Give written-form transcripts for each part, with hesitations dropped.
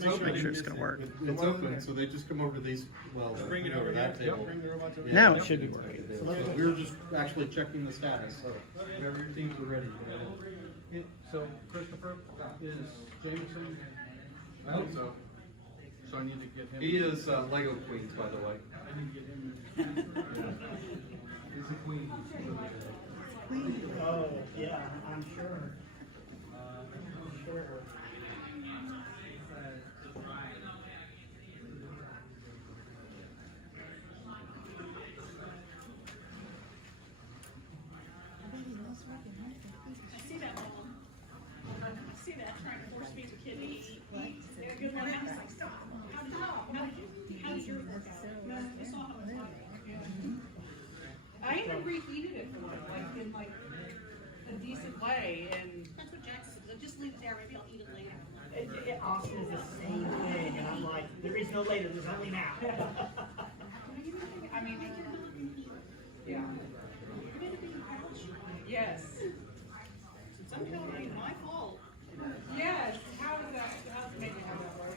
Just make sure it's gonna work. It's open, so they just come over to these, well, Bring it over that there. table. Bring the robots over Now there. it should be working. So we were just actually checking the status, so whenever your teams are ready. So Christopher is Jameson. I hope so. So I need to get him. He is Lego Queens, by the way. I need to get him. He's a queen. Oh, yeah, I'm sure. I'm sure. I see that mom. I see that trying to force me to kid me eat. They're good one. I was like, stop. No, how's your workout? No, you saw how it's happening. I even reheated it for them, like in like a decent way, and that's what Jack said. Just leave it there. Maybe I'll eat it later. Austin is the same thing, and I'm like, there is no later, there's only now. I mean, yeah. Yes. Somehow it's my fault. Yes. How is that? How does it make me have that work?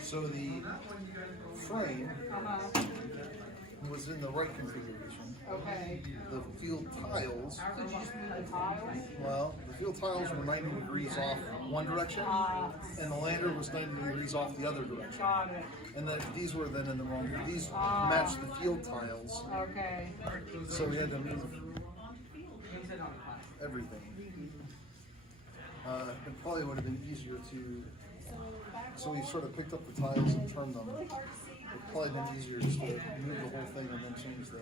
So the frame was in the right configuration. Okay. The field tiles, Could you just move the tiles? well, the field tiles were 90 degrees off one direction, and the lander was 90 degrees off the other direction. Got it. And then these were then in the wrong. These matched the field tiles, Okay. so we had to move everything. It probably would have been easier to. So we sort of picked up the tiles and turned them. It probably been easier just to move the whole thing and then change the.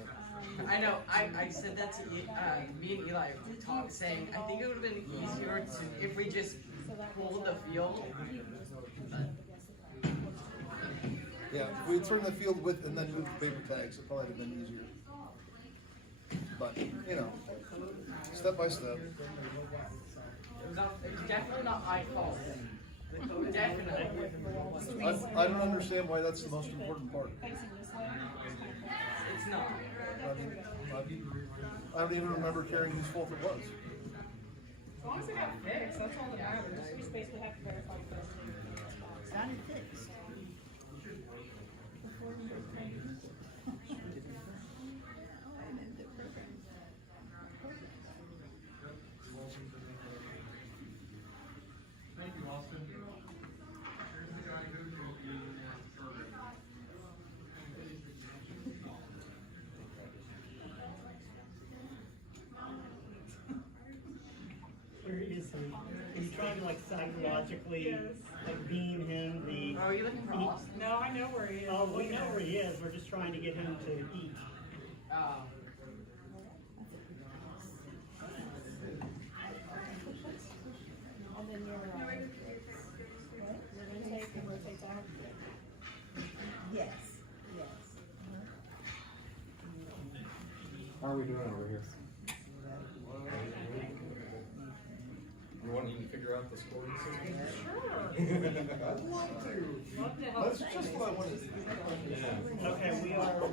I know. I said that to me and Eli talked, saying I think it would have been easier to if we just pulled the field. Yeah, if we turned the field with and then moved the paper tags, it probably would have been easier. But you know, step by step. It was definitely not my fault. Definitely. I don't understand why that's the most important part. I don't even remember caring whose fault it was. As long as it got fixed, that's all that matters. We just basically have to verify first. Got it fixed. Thank you, Austin. Here's the guy who will be serving. Where is he? Are you trying to like psychologically like beam him the? Oh, are you looking for Austin? No, I know where he is. Oh, we know where he is. We're just trying to get him to eat. Oh. And then you're gonna take and rotate out. Yes, yes. How are we doing over here? You want to figure out the scoring system? I'd love to. Love to help. That's just what I wanted to do. Okay, we are. You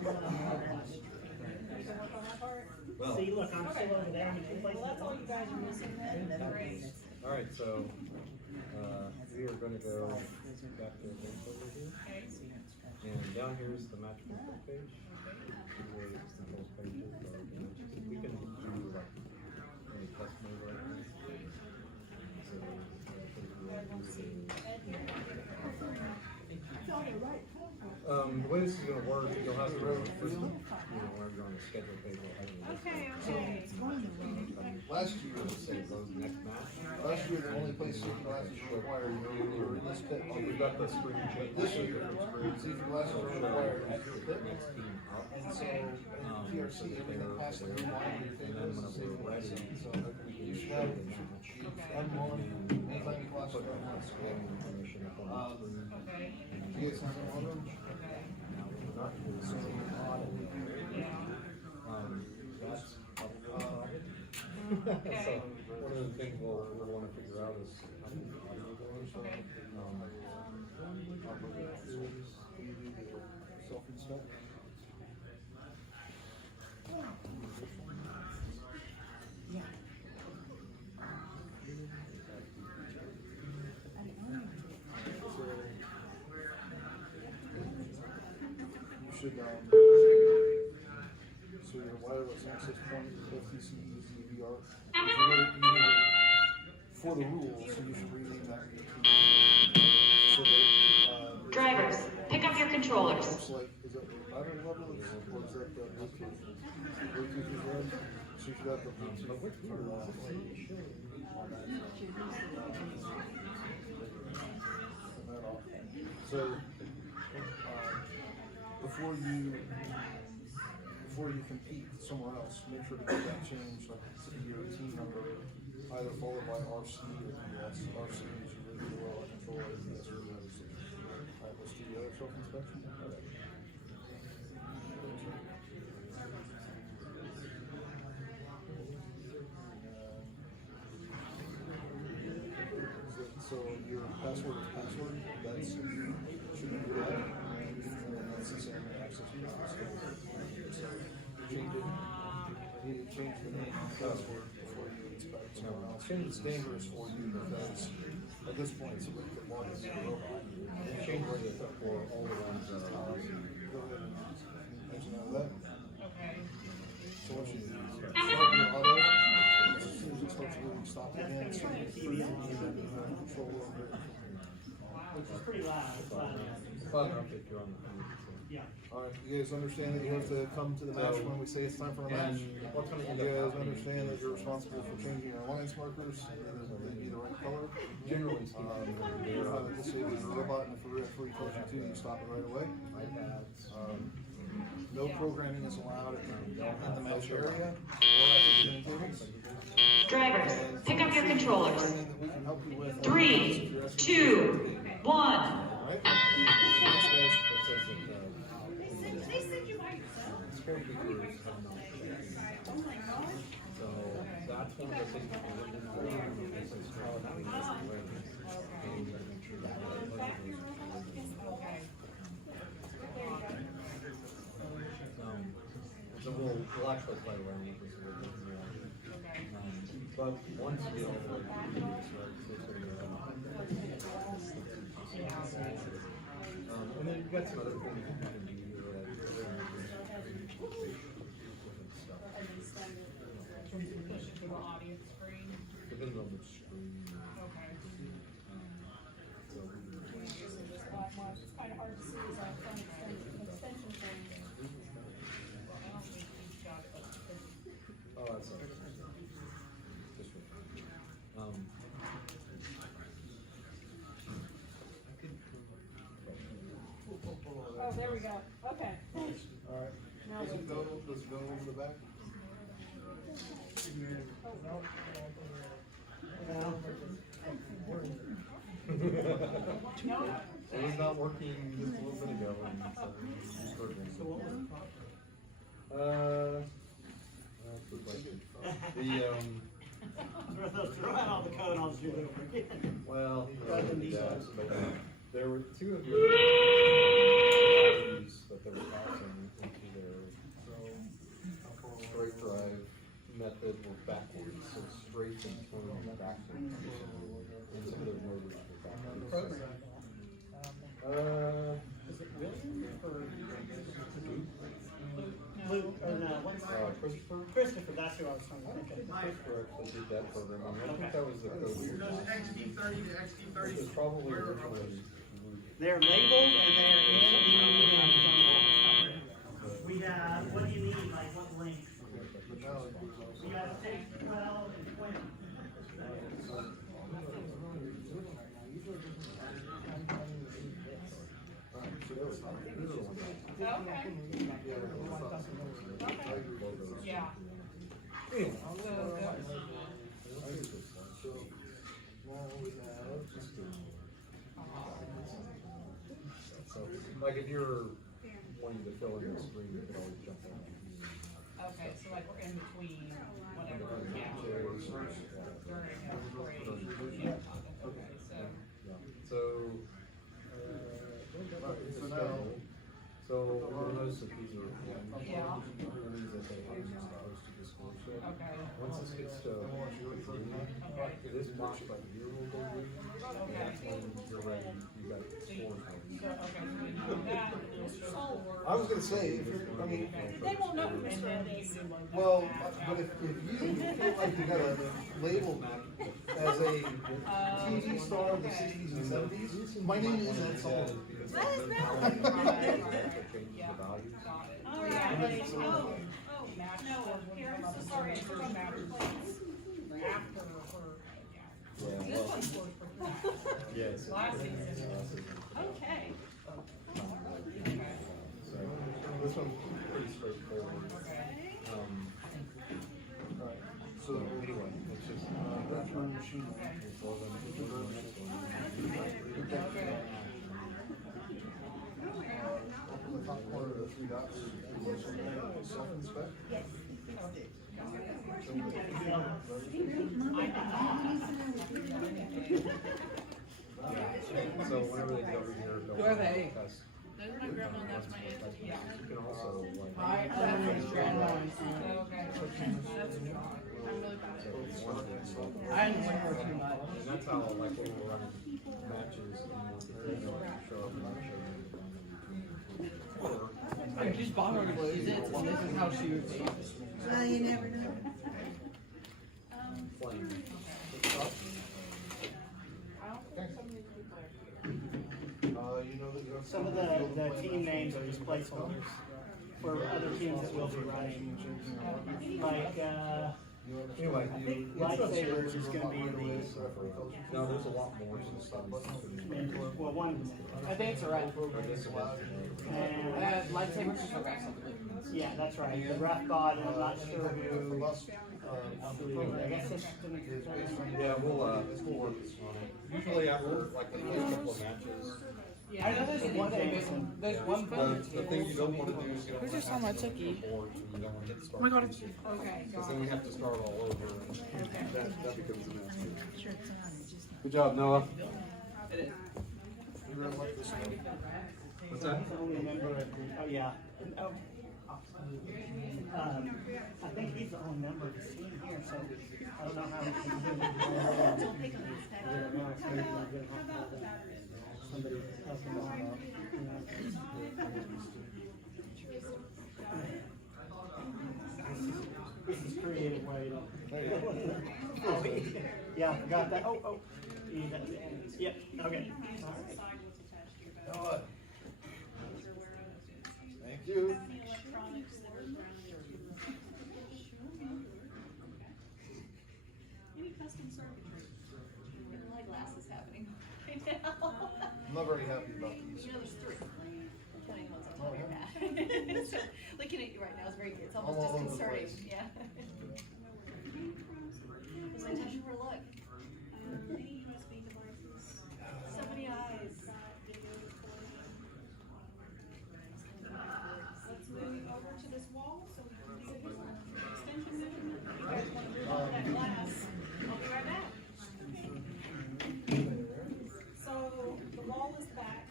can work on that part. Well, See, look, I'm still over there. In two Well, places. that's all you guys are missing then. Great. all right, so, we are gonna go back to the page over here. Okay. And down here is the match control page. Where it's the controls pages, so we can do like any custom mode like this. So, the way this is gonna work, you'll have to, first, whenever you're on the schedule page, you'll have to. Okay. Last year, Say those next match. the only place certain classes require you were in this pit. We've got the screen change. This year, see, the classes are required at the pit. Next team up. And so, TRC, everything has to be line with your And then favorites. whenever we're ready, So, you should have, anytime you class put run that on scoring information up on the screen. Okay. you get something on them. Now, we're not doing something odd in there. That's probably So, one of the things we'll want to figure out is how many audio goes. Okay. Self-inspect. Yeah. You should, so your wireless access point, FTC, EZVR. For the rules, so you should rename that. So that, Drivers, pick up your controllers. looks like, is that the battery level, or is that the Bluetooth? Bluetooth is red, so you got the Bluetooth turned on. Turn that off. So, before you compete somewhere else, make sure to get that changed, like your team number, either followed by RC or DS. RC is your really well control, DS or DS. Alright, let's do the other self-inspection. So your password is password, that's, should be that, and that's the same access. So, change it, you need to change the name and password before you inspect someone else. It's dangerous for you because at this point, it's a little bit more than a robot. And change it for all the ones that are. Go ahead and mention that. Okay. So what you do is start your auto, as soon as it starts moving, stop the hand, so you can control over it. Which is pretty loud. It's loud. Well, enough if you're on the phone. Yeah. Alright, you guys understand that you have to come to the match when we say it's time for a match? What's gonna You end up guys happening? understand that you're responsible for changing your alliance markers, and they be the right color? Generally speaking, You're not to disable your robot, and if a referee tells you to, you stop it right away. iPads. No programming is allowed in the match area or at the beginning tables. Drivers, pick up your controllers. Training that we can help you with. 3, 2, 1. Alright? Thanks, guys. They said you by yourself. Security features have not changed. Oh my gosh. So that's one of the things that we're looking for. Is how having this awareness. And we gotta make sure that all of those Okay. There you go. So we'll actually play around with this a little bit more. Okay. But once you get all the way through this, right, so sort of, and then you've got some other things you can do here, like different stuff. Push it to the audience screen. Depends on which screen. Okay. So we can- This black mark, it's kind of hard to see as a front extension thing. I don't think he's got it, but Oh, that's all right. Just right. oh, there we go. Okay. Alright, does it go over the back? It was not working just a little bit ago, and so it's working. So what was the That's the question. Throw out all the code, I'll just do it over again. Well, Rather than these yes, ones. but there were two of your values that they were passing into their straight drive method were backwards, so straight and turn backwards. And some of their motors were backwards. Is it William or Luke, or no, what's Christopher? Christopher, that's who I was trying to think of. Christopher actually did that program. I think that was the code we were Goes using. XT30 to It XT30. was probably Where are originally They're labeled and they're in the, we have, what do you need, like what length? We got 6, 12, and 20. Okay. Yeah. So, like if you're wanting to fill in your screen, you can always jump on. Okay, so like we're in between whatever, yeah. During a break. Yeah. Okay, so. So you'll notice that these are Yeah. things that they haven't supposed to disclose yet. Okay. Once this gets to green, it is box right here will go green. And that's when you're ready, you got scores ready. So, okay, so we do that, we'll show work. I was gonna say, if you're, I mean, They won't know who started this. well, but if you feel like you got a label as a TV star of the 60s and 70s, my name is Ed Sullivan. That is Changes the values. Oh, yeah, like, oh, match. No, here, I'm so sorry, I took on match plates after her, yeah. Yeah, This well, one's for, yes. last season. Okay. Okay. So, this one's pretty straightforward. Okay. So Anyway, it's just. virtual machine. Well, then, if you go to the next one. Up in the top corner of the 3 dots, self-inspect. Yes. So whenever they go over here, they'll. Who are they? test. That's my grandma, that's my aunt. Yeah. You can also like. Hi, I'm his grandma. Okay. That's, I'm really bad at it. I didn't work for too much. And that's how, like, when we're running matches, and we're show up and not show I just bought her to use it, and this is how she would be. Well, you never know. playing. You know that you have Some of the team names are just placeholders for other teams that will be running. Like, Anyway, I think Lightsabers is gonna be the no, there's a lot more to the stuff. mentor, well, one, I think it's alright. and, Lightsabers just go back something. yeah, that's right, the rough bot, and I'm not sure who, I guess it's. Yeah, we'll work on it. Usually after like the first couple of matches. I know there's one thing, there's one The thing you don't want to do is you don't want Who's to just on my have cookie? boards and you don't want to hit the start. Oh my God, pieces. Okay, Because got then it. we have to start all over. Okay. That becomes a mess. Sure, it's on, it's just not. Good job, Noah. It is. What's that? He's the only member of the, oh, yeah. I think he's the only member of his team here, so I don't know how we can do it. Don't pick on this I don't know if maybe we're gonna have to have somebody help him out. This is creative way to. Oh, yeah, I forgot that. Oh. Yep, okay. All right. Thank you. Electronics that are around there. Any custom circuitry? My glass is happening right now. I'm not very happy about these. You know, there's 3. Depending on what's on Oh, top of your yeah. hat. So, looking at you right now is very good. It's I'm almost all over the disconcerting. place. Yeah. Because I touch you for a look. Any USB devices. So many eyes. Video recording. Let's move over to this wall so we can do this extension measurement. You guys want to move on to that glass? I'll be right back. So the wall is back.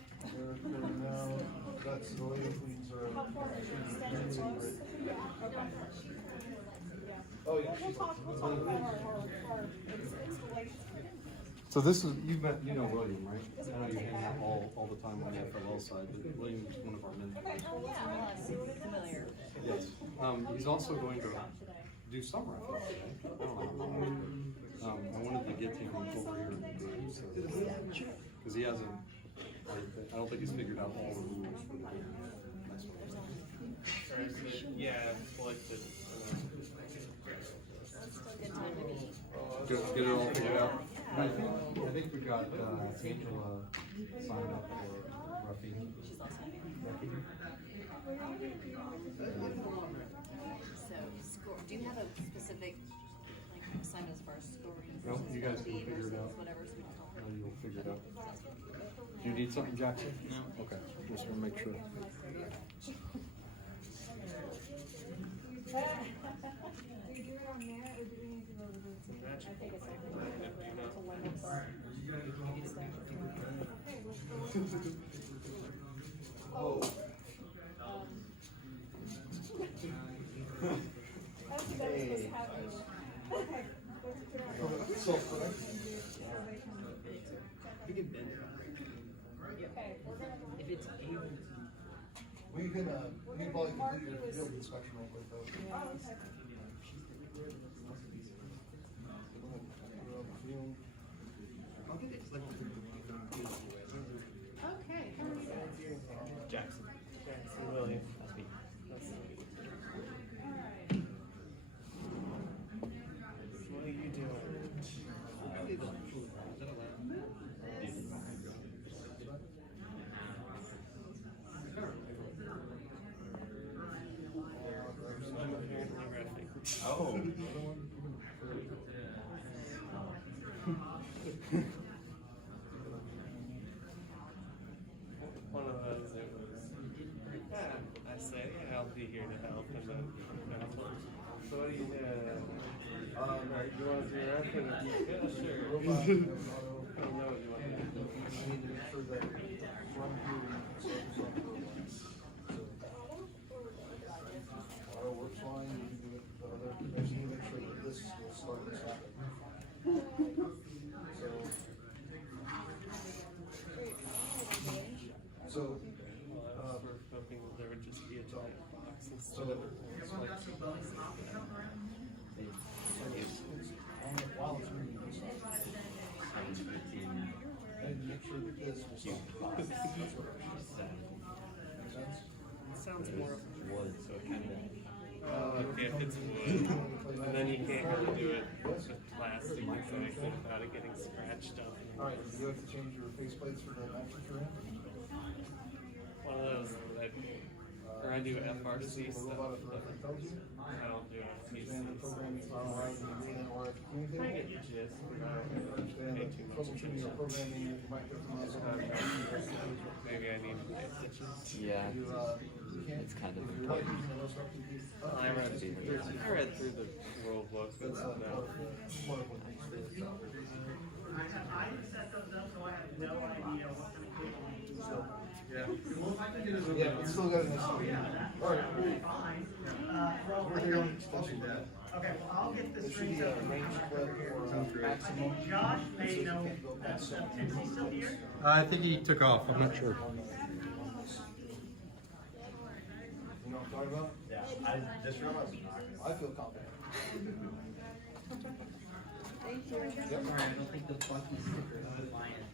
That's the way things are. How far is your extension close? Okay. Oh, yeah. We'll talk about our installation. So this is, you know William, right? I know you hang out all the time on the FLL side, but William's one of our mentors. Oh, yeah. Familiar. Yes. He's also going to do summer, I think, today. I don't know. I wanted to get him over here in the game, so, because he hasn't, I don't think he's figured out all the rules for the game yet. That's what Yeah, like the. Get it all figured out. And I think we got Angela signed up for Ruffy. So, score. Do you have a specific assignment as far as scoring? No, you guys can figure it out. Whatever, so we can talk. You'll figure it out. Do you need something, Jackson? No. Okay, just want to make sure. Oh. Hey. So, You can bend it. If it's able to. we can probably complete your field inspection real quick though. Okay. Jackson William. That's me. What are you doing? I'm apparently roughing. Oh. One of those it was, I say, I'll be here to help, and then, so what do you do? You want to do roughing? Yeah, sure. I don't know what you want to do. I need to make sure that run through auto works fine, you can do it, the other, I just need to make sure that this will start this happen. So, Well, I was hoping that there would just be a giant box instead of it's on the, while it's moving this way. And make sure that this will start. That's what it is. Make sense? it sounds more wood, so it kind of. Okay, if it's wood, and then you can't really do it with plastic without it getting scratched up. Alright, do you have to change your faceplates for the mattress you're in? One of those that, or I do FRC The stuff. robot that tells you? I don't do FTC. Understand the programming file, how you read it, or if you I communicate? get the gist. but I don't Understand pay that too much troubleshooting your attention. programming, you might get some Maybe I need to pay attention. Yeah, you can't. it's kind of If you're not using the rest of the I read through the rule book, but That's no. part of what makes the job. Yeah. Well, if I can get it. Yeah, it's still got a nice. Alright. We're here on extension. Okay, well, I'll get the It should strings be up. a range clip or maximum. Josh may know, is he still here? I think he took off, I'm not sure. You know what I'm talking about? Yeah, I just realized. I feel confident. Sorry, I don't think the Bucky sticker is lion.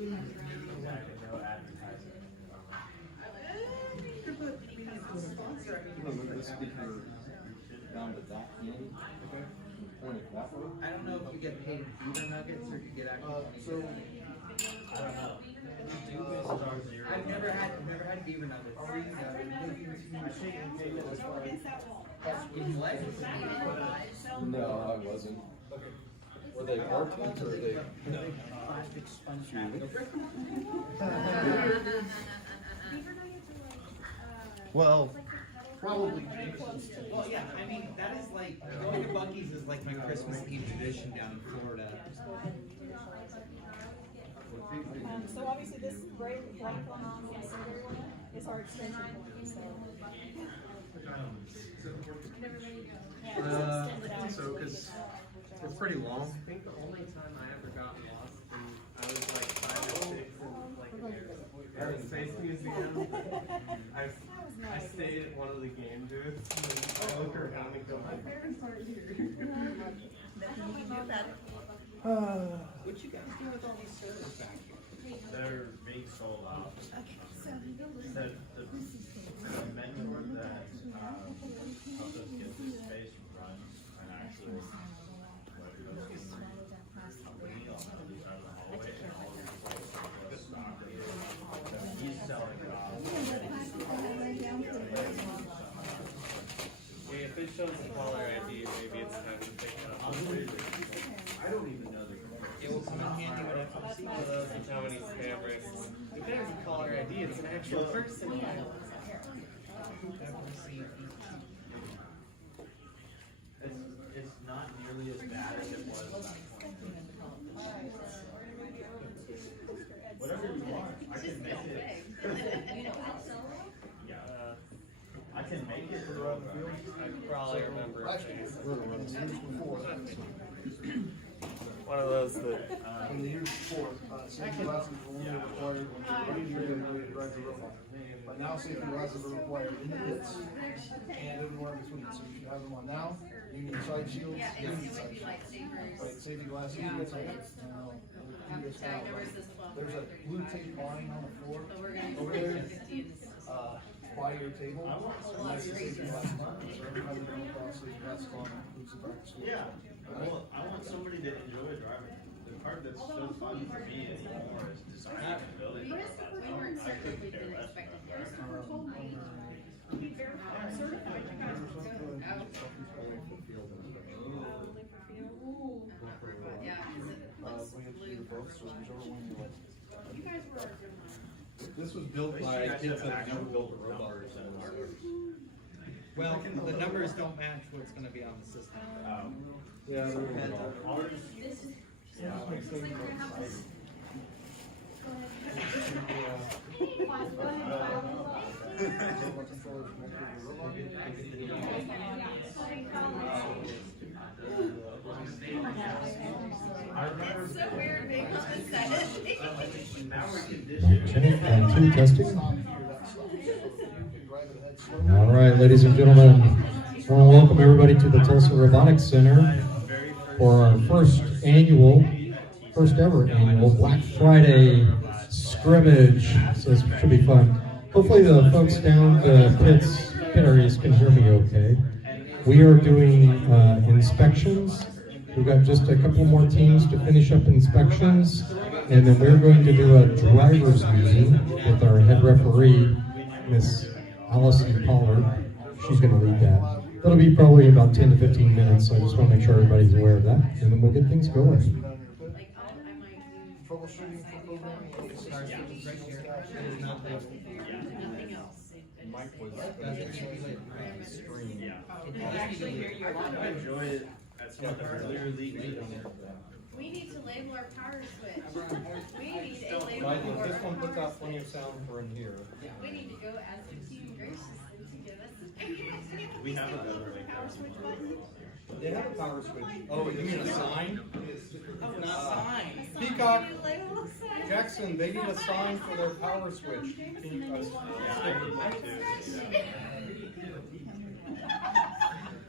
No advertising. You know, move this speaker down to that end. Okay. Point it that way. I don't know if you get paid beaver nuggets or you get actual money. So, I don't know. I've never had beaver nuggets. In what? no, I wasn't. Were they cartoons or are they? Plastic sponge Well, Probably. Well, yeah, I mean, that is like, going to Buc-ee's is like my Christmas Eve tradition down in Florida. So obviously this gray black one on the secondary one is our extension point, so. I think so, because it's pretty long. I think the only time I ever got lost, and I was like 5 or 6 and like at the Space Museum, I stayed at one of the game booths and I look around and go, my parents aren't here. What you guys do with all these servers back here? They're being sold out. The mentor that helped us get this space runs and actually he's selling it off. Yeah, if it shows the caller ID, maybe it's time to pick it up. I don't even know the It will come in handy when FMC That's how many cameras. If there's a caller ID, it's an actual person. It's not nearly as bad as it was back then. Whatever you want, I can make it. Yeah, I can make it to the run field. I probably remember it. we're gonna run this years before. One of those that. In the years before, safety glasses were only required when you're ready to drive the robot. But now safety glasses are required in the pits and everywhere in between. So you should have them on now. You need side shields. You need side shields. Right, safety glasses. You need side shields. Now, there's a blue tape line on the floor over there by your table. And that's the safety glasses. So every time you come across safety glasses on, includes the back school. Yeah, I want somebody to enjoy driving. The part that's so fun for me anymore is designing and building. We weren't certain if we didn't expect it. Be verified, certified, you guys were good. Yeah, because it looks We had to do blue. both, so whichever one you like. You guys were our good ones. This was built by kids that have never built a robot. Well, the numbers don't match what's gonna be on the system. Yeah, there we go. Ours, It's so weird being on the set. now we're conditioned. Check, 2, testing. All All right, ladies and gentlemen, I want to welcome everybody to the Tulsa Robotics Center for our first ever annual Black Friday scrimmage. So this should be fun. Hopefully the folks down the pit areas can hear me okay. We are doing inspections. We've got just a couple more teams to finish up inspections, and then we're going to do a driver's meeting with our head referee, Miss Allison Pollard. She's going to lead that. That'll be probably about 10 to 15 minutes, so I just want to make sure everybody's aware of that, and then we'll get things going. Like, I might do Troubleshooting for programming. Right here. It is not labeled. nothing else. Mike was. There should be like a screen. Yeah. Can you actually hear you? I enjoyed it. That's what the earlier league. We need to label our power switch. We need a label But I think for this our one puts power out plenty of switch. sound for in here. We need to go ask the team graciously to give us a We have a better power switch button. They have a power switch. Oh, you mean a sign? Not sign. Peacock, Jackson, they need a sign for their power switch. Can you,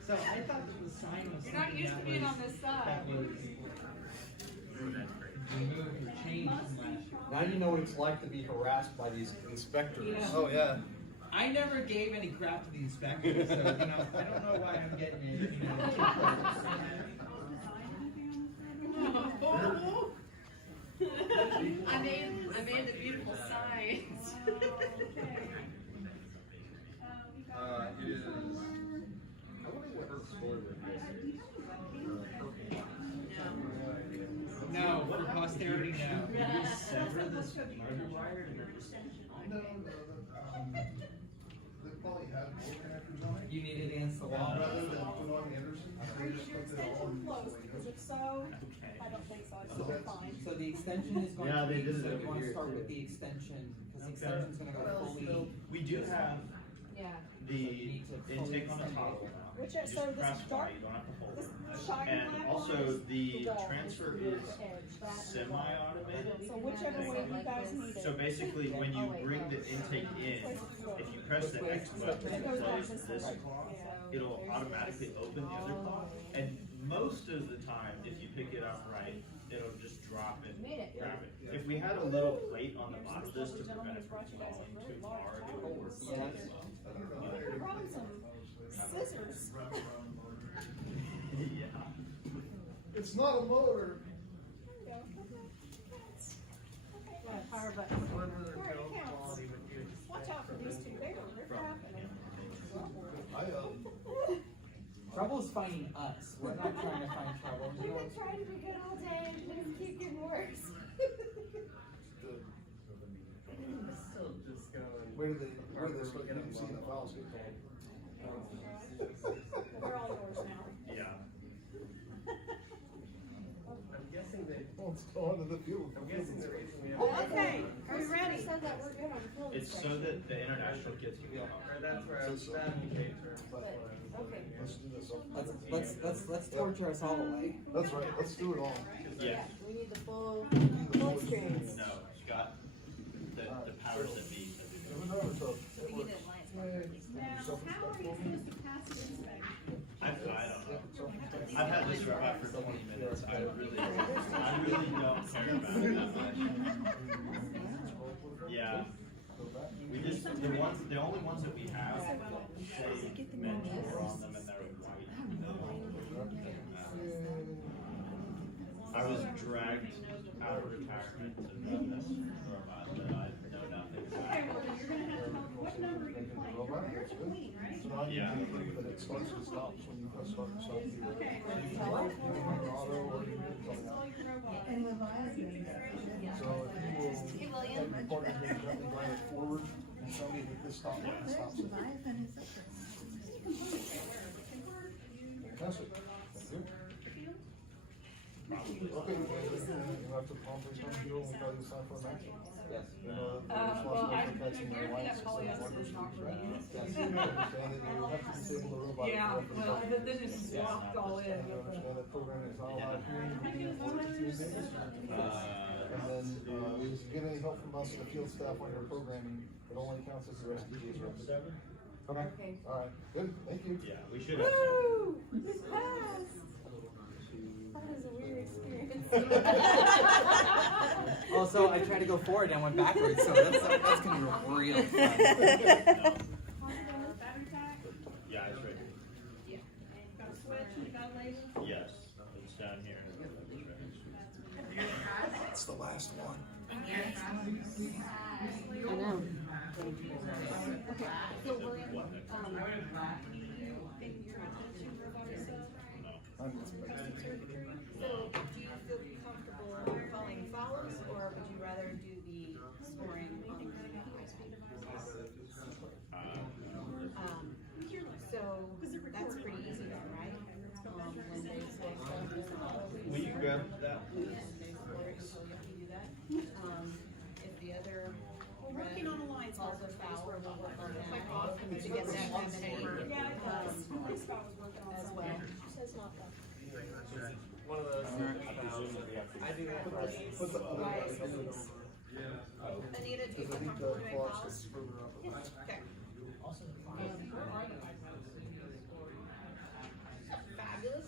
So I thought that the sign was. You're not used to being on this side. Removed or changed from last year. Now you know what it's like to be harassed by these inspectors. Yeah. Oh, yeah. I never gave any crap to the inspectors, so I don't know why I'm getting it. I made the beautiful signs. It is. I wonder what her story with this is. No, for posterity, no. Sever this murder wire and then just. They probably had more connectors on it. You need it against the wall. Rather than put on the Anderson, Are they your just put it extension on. closed? Because if so, I don't think so. It's still fine. So the extension is going Yeah, to they be, did it so over you want to here, start too. with the extension, because the extension's gonna go fully. We do have Yeah. the intake on the top. Which You is, just so this press is Y, dark, you don't have to hold this it. shiny And black also one is the dull, transfer it's is the edge, that is dull. semi-automated. So whichever way you guys need it. So basically, when you bring the intake in, if you press the X button It and goes down close this this way. cloth, Yeah. it'll automatically open the other cloth. And most of the time, if you pick it up right, it'll just drop and grab it. If we had a little plate on the bottom of this to prevent it from falling too hard, it would work. Yeah. You could have brought some scissors. Yeah. It's not a motor. There you go. Yeah, power button. Alright, it counts. Watch out for these two, they were happening. Trouble's finding us, we're not trying to find trouble. We've been trying to be good all day and things keep getting worse. Still just going. Where do they start, you can see the files get called. They're all yours now. Yeah. I'm guessing they. Oh, it's going to the field. I'm guessing the reason we have. Okay, are you ready? Said that we're good on field It's so that the international kids can go out. Or that's where I was standing, Kate. Okay. Let's do this. Let's torture us all away. That's right, let's do it all. Yeah. We need the full experience. No, you got the powers that be. to do that. We need an alliance partner. Now, how are you supposed to pass the inspection? I don't know. I've had this robot for 20 minutes. I really don't care about it that much. Yeah. We just, the only ones that we have say mentor on them and they're white. I was dragged out of retirement to run this robot that I know nothing Okay, about. well, then you're gonna have to tell me what number are you playing? Yours are clean, right? So now you Yeah. can think that it starts and stops when you press start and stop. Okay. You can turn auto or you can tell me. Install your robot. So if you will, have your partner here gently grind it forward and tell me that this stop button stops it. That's it. That's it. Okay, you have to conference on deal and try to sign for a match. Yes. You know, Well, I catching your guarantee lights that polyester instead is of not for me. Yes. You understand that you have to disable the robot. Yeah, for well, reference. then it's locked all in. You understand that programming is not allowed here. You can do it for 15 days. And then, if you get any help from us, the field staff on your programming, it only counts as the rest of the year's reps. Okay, alright, good, thank you. Yeah, we should have. Woo! We passed! That was a weird experience. Also, I tried to go forward and I went backwards, so that's gonna be real fun. Battery pack, Yeah, it's right got a switch, and you got a label. here. Yes, it's down here. It's the last one. I know. Okay, so William, In your attention robot yourself. Custom circuitry. so do you feel comfortable calling follows, or would you rather do the scoring on the so that's pretty easy then, right? When they say Will you grab that? and they score it, so you can do that. If the other We're working on alliance calls a partners. foul, we'll work on that to get that combination. as well. One of those. I do that for Anita, do you feel Because I think comfortable the doing clock fouls? is further up. Okay. Fabulous.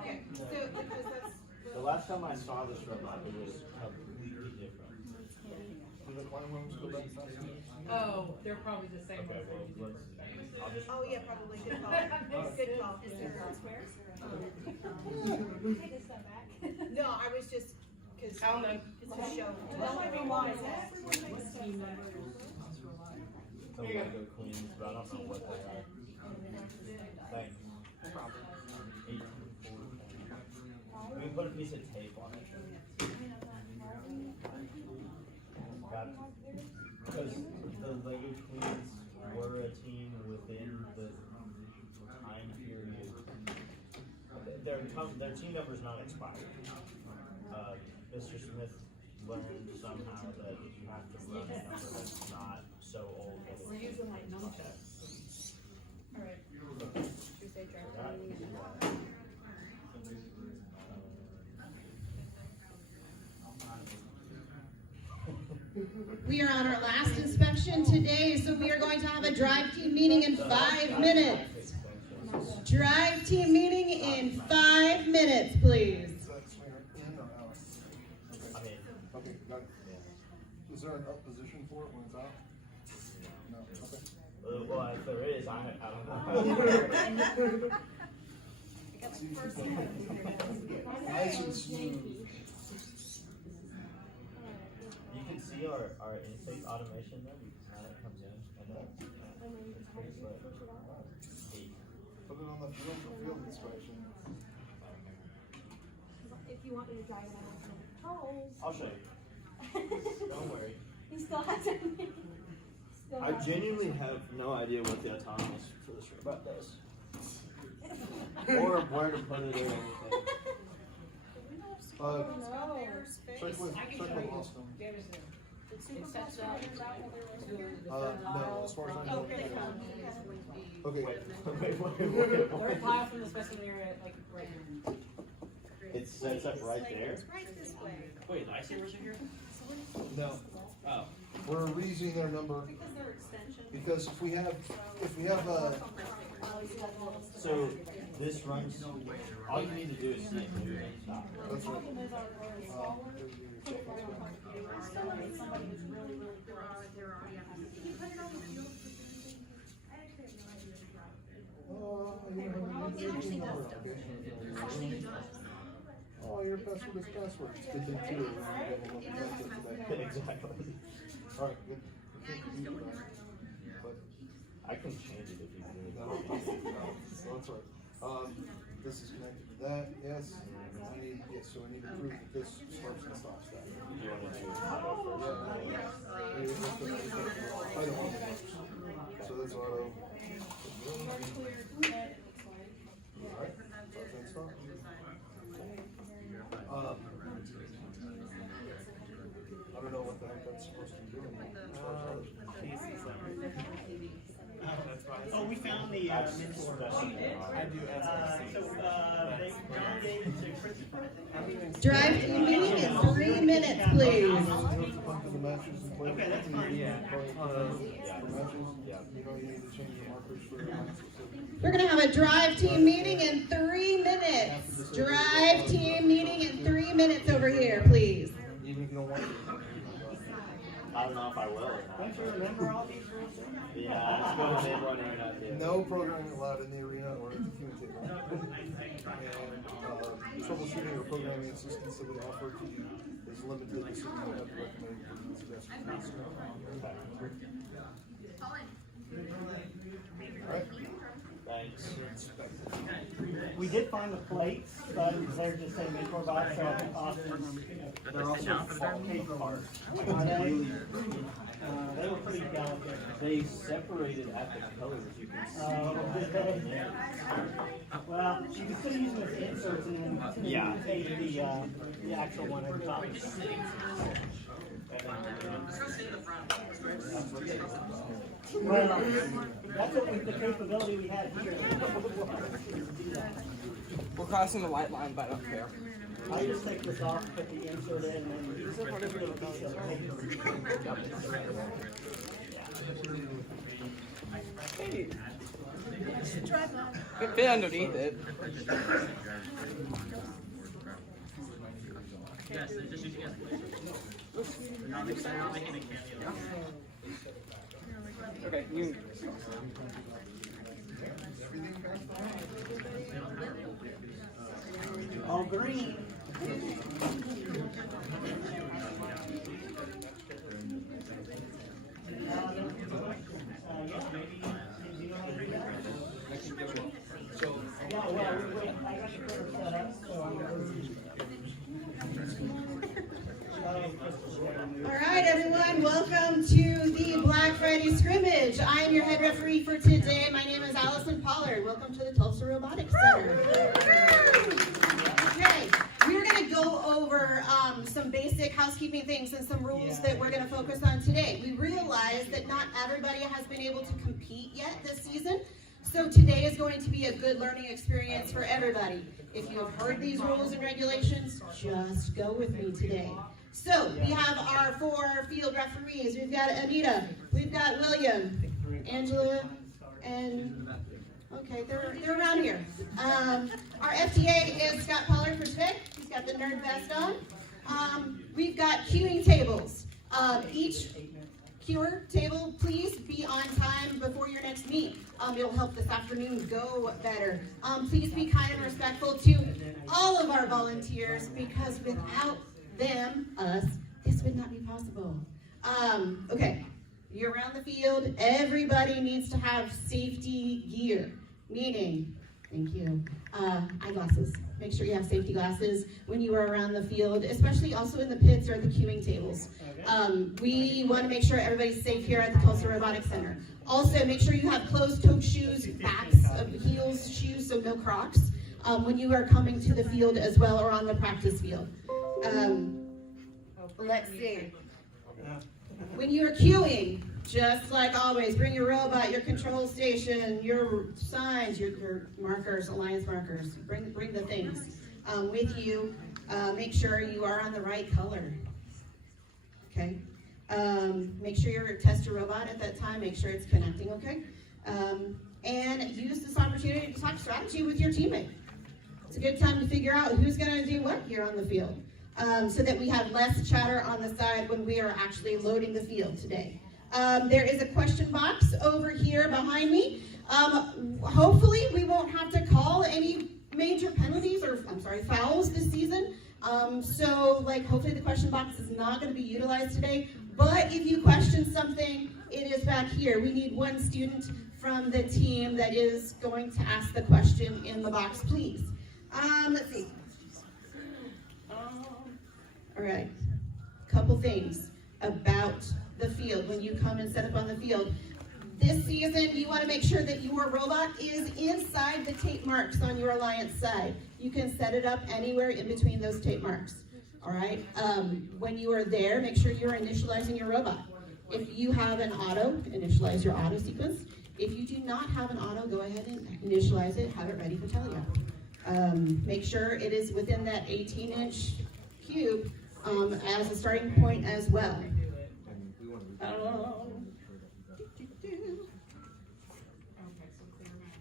Okay, so because that's. The last time I saw this room, it was completely different. Do the climb rooms go back faster? Oh, they're probably the same. Okay, well, let's, I'll just. Oh, yeah, probably, good call. Good call. Is there squares? Take a step back. No, I was just, cause. I don't know. It's a show. Well, I realize that. Some Lego queens, but I don't know what they are. Thanks. 1840. We put a piece of tape on it. Because the Lego queens were a team within the time period. Their team number's not expired. Mr. Smith learned somehow that you have to run a number that's not so old that it's using like okay. Alright. Should we say driver? We are on our last inspection today, so we are going to have a drive team meeting in 5 minutes. Drive team meeting in 5 minutes, please. Is that swinger in or out? Okay, okay, got it. Is there an up position for it when it's out? No, okay. Well, if there is, I don't know. Nice and smooth. You can see our intake automation there, how it comes in, and then it's pretty slick. Put it on the field inspection. If you want me to drive it, I have some controls. I'll show you. Don't worry. He still hasn't. I genuinely have no idea what the autonomous for this robot does. Or where to put it or anything. Check with Austin. No, as far as I know. Okay. They're applying from the specimen area, like, right here. It sets up right there. It's right this way. Wait, I see where's it here? No. Oh. We're reusing their number Because they're extensions. because if we have So this runs, all you need to do is see it move and stop. that's right. Oh, your password is password. It's good thing too. Exactly. Alright, good. But I can change it if you do. no, that's right. This is connected to that, yes. So I need to prove that this starts and stops that. Do you want to do auto I don't want to. So that's auto. Alright, start and stop. I don't know what the heck that's supposed to be doing. Oh, we found the mentor. I do Drive team meeting in 3 minutes, please. Okay, that's fine. Yeah. You know, you need to change the markers for the We're going to have a drive team meeting in 3 minutes. Drive team meeting in 3 minutes over here, please. Even if you don't want to. I don't know if I will. Don't you remember all these rules? Yeah, let's go to mid-one arena. No programming allowed in the arena or at the community table. And troubleshooting or programming assistance that we offer to you is limited, so we don't have to recommend for you suggestions. Alright. Thanks. We did find the plates, but they're just saying mentor box, so I think Austin, they're also cake cards. They were pretty delicate. They separated at the colors, you can see. Well, you can still use them as inserts and then Yeah. tape the actual one over top. Let's go sit in the front. Well, that's what the capability we had here. We're crossing the white line, but I don't care. I just take this off, put the insert in, and then use it for the Hey. Could fit underneath it. Yes, they're just using it as They're not making a cameo. Okay, you. All green. All right, everyone, welcome to the Black Friday Scrimmage. I am your head referee for today. My name is Allison Pollard. Welcome to the Tulsa Robotics Center. Okay, we're going to go over some basic housekeeping things and some rules that we're going to focus on today. We realize that not everybody has been able to compete yet this season, so today is going to be a good learning experience for everybody. If you have heard these rules and regulations, just go with me today. So we have our 4 field referees. We've got Anita, we've got William, Angela, and okay, they're around here. Our FTA is Scott Pollard for today. He's got the nerd vest on. We've got queuing tables. Each queuer table, please be on time before your next meet. It'll help this afternoon go better. Please be kind and respectful to all of our volunteers, because without them, us, this would not be possible. Okay, you're around the field. Everybody needs to have safety gear, meaning, thank you, eyeglasses. Make sure you have safety glasses when you are around the field, especially also in the pits or the queuing tables. We want to make sure everybody's safe here at the Tulsa Robotics Center. Also, make sure you have closed-toed shoes, backs of heels shoes, so no Crocs, when you are coming to the field as well, or on the practice field. Let's see. When you're queuing, just like always, bring your robot, your control station, your signs, your markers, alliance markers. Bring the things with you. Make sure you are on the right color. Okay. Make sure you test your robot at that time. Make sure it's connecting. Okay. And use this opportunity to talk strategy with your teammate. It's a good time to figure out who's going to do what here on the field, so that we have less chatter on the side when we are actually loading the field today. There is a question box over here behind me. Hopefully we won't have to call any major penalties or, fouls this season. Hopefully the question box is not going to be utilized today. But if you question something, it is back here. We need one student from the team that is going to ask the question in the box, please. Let's see. All right, couple things about the field when you come and set up on the field. This season, you want to make sure that your robot is inside the tape marks on your alliance side. You can set it up anywhere in between those tape marks. All right, when you are there, make sure you're initializing your robot. If you have an auto, initialize your auto sequence. If you do not have an auto, go ahead and initialize it, have it ready for teleo. Make sure it is within that 18-inch cube as a starting point as well.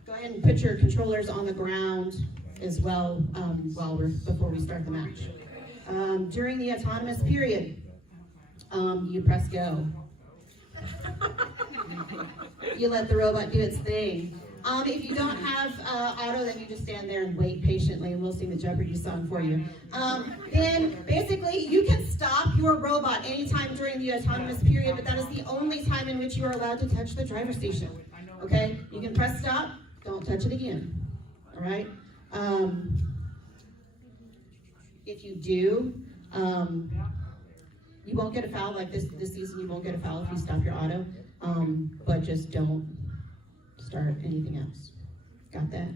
Go ahead and put your controllers on the ground as well before we start the match. During the autonomous period, you press go. You let the robot do its thing. If you don't have auto, then you just stand there and wait patiently, and we'll sing the Jeopardy song for you. Then, basically, you can stop your robot anytime during the autonomous period, but that is the only time in which you are allowed to touch the driver station. Okay? You can press stop, don't touch it again. All right? If you do, you won't get a foul like this season. You won't get a foul if you stop your auto, but just don't start anything else. Got that?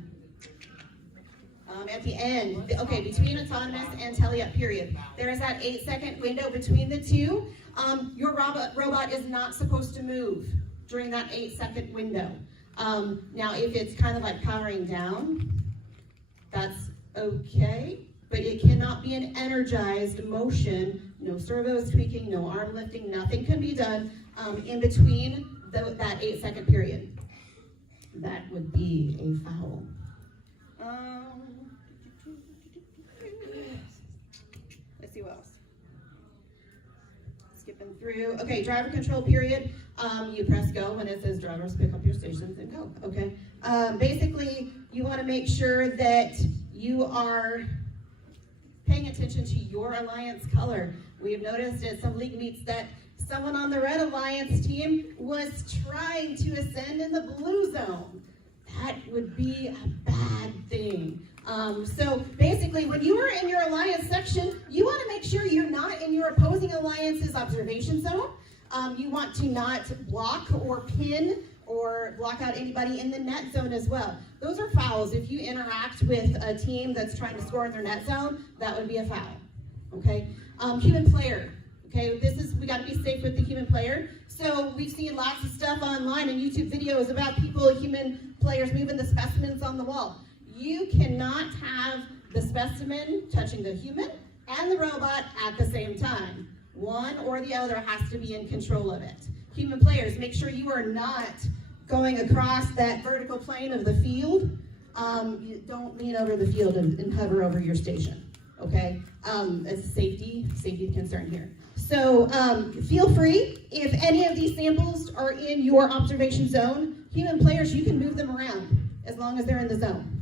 At the end, okay, between autonomous and tele-up period, there is that 8-second window between the two. Your robot is not supposed to move. during that 8-second window. Now, if it's kind of like powering down, that's okay, but it cannot be an energized motion. No servos tweaking, no arm lifting, nothing can be done in between that 8-second period. That would be a foul. Let's see what else. Skipping through. Okay, driver control period. You press go when it says drivers pick up your stations and go. Okay. Basically, you want to make sure that you are paying attention to your alliance color. We have noticed at some league meets that someone on the red alliance team was trying to ascend in the blue zone. That would be a bad thing. So basically, when you are in your alliance section, you want to make sure you're not in your opposing alliance's observation zone. You want to not block or pin or block out anybody in the net zone as well. Those are fouls. If you interact with a team that's trying to score in their net zone, that would be a foul. Okay. Human player. Okay, we got to be safe with the human player. So we've seen lots of stuff online and YouTube videos about human players moving the specimens on the wall. You cannot have the specimen touching the human and the robot at the same time. One or the other has to be in control of it. Human players, make sure you are not going across that vertical plane of the field. You don't lean over the field and hover over your station. Okay, it's a safety concern here. So feel free, if any of these samples are in your observation zone, human players, you can move them around as long as they're in the zone.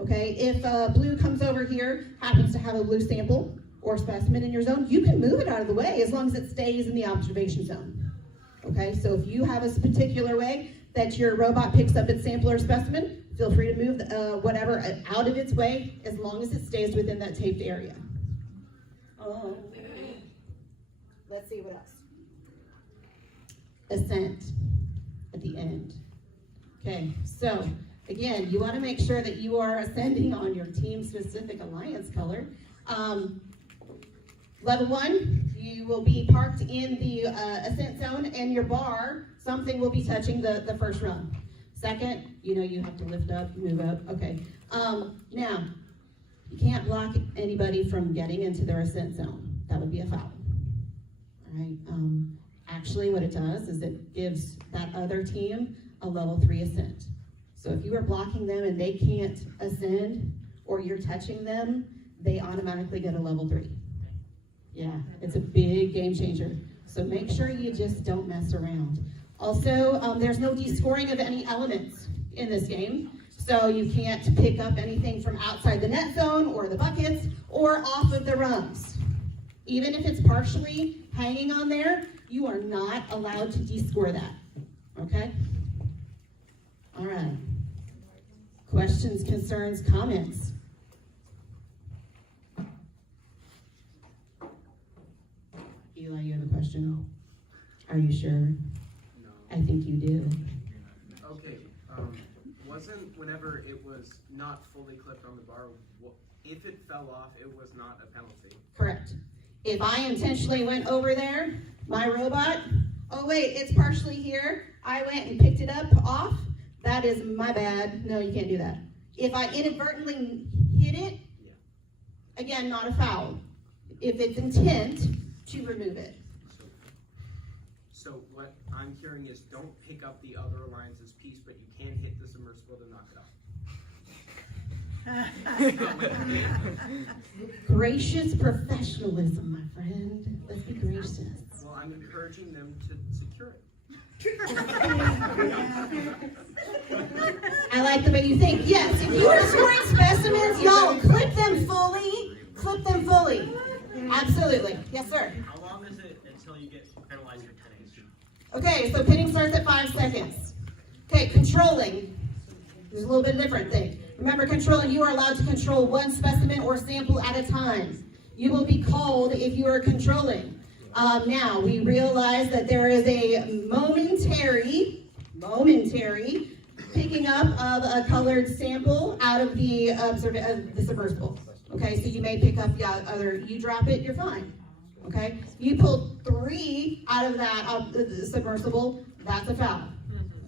Okay, if blue comes over here, happens to have a blue sample or specimen in your zone, you can move it out of the way as long as it stays in the observation zone. Okay, so if you have a particular way that your robot picks up its sample or specimen, feel free to move whatever out of its way as long as it stays within that taped area. Let's see what else. Ascent at the end. Okay, so again, you want to make sure that you are ascending on your team-specific alliance color. Level 1, you will be parked in the ascent zone, and your bar, something will be touching the first rung. Second, you have to lift up, move up. Okay. Now, you can't block anybody from getting into their ascent zone. That would be a foul. All right. Actually, what it does is it gives that other team a level 3 ascent. So if you are blocking them and they can't ascend, or you're touching them, they automatically get a level 3. Yeah, it's a big game changer. So make sure you just don't mess around. Also, there's no descoring of any elements in this game. So you can't pick up anything from outside the net zone or the buckets or off of the rungs. Even if it's partially hanging on there, you are not allowed to descore that. Okay? All right. Questions, concerns, comments? Eli, you have a question? Are you sure? No. I think you do. Okay. Wasn't whenever it was not fully clipped on the bar, if it fell off, it was not a penalty? Correct. If I intentionally went over there, my robot, oh wait, it's partially here, I went and picked it up off, that is my bad. No, you can't do that. If I inadvertently hit it, again, not a foul. If it's intent to remove it. So what I'm hearing is don't pick up the other alliance's piece, but you can hit the submersible to knock it off. Gracious professionalism, my friend. Let's be gracious. Well, I'm encouraging them to secure it. I like the way you think. Yes, if you are storing specimens, y'all, clip them fully. Clip them fully. Absolutely. Yes, sir. How long is it until you get penalized for pinning? Okay, so pinning starts at 5 seconds. Okay, controlling. There's a little bit different thing. Remember, controlling, you are allowed to control one specimen or sample at a time. You will be called if you are controlling. Now, we realize that there is a momentary picking up of a colored sample out of the submersible. Okay, so you may pick up the other, you drop it, you're fine. Okay, you pull 3 out of that of the submersible, that's a foul.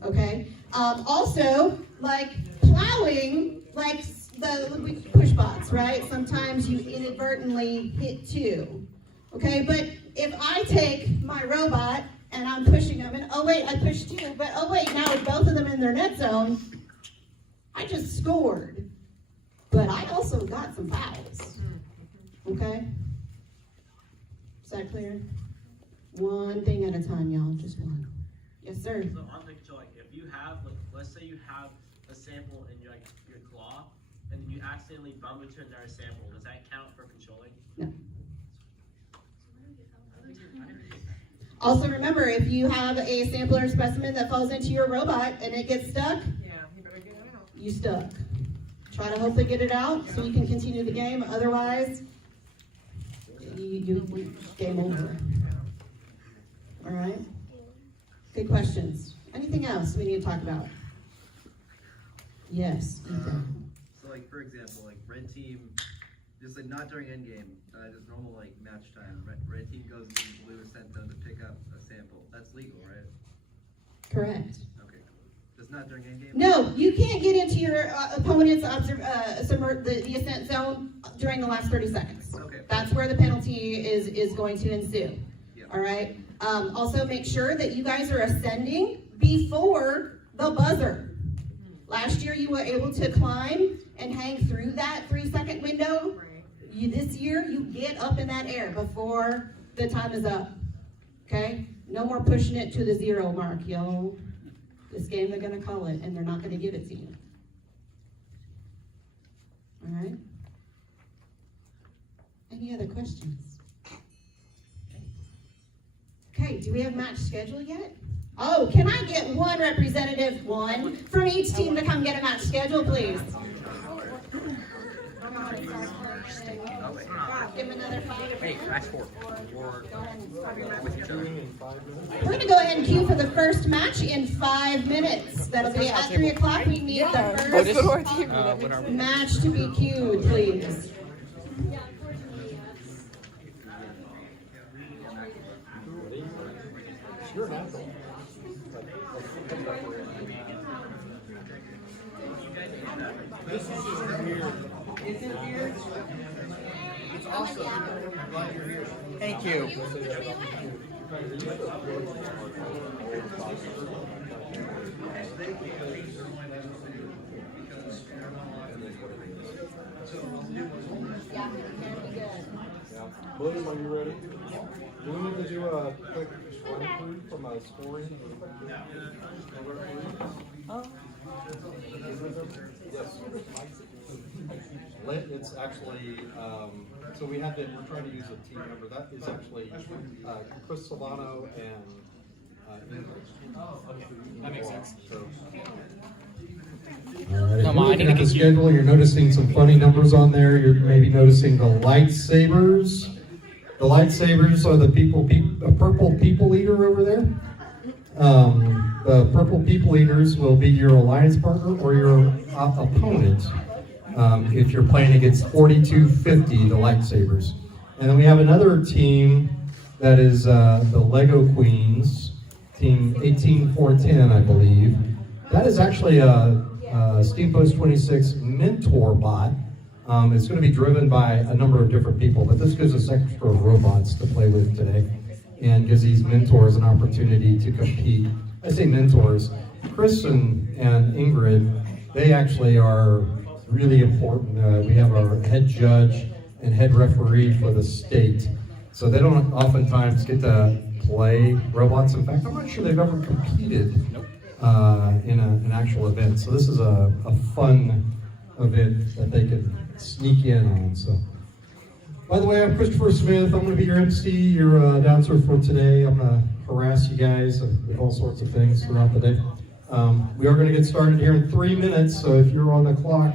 Okay? Also, like plowing, like the push bots, right? Sometimes you inadvertently hit 2. Okay, but if I take my robot and I'm pushing them, and oh wait, I pushed 2, but oh wait, now with both of them in their net zone, I just scored. But I also got some fouls. Okay? Is that clear? One thing at a time, y'all. Just one. Yes, sir. So on the control, like if you have, like, let's say you have a sample in your, like, your claw, and then you accidentally bump into another sample, does that count for controlling? No. Also remember, if you have a sample or specimen that falls into your robot and it gets stuck, you better get it out. you stuck. Try to hopefully get it out so you can continue the game. Otherwise, you game over. All right? Good questions. Anything else we need to talk about? Yes, Ethan. So like, for example, like red team, just like not during endgame, just normal like match time, red team goes in blue sent them to pick up a sample. That's legal, right? Correct. Okay, cool. Just not during endgame? No, you can't get into your opponent's the ascent zone during the last 30 seconds. Okay. That's where the penalty is going to ensue. Yep. All right? Also make sure that you guys are ascending before the buzzer. Last year you were able to climb and hang through that 3-second window. This year you get up in that air before the time is up. Okay? No more pushing it to the 0 mark, yo. This game they're gonna call it and they're not gonna give it to you. All right? Any other questions? Okay, do we have match schedule yet? Oh, can I get one representative, one, from each team to come get a match schedule, please? Give him another 5. Hey, match 4. With each other. We're going to go ahead and queue for the first match in 5 minutes. That'll be at 3 o'clock. We need the first match to be queued, please. Sure, natural. This is just weird. Is it weird? It's awesome. I'm glad you're here. Thank you. Blue, are you ready? Do we need to do a quick run through from a scoring? Yes. It's actually, so we're trying to use a team member. That is actually Chris Silvano and Ingrid. Oh, okay. That makes sense. So, all right, if you're looking at the schedule, you're noticing some funny numbers on there. You're maybe noticing the lightsabers. The lightsabers are the purple people eater over there. The purple people eaters will be your alliance partner or your opponent if you're playing against 4250, the lightsabers. And then we have another team that is the Lego Queens, team 18410, I believe. That is actually a Steampost 26 mentor bot. It's going to be driven by a number of different people, but this gives us extra robots to play with today and gives these mentors an opportunity to compete. I say mentors. Chris and Ingrid, they actually are really important. We have our head judge and head referee for the state. So they don't oftentimes get to play robots. In fact, I'm not sure they've ever competed in an actual event. So this is a fun event that they can sneak in on. So, by the way, I'm Christopher Smith. I'm going to be your MC, your announcer for today. I'm going to harass you guys with all sorts of things throughout the day. We are going to get started here in 3 minutes. So if you're on the clock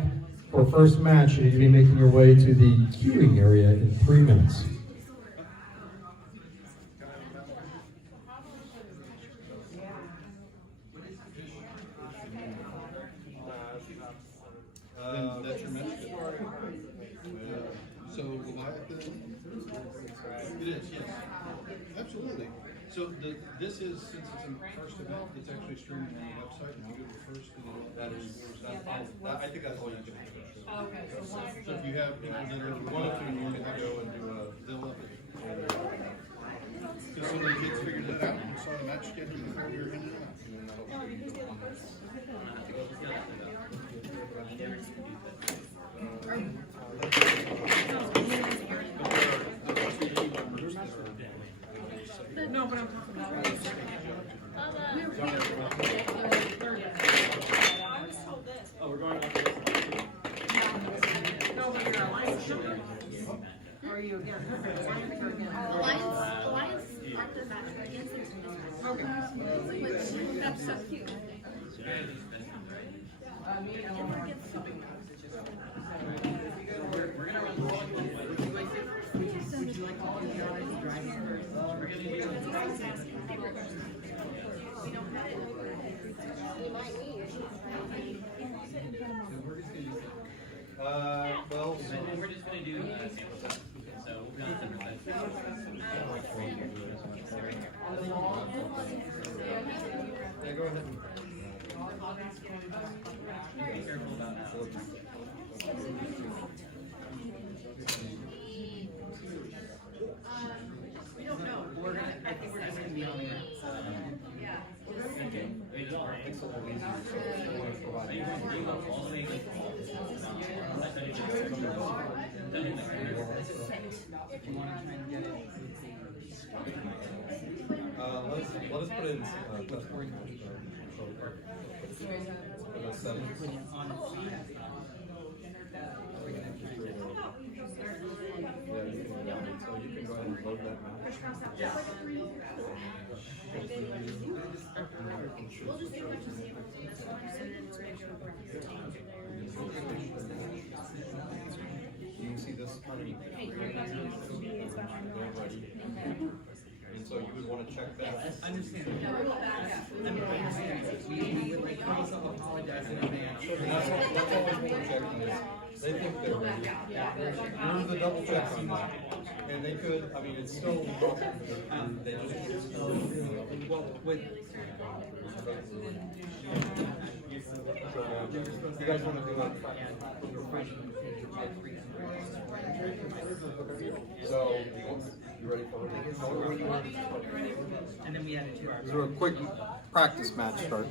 for first match, you need to be making your way to the queuing area in 3 minutes. That's your message. So Leviathan, it is, yes, absolutely. So this is, since it's a first event, it's actually streaming on the website, and you do the first to the That is, I think that's all you can do. Okay, so once So if you have people that are wanting to, you can go and do they'll up it. Because some of the kids figured that out and saw the match schedule before we were in it. No, but I'm talking about. I was told this. Oh, we're going on. No, but you're Alliance. Or are you again? Alliance or again? Alliance marked their match against it. Okay. Which, that's so cute. Me and Eleanor are something we're gonna run would you like all the guys driving first? We're gonna do well, we're just gonna do sample stuff. So we'll be on separate yeah, go ahead. Be careful about that. we don't know. I think we're just gonna be on the ground. Yeah. Let us put in plus 3. So 7. Yeah, so you can go ahead and load that now. Yeah. You can see this underneath. They're ready. And so you would want to check that. We would like also apologize in advance. That's all we're checking is they think they're ready. You're the double check on that. And they could, I mean, it's still, they just, Well, with you guys want to do that? So, you ready for it? and then we added 2 hours. This is a quick practice match start.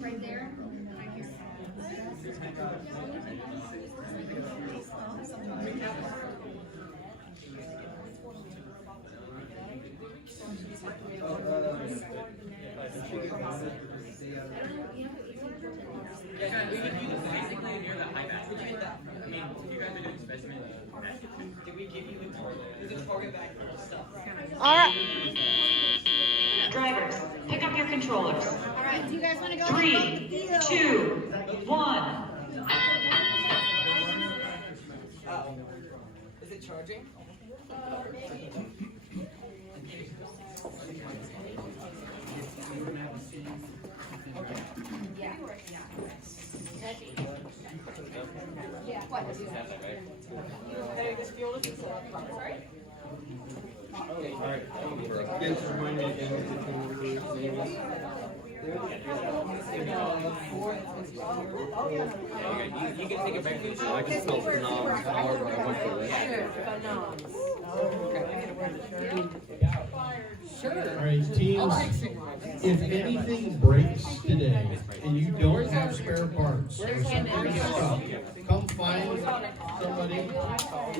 Right there. Yeah, we can do this basically near the high back. I mean, if you guys are doing specimen, did we give you the target back stuff? All right. Drivers, pick up your controllers. All right, do you guys want to go? 3, 2, 1. Is it charging? Yeah. Yeah. What? Sorry? Alright, kids, remind me again what the name is. You can take a break. I can spell phenoms, however I want to. All right, teams, if anything breaks today and you don't have spare parts or something stuff, come find somebody.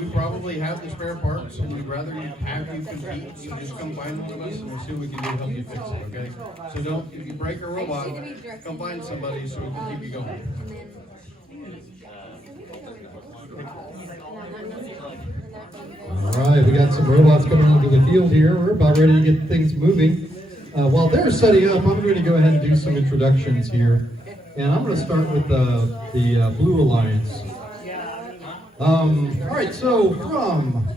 We probably have the spare parts and we'd rather have you compete, so just come find one of us and we'll see what we can do to help you fix it, okay? So don't, if you break a robot, come find somebody so we can keep you going. All right, we got some robots coming onto the field here. We're about ready to get things moving. While they're setting up, I'm going to go ahead and do some introductions here. And I'm going to start with the Blue Alliance. All right, so from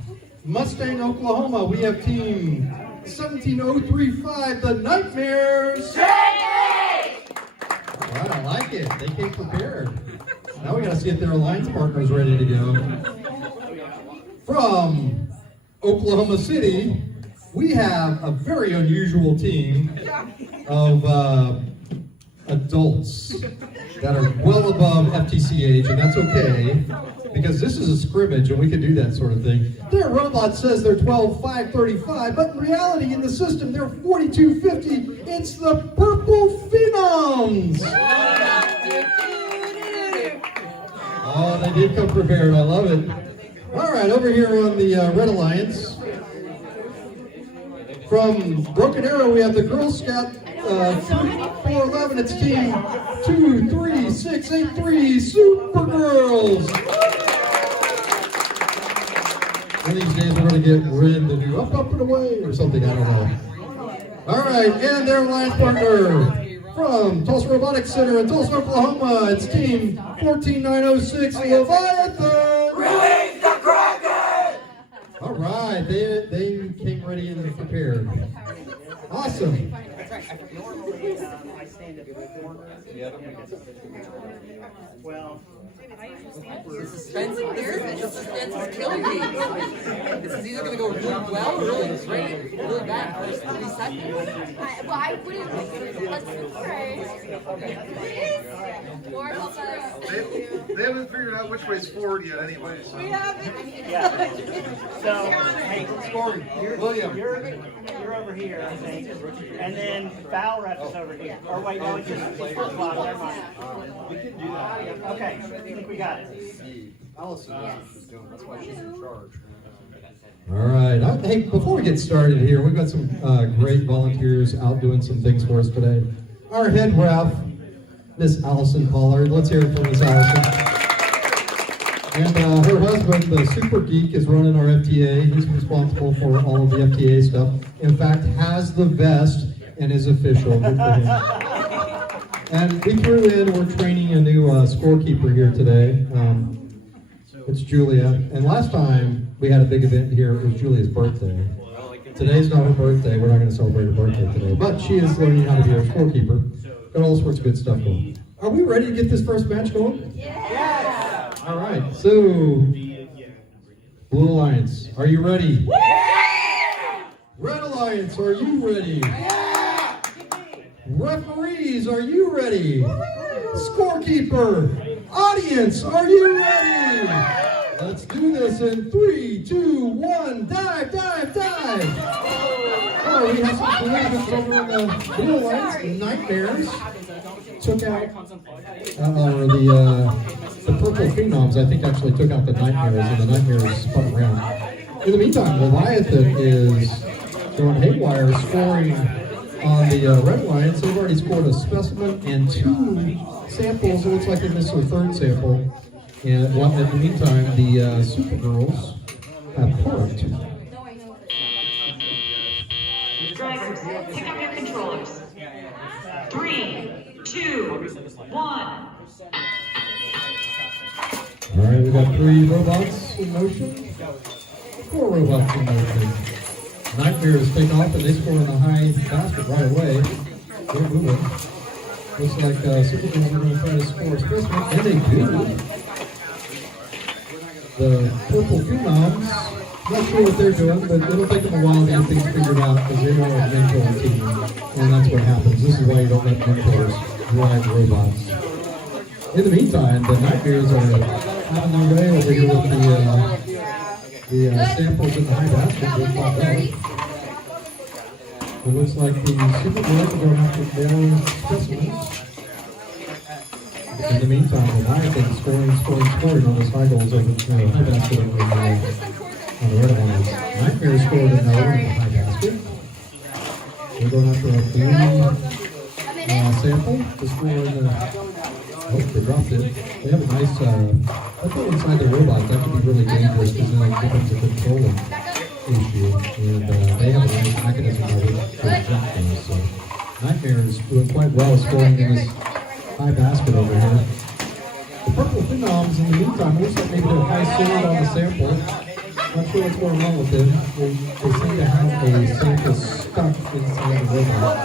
Mustang, Oklahoma, we have Team 17035, the Nightmares. All right, I like it. They came prepared. Now we got to see if their alliance partner's ready to go. From Oklahoma City, we have a very unusual team of adults that are well above FTC age, and that's okay, because this is a scrimmage and we can do that sort of thing. Their robot says they're 12,535, but in reality, in the system, they're 4,250. It's the Purple Phenoms! Oh, they did come prepared. I love it. All right, over here on the Red Alliance. From Broken Arrow, we have the Girl Scout 411. It's team 23683 Supergirls. One of these days we're going to get Red to do up, up, and away or something. I don't know. All right, and their alliance partner from Tulsa Robotics Center in Tulsa, Oklahoma. It's team 14906 Leviathan. Release the Kraken! All right, they came ready and prepared. Awesome. Normally, I stand at the corner. Well, The suspense is killing me. This is either going to go really well or really great, really bad for 30 seconds. Well, I wouldn't. Let's pray. Lord, help us. They haven't figured out which way's forward yet anyway. So. We haven't. Yeah. So, hey, you're over here, I think. And then foul ref is over here. Or wait, no, it's just flip-flop. Never mind. We can do that. Okay, I think we got it. Allison knows what she's doing. That's why she's in charge. All right. Hey, before we get started here, we've got some great volunteers out doing some things for us today. Our head ref, Miss Allison Pollard. Let's hear it for Miss Allison. And her husband, the super geek, is running our FTA. He's responsible for all of the FTA stuff. In fact, has the vest and is official. Good for him. And we threw in, we're training a new scorekeeper here today. It's Julia. And last time we had a big event here, it was Julia's birthday. Today's not her birthday. We're not going to celebrate her birthday today. But she is learning how to be our scorekeeper. Got all sorts of good stuff going. Are we ready to get this first match going? Yeah. All right. So, Blue Alliance, are you ready? Red Alliance, are you ready? Referees, are you ready? Scorekeeper, audience, are you ready? Let's do this in 3, 2, 1, dive, dive, dive! Oh, we have some collisions over on the Blue Alliance. The Nightmares took out, or the Purple Phenoms, I think, actually took out the Nightmares, and the Nightmares spun around. In the meantime, Leviathan is going haywire, scoring on the Red Alliance. They've already scored a specimen and 2 samples. It looks like they missed their 3rd sample. And in the meantime, the Supergirls have parked. Drivers, pick up your controllers. 3, 2, 1. All right, we got 3 robots in motion. 4 robots in motion. Nightmares take off and they score in the high basket right away. They're moving. Looks like Supergirls are going to try to score a specimen, and they do. The Purple Phenoms, not sure what they're doing, but it'll take them a while to get things figured out because they don't have mentor team, and that's what happens. This is why you don't let mentors drive robots. In the meantime, the Nightmares are having their way over here with the samples in the high basket. It looks like the Supergirls are going to have to bail specimens. In the meantime, Leviathan scoring on his high goals over the high basket on the Red Alliance. Nightmare scored in the high basket. They're going after a blue sample to score in the. Oh, they dropped it. They have a nice. I thought inside the robot that could be really dangerous because then it becomes a controlling issue, and they have a nice mechanism for jump things. So Nightmare is doing quite well scoring in this high basket over here. The Purple Phenoms, in the meantime, looks like maybe they're high centered on the sample. Not sure what's going on with it. They seem to have a sample stuck inside the robot.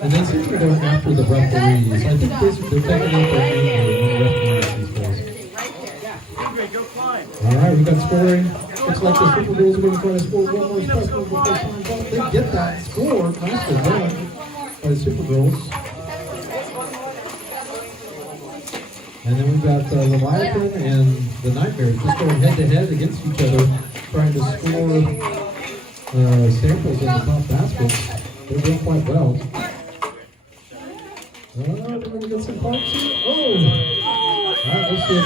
And they seem to be going after the referees. I think they're taking out their anger on referees these days. All right, we got scoring. Looks like the Super Bulls are going to try to score one more special before time's up. They get that score. Nicely done by the Super Girls. And then we've got Leviathan and the Nightmares just going head-to-head against each other, trying to score samples in the top baskets. They're doing quite well. We're going to get some points here. Oh! All right, let's see if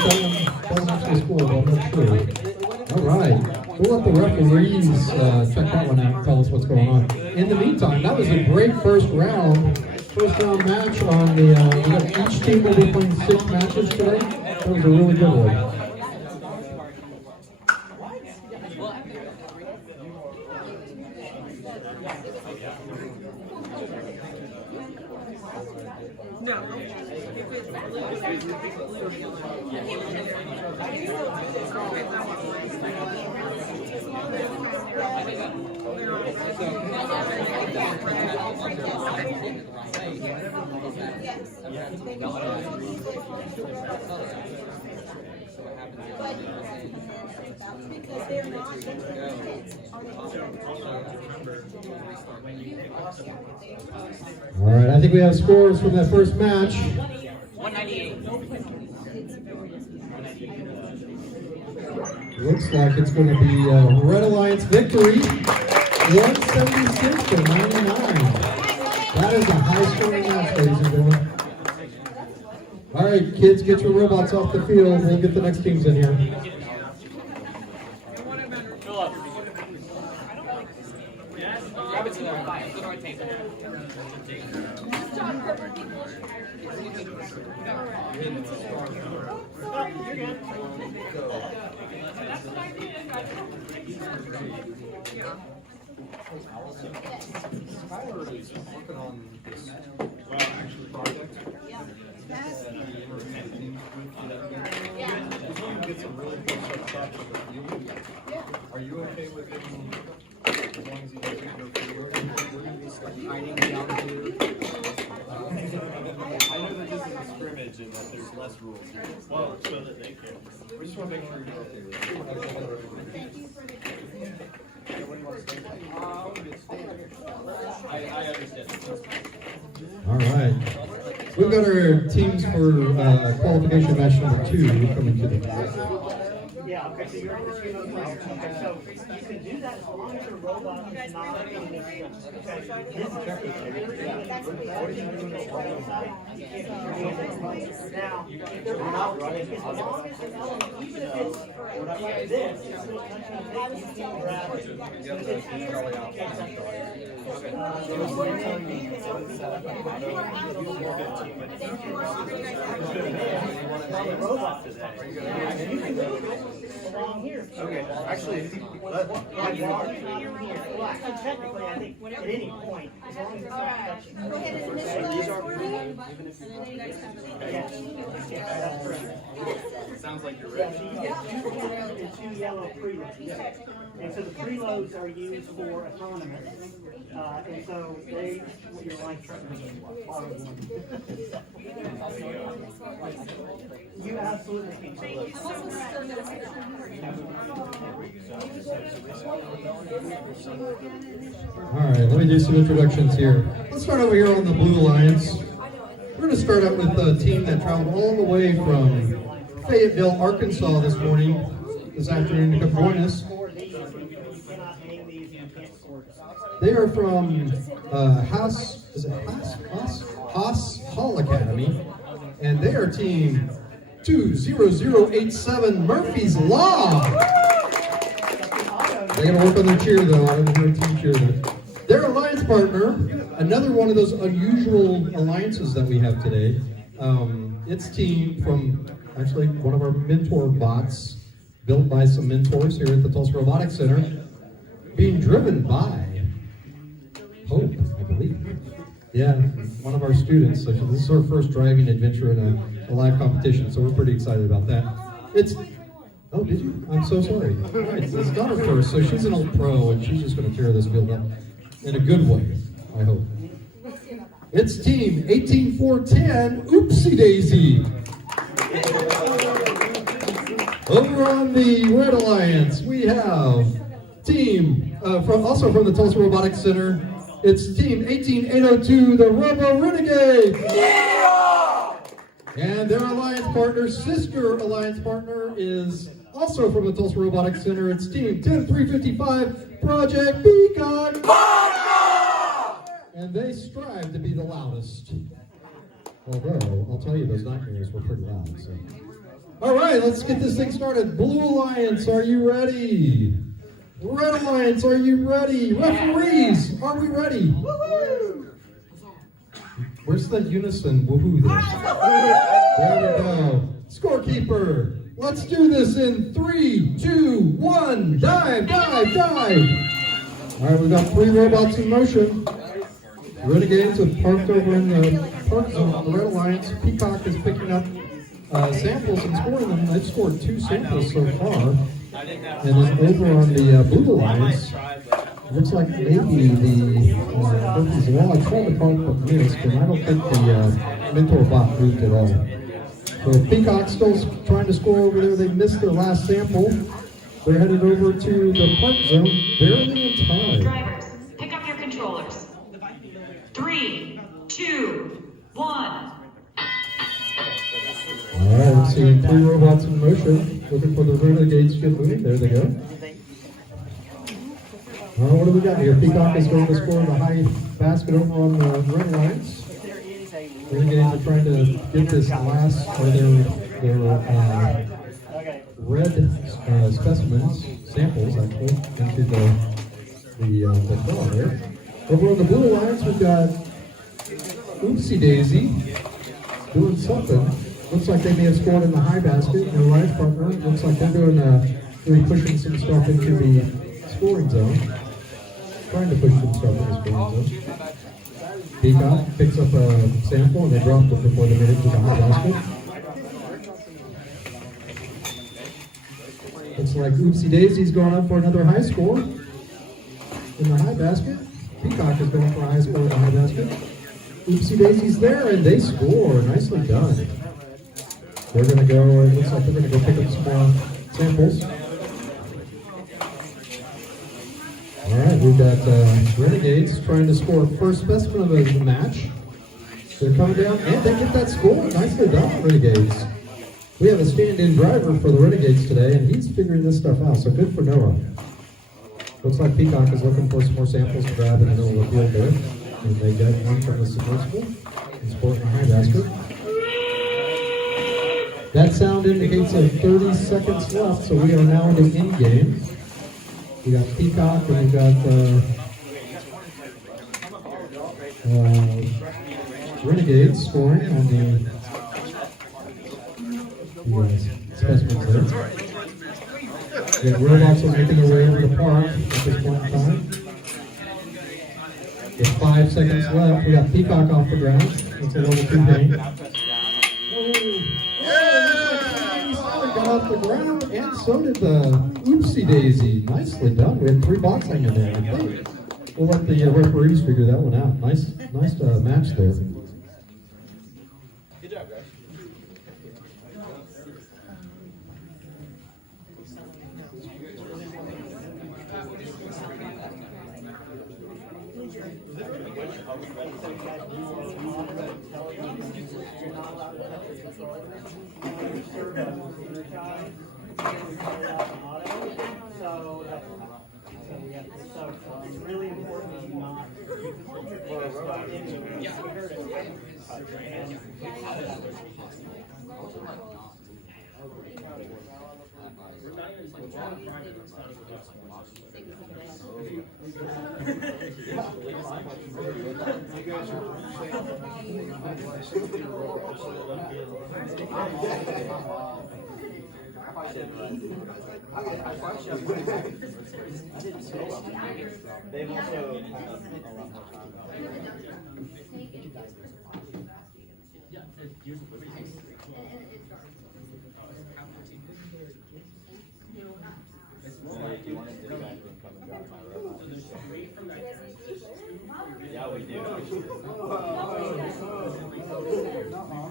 that one actually scored, but I'm not sure. All right. We'll let the referees check that one out and tell us what's going on. In the meantime, that was a great first round match on the, each team will be playing 6 matches today. That was a really good one. Because they're not All right, I think we have scores from that first match. 198. Looks like it's going to be Red Alliance victory, 176 to 99. That is a high-scoring match, ladies and gentlemen. All right, kids, get your robots off the field. We'll get the next teams in here. Grab it to the right. Go to right table. You're good. Tyler is working on this project. Get some really good stuff from you. Are you okay with him as long as he doesn't go through? We're going to be hiding down here. I know that this is a scrimmage and that there's less rules here. Well, so that they can. We just want to make sure you're okay with it. I understand. All right. We've got our teams for qualification match number 2 coming to the Yeah, okay, so you're in the stream of players. Okay, so you can do that as long as your robot is not in this game. Now, if they're not, as long as it's not, even if it's like this, it's still touching the ball, you can grab it. If it's here, you can't touch it. Along here. Okay, actually, technically, I think at any point, as long as it's not touching. Go ahead and initialize for me. And then you guys have it. Yeah, that's correct. Sounds like you're Yeah, ready. so you get two yellow preloads. And so the preloads are used for a tournament. And so they, your life borrowed one. You absolutely can. All right, let me do some introductions here. Let's start over here on the Blue Alliance. We're going to start out with a team that traveled all the way from Fayetteville, Arkansas this afternoon to come join us. They are from Haas Hall Academy, and they are team 20087 Murphy's Law. They got to work on their cheer though. I don't hear a team cheer there. Their alliance partner, another one of those unusual alliances that we have today. It's team from actually one of our mentor bots, built by some mentors here at the Tulsa Robotics Center, being driven by Hope, I believe. Yeah, one of our students. So this is our first driving adventure in a live competition, so we're pretty excited about that. It's Oh, did you? I'm so sorry. All right, so it's got her first, so she's an old pro, and she's just going to tear this field up in a good way, I hope. It's team 18410, Oopsie Daisy. Over on the Red Alliance, we have team, also from the Tulsa Robotics Center, it's team 18802, the Robo Renegade. Yeah! And their alliance partner, sister alliance partner, is also from the Tulsa Robotics Center. It's team 10355, Project Peacock. And they strive to be the loudest. Although, I'll tell you, those nightmares were pretty loud. So. All right, let's get this thing started. Blue Alliance, are you ready? Red Alliance, are you ready? Referees, are we ready? Woo-hoo! Where's the unison woohoo there? There we go. Scorekeeper, let's do this in 3, 2, 1. Dive, dive, dive. All right, we've got 3 robots in motion. Renegades have parked over in the park zone on the Red Alliance. Peacock is picking up samples and scoring them. They've scored 2 samples so far. And then over on the Blue Alliance, looks like maybe the Hercules Wall. I tried to park but missed, and I don't think the Mentor bot moved at all. So Peacock still trying to score over there. They missed their last sample. They're headed over to the park zone, barely in time. Drivers, pick up your controllers. 3, 2, 1. All right, I'm seeing 3 robots in motion, looking for the Renegades to get moving. There they go. All right, what do we got here? Peacock is going to score the high basket over on the Red Alliance. Renegades are trying to get this last, or their red specimens, samples actually, into the draw there. Over on the Blue Alliance, we've got Oopsie Daisy doing something. Looks like they may have scored in the high basket. Their alliance partner looks like they're doing really pushing some stuff into the scoring zone. Trying to push some stuff in the scoring zone. Peacock picks up a sample and they dropped it before they made it to the high basket. Looks like Oopsie Daisy's going up for another high score in the high basket. Peacock is going for a high score in the high basket. Oopsie Daisy's there and they score. Nicely done. They're going to go, it looks like they're going to go pick up some more samples. All right, we've got Renegades trying to score first specimen of the match. They're coming down and they get that score. Nicely done, Renegades. We have a stand-in driver for the Renegades today and he's figuring this stuff out, so good for Noah. Looks like Peacock is looking for some more samples to grab in the middle of the field there. And they got one from the submersible and sport in a high basket. That sound indicates 30 seconds left, so we are now in the end game. We got Peacock and we got Renegades scoring on the specimens there. We got robots are making their way over the park at this point in time. With 5 seconds left, we got Peacock off the ground. It's a level 2 game. Got off the ground, and so did the Oopsie Daisy. Nicely done. We had 3 bots hanging there. I think we'll let the referees figure that one out. Nice match there. Good job, guys. Really important to not They've also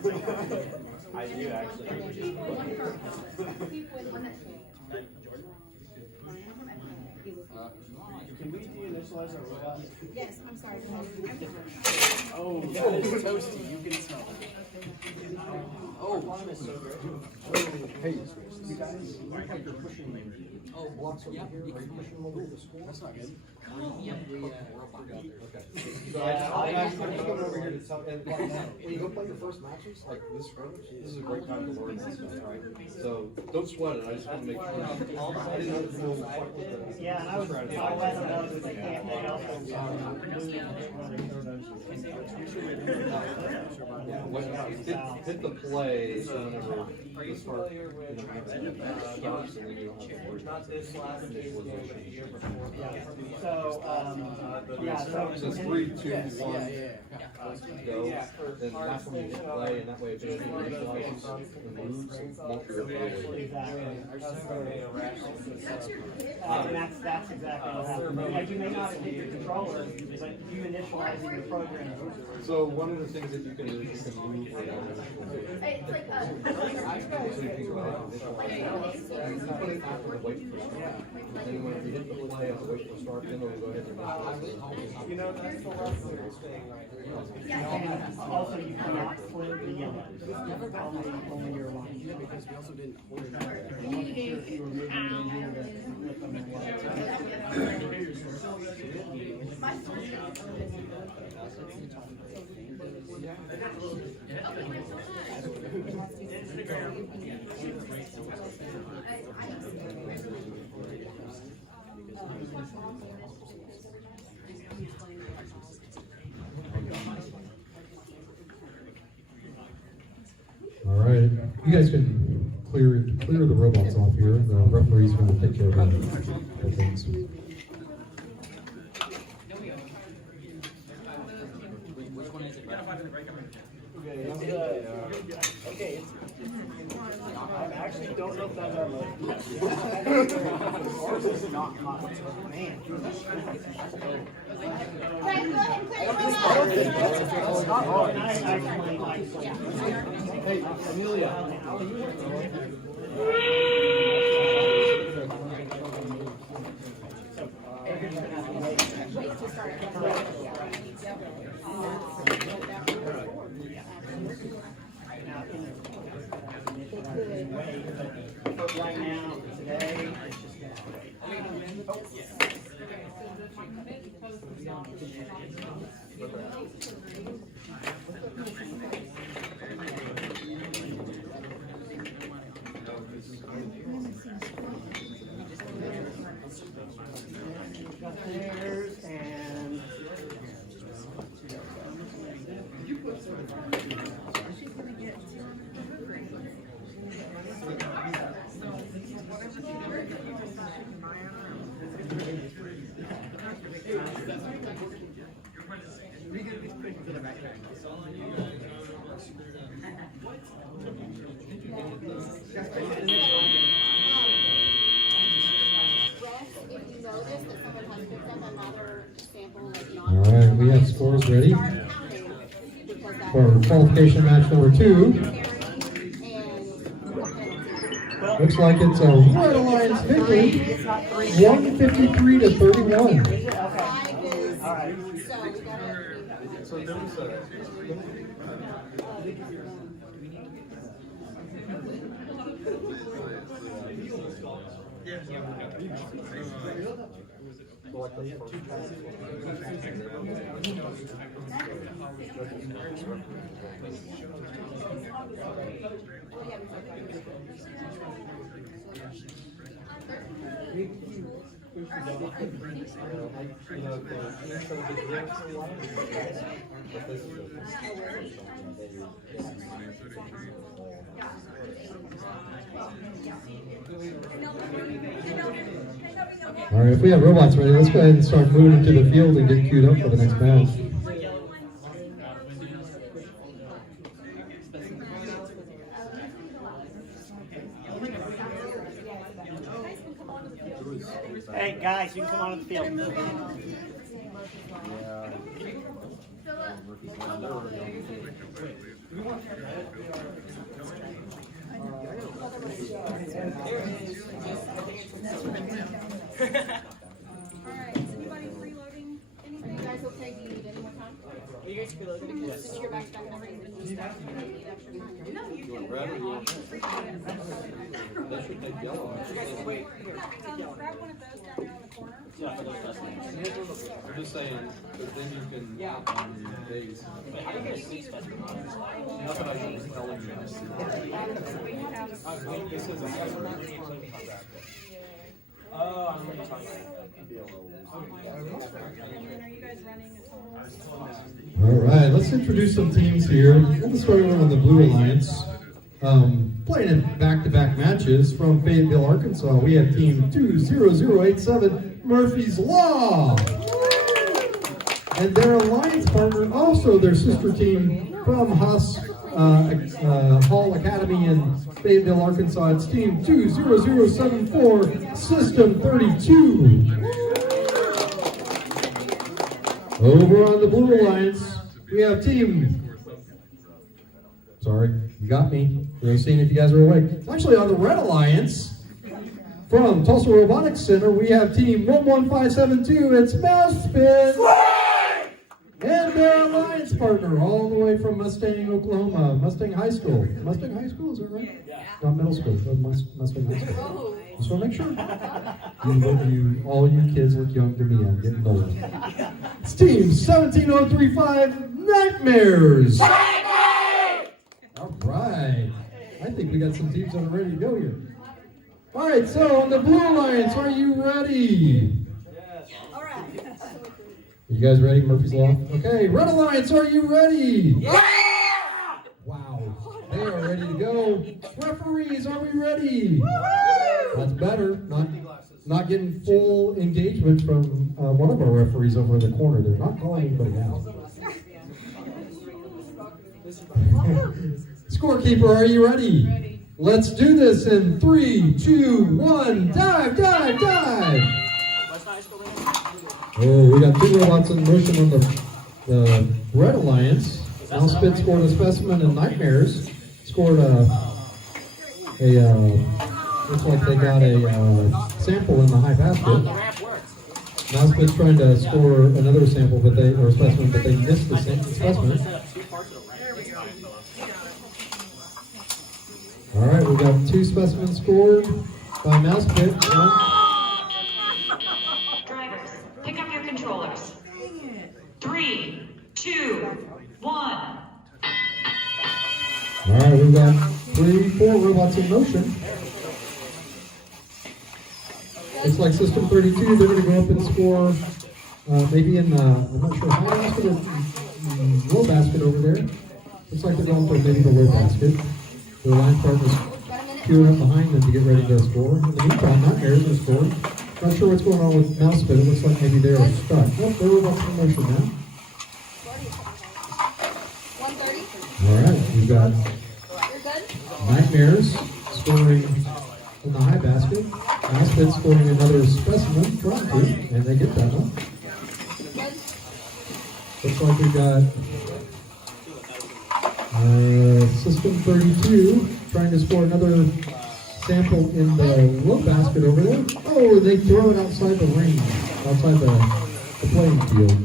I do actually. Can we de-initialize our robot? Yes, I'm sorry. Oh, that is toasty. You can smell it. Oh, Hey, you guys, look like you're pushing me. Oh, blocks over here. Are you pushing them over to the school? That's not good. Yeah, Okay. So I'm actually coming over here to tell, and like, when you go play your first matches, like this scrimmage, this is a great time to learn this stuff, right? So don't sweat it. I just want to make sure. I didn't know quite what the. Yeah, and I was let them know that they can't, they also. Yeah, hit the play, so whenever you start, starts and then you don't have to worry about initialization. So, yeah, so. So it's 3, 2, 1, go, then that's when you hit play, and that way if it initializes and moves, it won't be really. And that's exactly what happened. Like, you may not have hit your controller, but you initializing your program. So one of the things that you can do is you can move around initialization. It's like So you can go ahead and initialize. You put it after the wait for start. And then when you hit the play on the wait for start, then it'll go ahead and initialize. You know, that's the last thing right here. And also, you cannot flip the yellow. Only your line. Because we also didn't hold it. All right, you guys can clear the robots off here. The referee's going to take care of the things. which one is it? Okay, I actually don't know if that's our logo. Ours is not mine. Man. Hey, Amelia. But right now, today, it's just gonna wait. Got theirs and. All right, we have scores ready for qualification match number 2. Looks like it's a Red Alliance victory, 153 to 31. So there was a. All right, if we have robots ready, let's go ahead and start moving to the field and get queued up for the next match. Hey guys, you can come on the field. Alright, is anybody freeloading anything? You guys okay? Do you need any more time? Are you guys freeloading? Since your backpack and everything's been used up, you don't need extra time. No, you can. Red or yellow? That should take yellow. You guys can wait. Here, take yellow. Grab one of those down there on the corner. Yeah, for those specimens. I'm just saying, but then you can, on your days. How do you guys see specimens? Not that I can tell you. This is Oh, I'm really talking Are you guys running a total? All right, let's introduce some teams here. Let's start on the Blue Alliance. Playing in back-to-back matches from Fayetteville, Arkansas. We have team 20087, Murphy's Law. And their alliance partner, also their sister team from Huss Hall Academy in Fayetteville, Arkansas. It's team 20074, System 32. Over on the Blue Alliance, we have team... Sorry, you got me. We're seeing if you guys are awake. Actually, on the Red Alliance, from Tulsa Robotics Center, we have team 11572. It's Mouse Spin. And their alliance partner, all the way from Mustang, Oklahoma, Mustang High School. Mustang High School, is that right? Yeah. Not middle school, but Mustang High School. Just want to make sure. All you kids look young to me. I'm getting old. It's team 17035, Nightmares. All right. I think we got some teams that are ready to go here. All right, so on the Blue Alliance, are you ready? Yes. All right. You guys ready, Murphy's Law? Okay, Red Alliance, are you ready? Yeah! Wow, they are ready to go. Referees, are we ready? Woo-hoo! That's better. Not getting full engagement from one of our referees over in the corner. They're not calling anybody out. Scorekeeper, are you ready? Ready. Let's do this in 3, 2, 1, dive, dive, dive! Oh, we got 2 robots in motion on the Red Alliance. Mousepit scored a specimen and Nightmares scored looks like they got a sample in the high basket. Mousepit's trying to score another sample, or a specimen, but they missed the specimen. All right, we got 2 specimens scored by Mousepit. Drivers, pick up your controllers. 3, 2, 1. All right, we've got 4 robots in motion. It's like System 32, they're going to go up and score maybe in the, I'm not sure, high basket or low basket over there. Looks like they're going for maybe the low basket. Their line partner's queuing up behind them to get ready to score. In the meantime, Nightmares are scoring. Not sure what's going on with Mousepit. It looks like maybe they're stuck. Nope, they're robots in motion now. 130. All right, we've got Nightmares scoring in the high basket. Mousepit scoring another specimen, trying to, and they get that one. Looks like we've got System 32 trying to score another sample in the low basket over there. Oh, they throw it outside the ring, outside the playing field.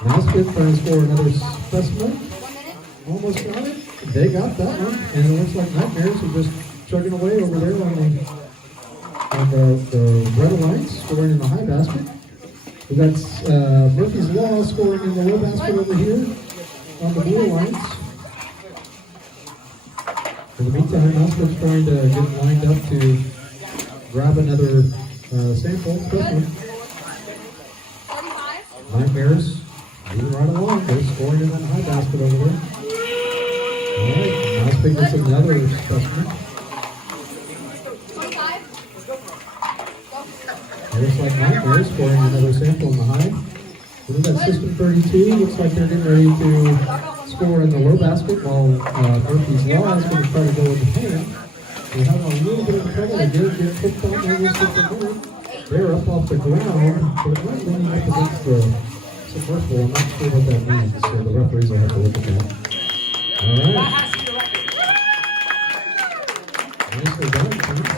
Mousepit trying to score another specimen. Almost got it. They got that one, and it looks like Nightmares are just chugging away over there on the Red Alliance, scoring in the high basket. We got Murphy's Law scoring in the low basket over here on the Blue Alliance. In the meantime, Mousepit's trying to get lined up to grab another sample specimen. Nightmares moving right along. They're scoring in that high basket over there. All right, Mousepit gets another specimen. Looks like Nightmares scoring another sample in the high. We got System 32. Looks like they're getting ready to score in the low basket while Murphy's Law is going to try to go in the pan. They're having a little bit of trouble. They did get picked on over System 4. They're up off the ground, but they're not leaning up against the submersible. I'm not sure what that means, so the referees will have to look at that. All right. That has to be the record. Nicely done, teams.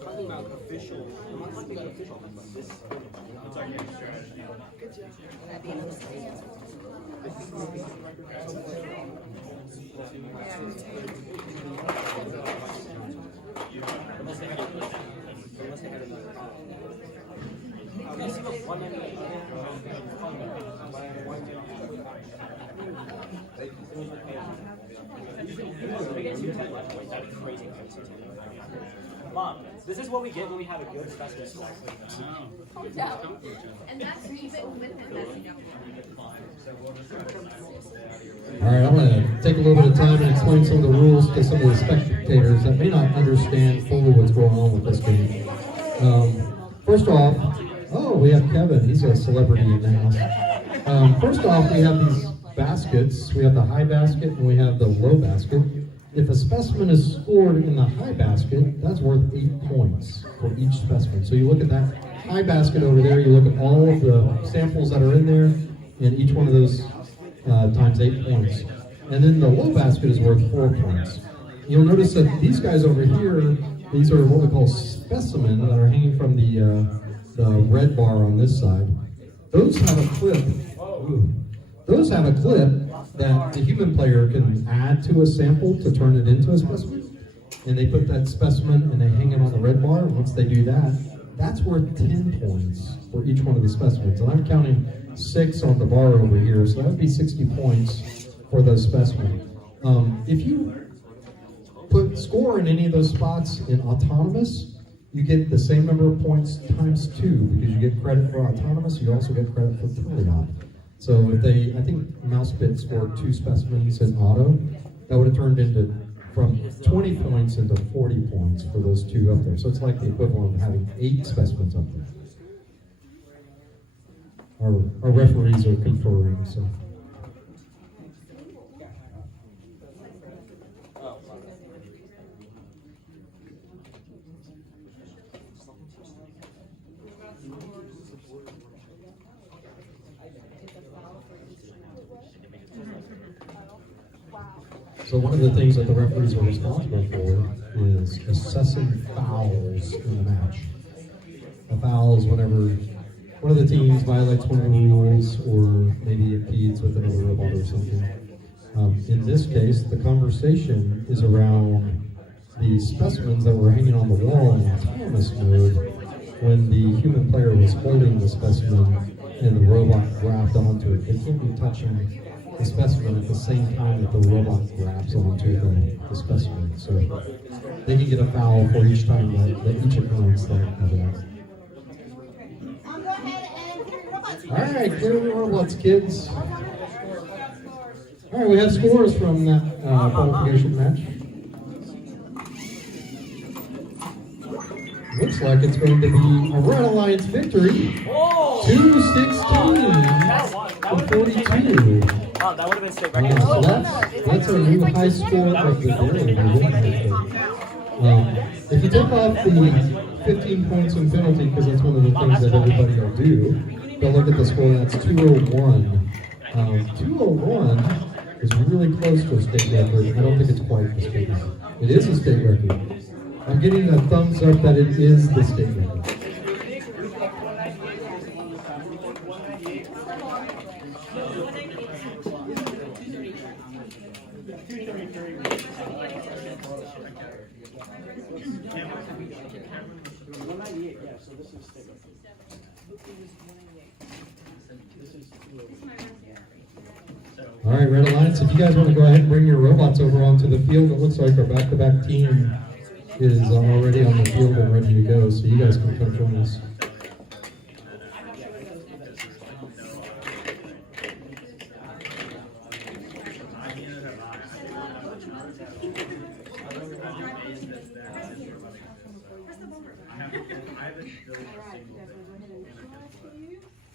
Talking about official, I'm not talking about official, but this. What's our game strategy? Mom, this is what we get when we have a good specimen school. Calm down. And that's even with it, that's no. All right, I'm going to take a little bit of time and explain some of the rules to some of the spectators that may not understand fully what's going on with this game. First off, we have Kevin. He's a celebrity in the house. First off, we have these baskets. We have the high basket and we have the low basket. If a specimen is scored in the high basket, that's worth 8 points for each specimen. So you look at that high basket over there, you look at all of the samples that are in there, and each one of those times 8 points. And then the low basket is worth 4 points. You'll notice that these guys over here, these are what we call specimen that are hanging from the red bar on this side. Those have a clip. Those have a clip that the human player can add to a sample to turn it into a specimen. And they put that specimen and they hang it on the red bar. And once they do that, that's worth 10 points for each one of the specimens. And I'm counting 6 on the bar over here, so that would be 60 points for those specimens. If you put score in any of those spots in autonomous, you get the same number of points times 2 because you get credit for autonomous, you also get credit for polygon. So if I think Mousebit scored 2 specimens in auto, that would have turned into from 20 points into 40 points for those 2 up there. So it's like the equivalent of having 8 specimens up there. Our referees are conferring, so. So one of the things that the referees are responsible for is assessing fouls in the match. A foul is whenever one of the teams violates one of the rules or maybe impedes with another robot or something. In this case, the conversation is around the specimens that were hanging on the wall in autonomous mode when the human player was holding the specimen and the robot grabbed onto it. They can't be touching the specimen at the same time that the robot grabs onto the specimen. So they can get a foul for each time that each occurrence that happens. All right, clear the robots, kids. All right, we have scores from that qualification match. Looks like it's going to be a Red Alliance victory. 216 to 42. Wow, that would have been state record. So that's our new high score of the day. If you take off the 15 points in penalty, because that's one of the things that everybody will do, they'll look at the score, that's 201. 201 is really close to a state record. I don't think it's quite the state record. It is a state record. I'm getting a thumbs up that it is the state record. All right, Red Alliance, if you guys want to go ahead and bring your robots over onto the field, it looks like our back-to-back team is already on the field and ready to go, so you guys can come join us.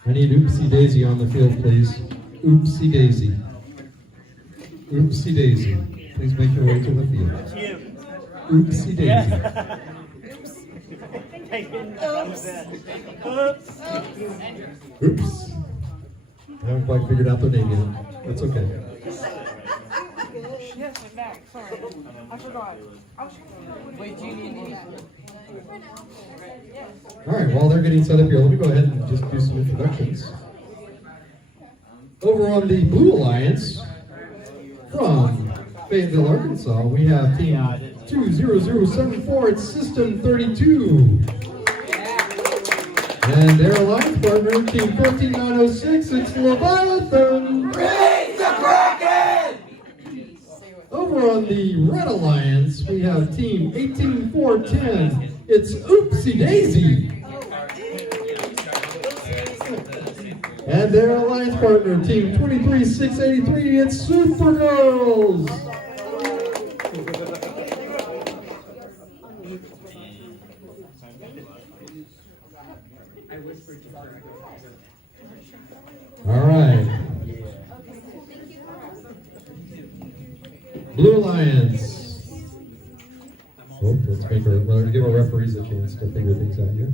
I need Oopsie Daisy on the field, please. Oopsie daisy. Oopsie daisy. Please make your way to the field. Oopsie daisy. Oops. I haven't quite figured out their name yet. That's okay. Sorry. I forgot. Wait, do you need All right, while they're getting set up here, let me go ahead and just do some introductions. Over on the Blue Alliance, from Fayetteville, Arkansas, we have Team 20074 at System 32. And their alliance partner, Team 14906, it's Leviathan. Raise the Kraken! Over on the Red Alliance, we have Team 18410. It's Oopsie Daisy. And their alliance partner, Team 23683. It's Supergirls. All right. Blue Alliance. Oh, let's give our referees a chance to figure things out here.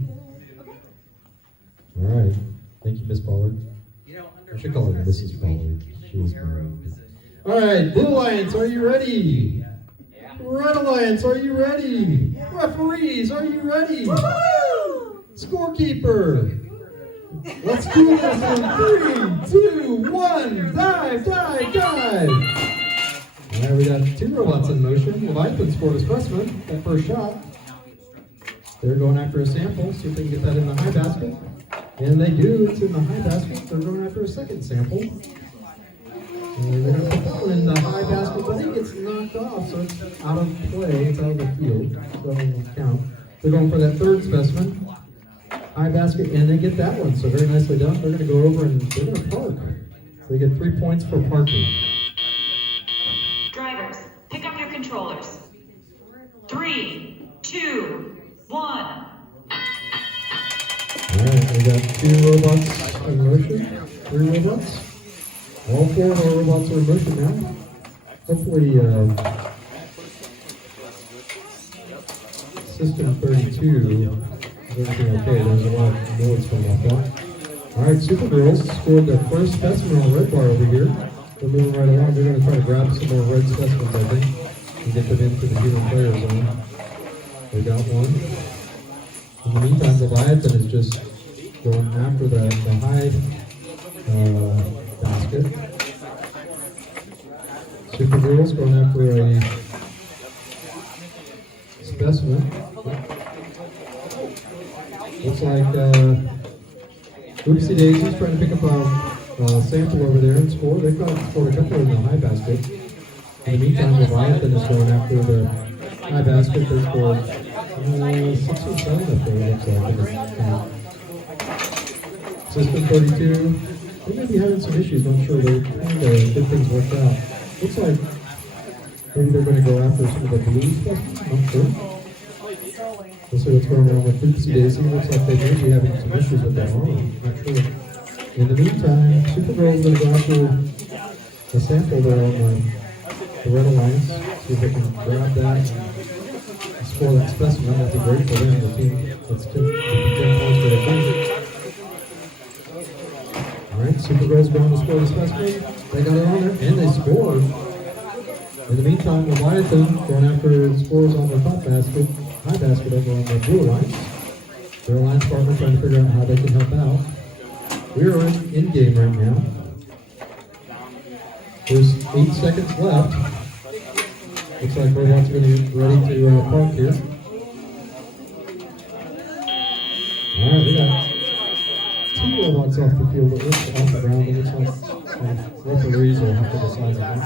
All right. Thank you, Miss Pollard. I should call her Mrs. Pollard. She was all right, Blue Alliance, are you ready? Red Alliance, are you ready? Referees, are you ready? Scorekeeper. Let's do this in 3, 2, 1. Dive, dive, dive. All right, we got 2 robots in motion. Leviathan scored a specimen, that first shot. They're going after a sample, see if they can get that in the high basket. And they do, it's in the high basket. They're going after a second sample. And they're going to put that one in the high basket, but it gets knocked off, so it's out of play, it's out of the field. So it won't count. They're going for that third specimen. High basket, and they get that one, so very nicely done. They're going to go over and they're going to park. So they get 3 points for parking. Drivers, pick up your controllers. 3, 2, 1. All right, we got 2 robots in motion, 3 robots. All 4 of our robots are in motion now. Hopefully, System 32 is everything okay. There's a lot of noise coming off that. All right, Supergirls scored their first specimen on the red bar over here. They're moving right along. They're going to try to grab some more red specimens, I think, and get them into the human player zone. They got one. In the meantime, Leviathan is just going after the high basket. Supergirl's going after a specimen. Looks like Oopsie Daisy's trying to pick up a sample over there and score. They've scored a couple in the high basket. In the meantime, Leviathan is going after the high basket. They scored 6 or 7 up there, it looks like. System 32, they may be having some issues, I'm sure. They're trying to get things worked out. Looks like maybe they're going to go after some of the blue stuff. I'm not sure. We'll see what's going on with Oopsie Daisy. Looks like they may be having some issues with that arm. Not sure. In the meantime, Supergirl is going to go after the sample there on the Red Alliance. See if they can grab that and score that specimen. That'd be great for them. The team, that's 10 points for their team. All right, Supergirl's going to score the specimen. They got it on there, and they scored. In the meantime, Leviathan going after scores on the top basket, high basket over on the Blue Alliance. Their alliance partner trying to figure out how they can help out. We are in game right now. There's 8 seconds left. Looks like robots are going to get ready to park here. All right, we got 2 robots off the field. It looks off the ground. It looks like referees will have to decide on that.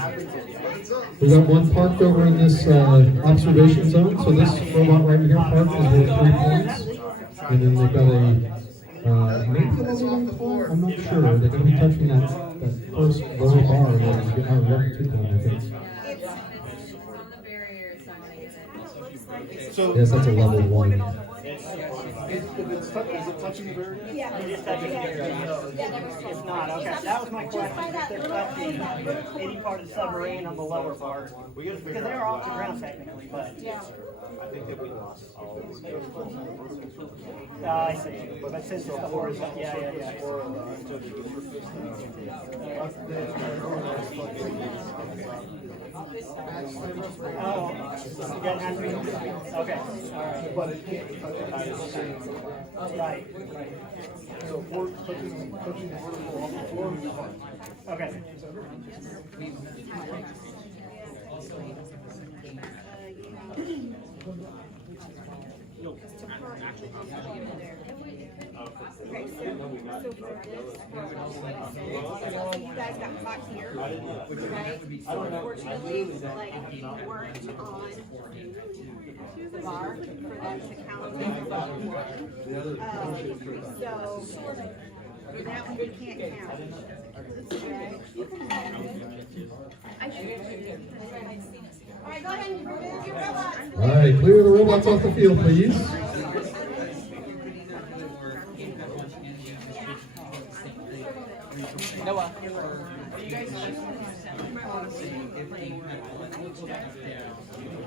We got 1 parked over in this observation zone. So this robot right here parked is worth 3 points. And then they've got a maybe another 1 point. I'm not sure. They're going to be touching that first lower bar and then get our level 2 point, I think. On the barrier, it's not going to get it. Yes, that's a level 1. Is it touching the barrier? Yeah. It is touching the barrier. Yeah. It's not, okay. That was my question. If they're touching any part of the submarine on the lower part. Because they're off the ground technically, but. Yeah. I think that we lost all of it. I see. But since it's the horizontal, yeah. Oh, it doesn't have to be. Okay, all right. But it can't be touching the same. Right. So if we're touching the vertical off the floor, we're fine. Okay. Okay, so for this, you guys got caught here, right? So unfortunately, like, you weren't on the bar for that to count as one. So, for that one, you can't count. Okay? All right, go ahead and remove your robots. All right, clear the robots off the field, please. Noah.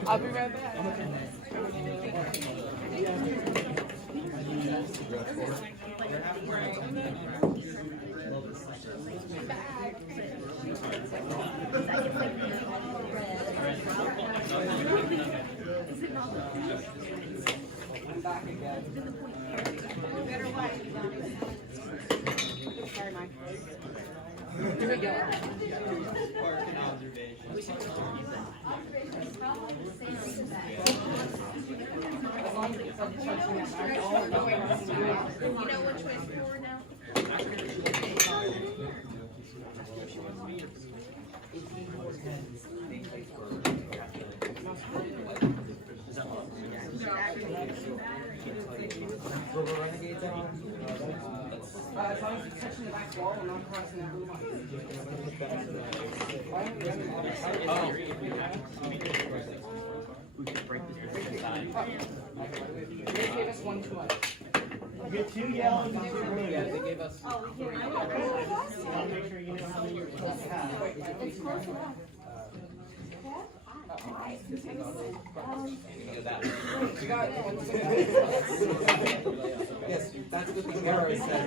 I'll be right back. I'm back again. Better watch. Sorry, Mike. Here we go. You know which way it's forward now? As long as it's touching the back wall and not crossing that blue line. We could break this inside. They gave us one too much. You get 2 yellows and 2 blues. Yeah, they gave us. I'll make sure you know how many you're supposed to have. It's close enough. We got yes, that's what the error said.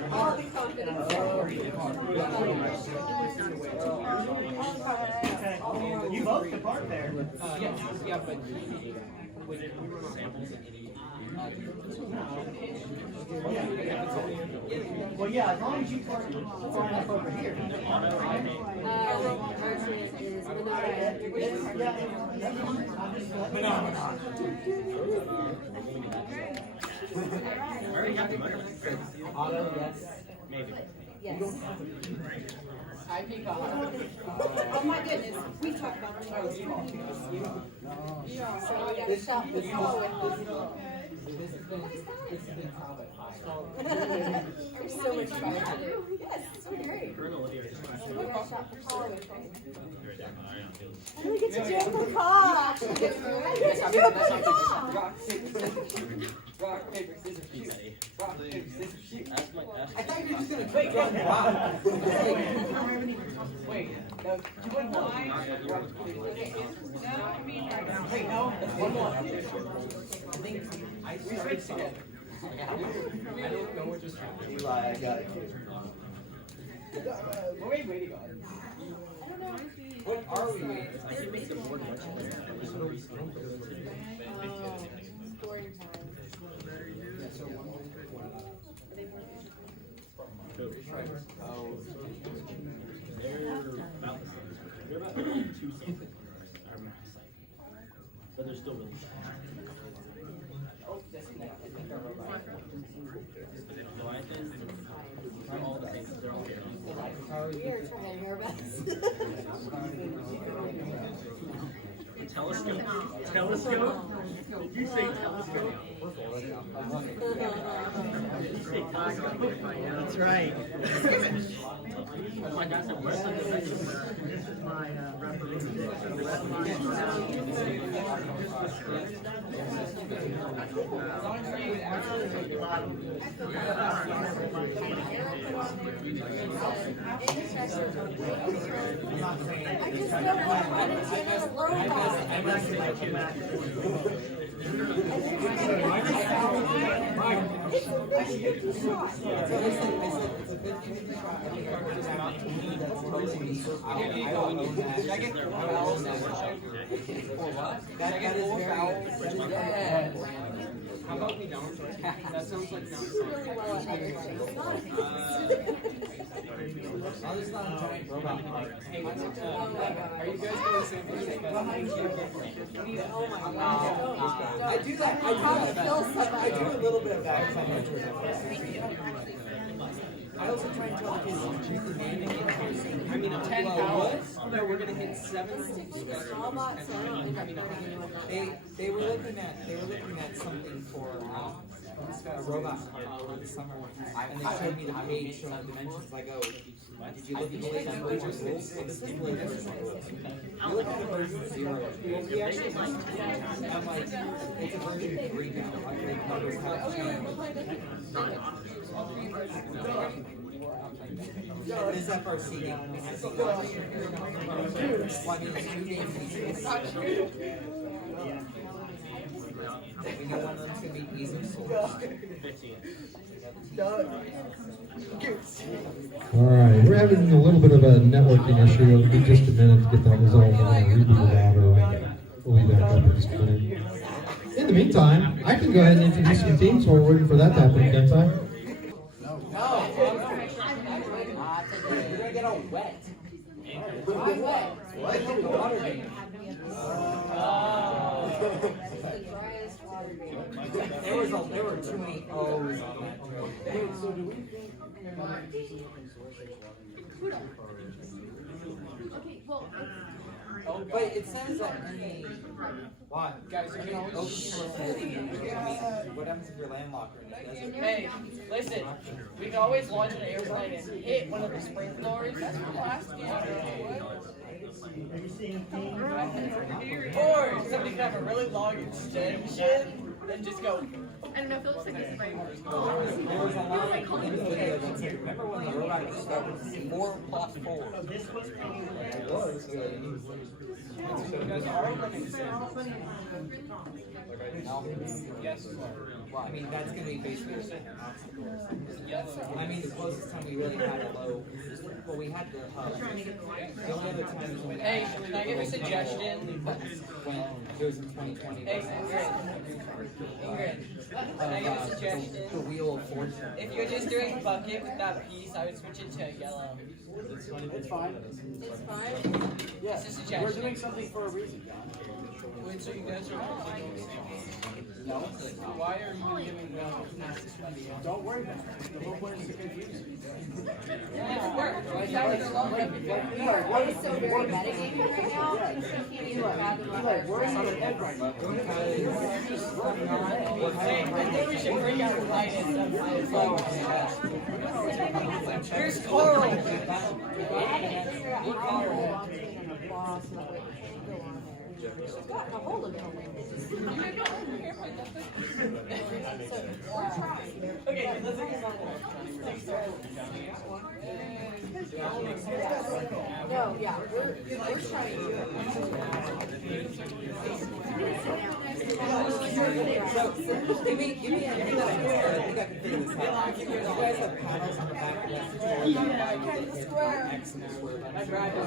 You both can park there. Yeah, but well, yeah, as long as you park far enough over here. Auto, yes. Maybe. Yes. I think Auto. Oh my goodness, we talked about this. So I gotta stop this hole. This has been probably high. There's so much fun to do. Yes, it's been great. Colonel here is We gotta stop the hallway train. very damn high on hills. I really get to jam the car. I get to jam the car. Rock, paper, scissors, shoot. Rock, paper, scissors, shoot. That's my I thought you were just gonna wait. Wow. Wait, no, you wouldn't know. Wait, no, one more. I think we switched again. I don't know what just happened. Eli, I got it. What are we waiting on? What are we waiting on? I can make the board much better. Story time. They're about the same. They're about 2 centimeters. Our max height. But they're still really short. No, I think they're all the same. They're all here. We are trying our best. Telescope? Telescope? Did you say telescope? Did you say telescope? That's right. Oh my gosh, I'm worse than the This is my referee. How about we don't? That sounds like I'll just not giant robot. Hey, are you guys doing the same thing? I do that. I do a little bit of that because I'm interested. I also try and tell kids to choose the name and I mean, 10 hours. No, we're gonna hit 7. They were looking at something for a robot over the summer, and they showed me the page showing dimensions. I go, did you look at the latest version of rules? Well, this is the latest version of rules. You look at the version 0. We actually, I'm like, it's a version 3 now. Like, the numbers have changed. What is FRC now? We have to go. We know one of them's going to be easy Alright, we're having a little bit of a networking issue. It'll be just a minute to get that resolved. I'm going to reboot the router. We'll be back up in just a minute. In the meantime, I can go ahead and introduce some teams while we're waiting for that to happen, can't I? You're gonna get all wet. Why wet? What? The water game. There were too many O's on that joke. So do we think Okay, well, but it says that any why? Guys, you can always what happens if you're landlocked or anything? Hey, listen, we can always launch an airplane and hit one of the spring floors. That's from last game. Or somebody can have a really long extension and just go. I don't know, it looks like it's right. There was a line in the video that said, remember when the robot started 4 plus 4? This was probably It was. Yes. Well, I mean, that's going to be basically the same. I mean, the closest time we really had a low, well, we had the the only other time was when Hey, can I give a suggestion? when it was in 2020. Hey, Ingrid, can I give a suggestion? The Wheel of Fortune. If you're just doing bucket with that piece, I would switch it to yellow. it's fine? It's fine? Yeah, It's a suggestion. we're doing something for a reason, John. Wait, so you guys are No. why are you giving the fastest money? Don't worry about it. The whole point is to confuse you. It's work. Eli, what is so very metagaming right now. It's so can't even fathom Eli, where is your head right now? Hey, I think we should bring out light and stuff. Here's Coral. She's gotten a hold of it. Okay, let's take No, yeah, we're trying to. Give me that idea. I think I can figure this out. You guys have panels on the back of this. Square. X and square. I drive it.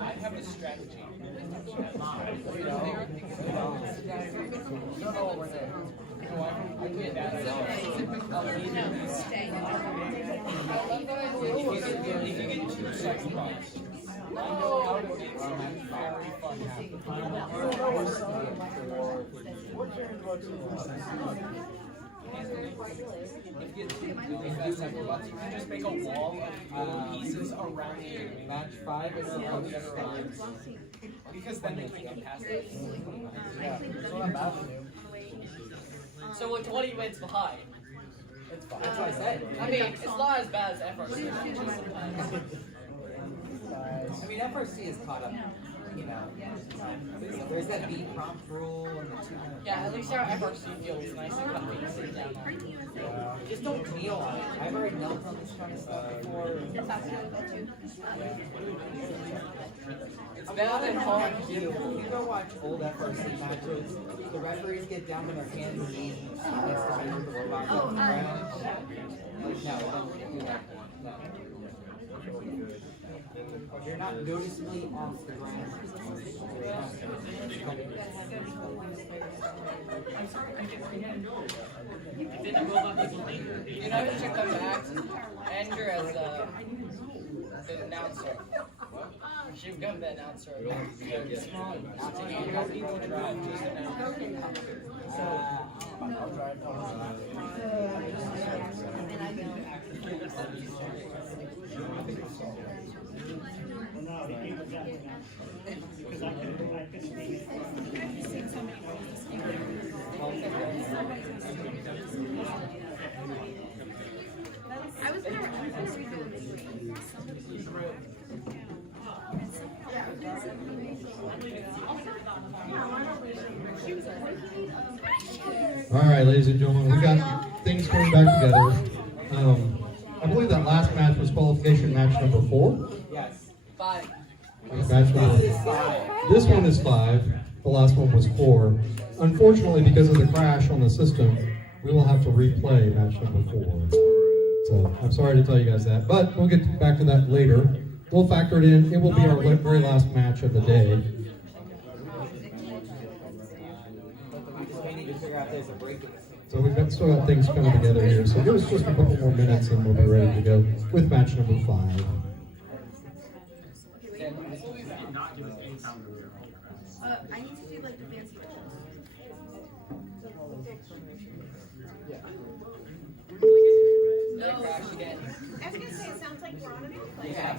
I have a strategy. No, we're there. Just make a wall of pieces around match 5 and then on the other line. Because then they can't pass it. Yeah, that's what I'm about to do. So we're 20 wins behind. It's fine. That's what I said. I mean, it's not as bad as FRC. I mean, FRC is caught up, you know. There's that beat prompt rule and the 2 minute. Yeah, at least our FRC feels nice and comfy to sit down on. Just don't kneel on it. I've already knelt on this kind of stuff before. It's better than hard. You go watch old FRC matches, the referees get down on their hands and knees and next to measure the robot on the ground. Like, no, don't do that. No. You're not noticeably off the ground. You know who should come back? Andrew as the announcer. She would become the announcer. I'll drive I was there. All right, ladies and gentlemen, we got things coming back together. I believe that last match was qualification match number 4. Yes. 5. Match number. This one is 5. The last one was 4. Unfortunately, because of the crash on the system, we will have to replay match number 4. So I'm sorry to tell you guys that, but we'll get back to that later. We'll factor it in. It will be our very last match of the day. So we've got still got things coming together here. So give us just a couple more minutes and we'll be ready to go with match number 5. I need to do like the fancy No crash again. I was gonna say, it sounds like we're on an airplane. Yeah.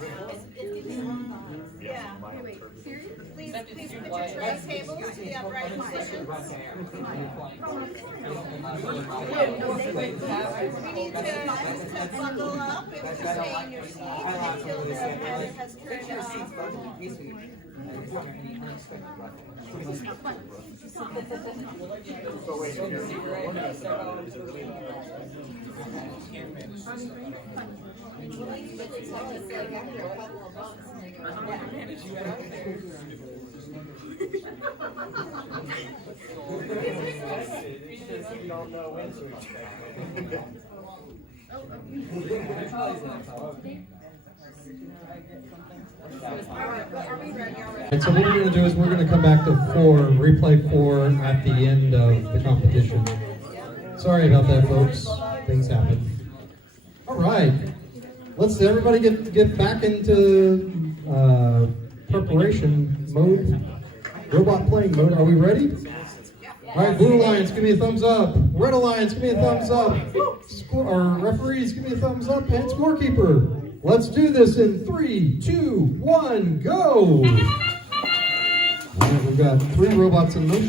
Yeah. Wait, serious? Please put your tray tables to the upright position. We need to buckle up and stay in your seat until the pilot has turned off. You don't know when to. And so what we're going to do is we're going to come back to 4, replay 4 at the end of the competition. Sorry about that, folks. Things happen. All right. Let's everybody get back into preparation mode, robot playing mode. Are we ready? All right, Blue Alliance, give me a thumbs up. Red Alliance, give me a thumbs up. Referees, give me a thumbs up. And scorekeeper. Let's do this in 3, 2, 1, go! All right, we've got 3 robots in motion.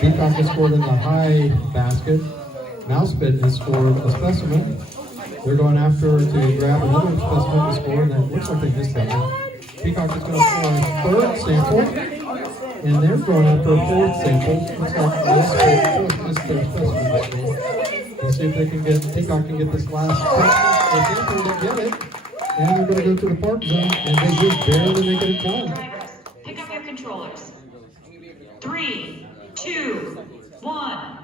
Peacock has scored in the high basket. Mousebit has scored a specimen. They're going after to grab another specimen to score, and it looks like they missed that one. Peacock is going to score a 3rd sample, and they're going after a 4th sample. Looks like Mousebit missed their specimen. We'll see if they can get, Peacock can get this last sample. They get it, and they're going to go to the park zone, and they just barely make it in time. Pick up your controllers. 3, 2, 1.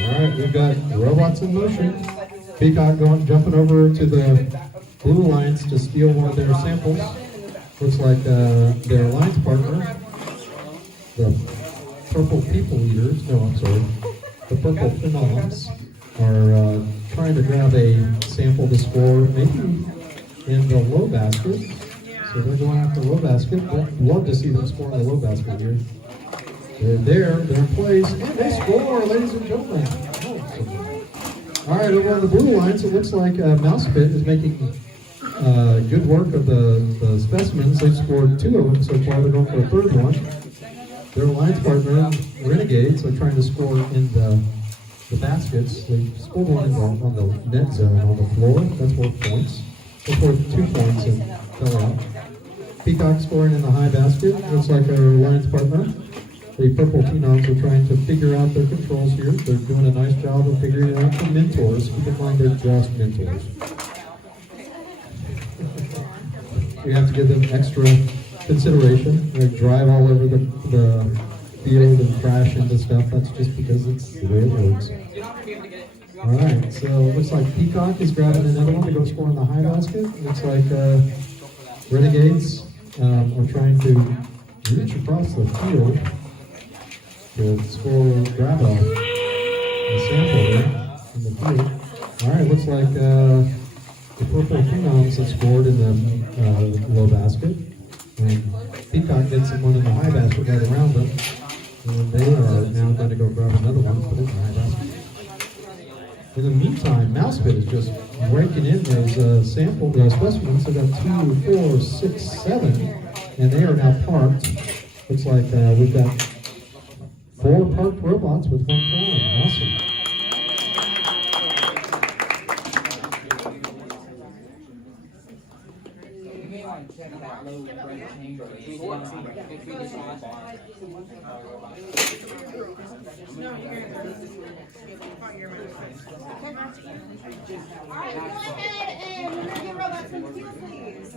Alright, we've got robots in motion. Peacock jumping over to the Blue Alliance to steal one of their samples. Looks like their alliance partner, the purple people eaters, no, I'm sorry, the purple phenoms are trying to grab a sample to score maybe in the low basket. So they're going after low basket. I'd love to see them score in the low basket here. They're there, they're in place, and they score, ladies and gentlemen. All right, over on the blue lines, it looks like Mousepit is making good work of the specimens. They've scored 2 of them so far. They're going for a 3rd one. Their alliance partner, Renegades, are trying to score in the baskets. They scored one on the net zone on the floor. That's worth points. They scored 2 points and fell out. Peacock scoring in the high basket. Looks like our alliance partner. The purple phenoms are trying to figure out their controls here. They're doing a nice job of figuring it out for mentors. Keep in mind they're just mentors. We have to give them extra consideration. They drive all over the field and crash into stuff. That's just because it's the way it works. All right, so it looks like Peacock is grabbing another one to go score in the high basket. Looks like Renegades are trying to reach across the field to score, grab a sample there in the field. All right, looks like the purple phenoms have scored in the low basket. And Peacock gets one in the high basket right around them. And they are now going to go grab another one, put it in the high basket. In the meantime, Mousepit is just breaking in those specimens. They've got 2, 4, 6, 7, and they are now parked. Looks like we've got 4 parked robots with 1 flying. Awesome. You may want to check that low brake chamber. Alright, go ahead and remove your robots from the field, please.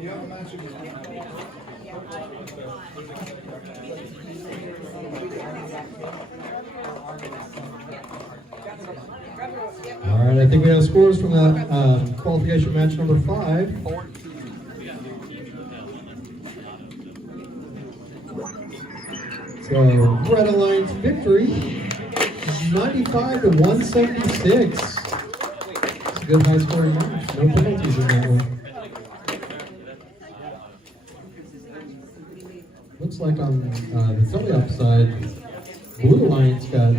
You have a match All right, I think we have scores from that qualification match number 5. So, Red Alliance victory, 95 to 176. It's a good high scoring match. No penalties in that one. Looks like on the teleop side, Blue Alliance got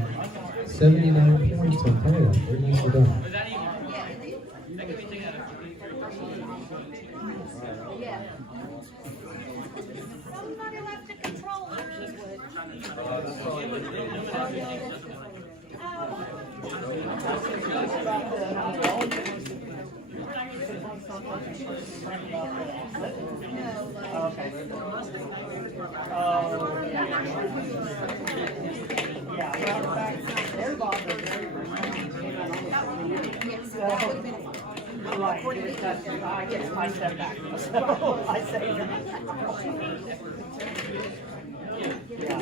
79 points on teleop. Very nicely done. Somebody left the controller. Okay. Right, I step back, so I say that. Yeah.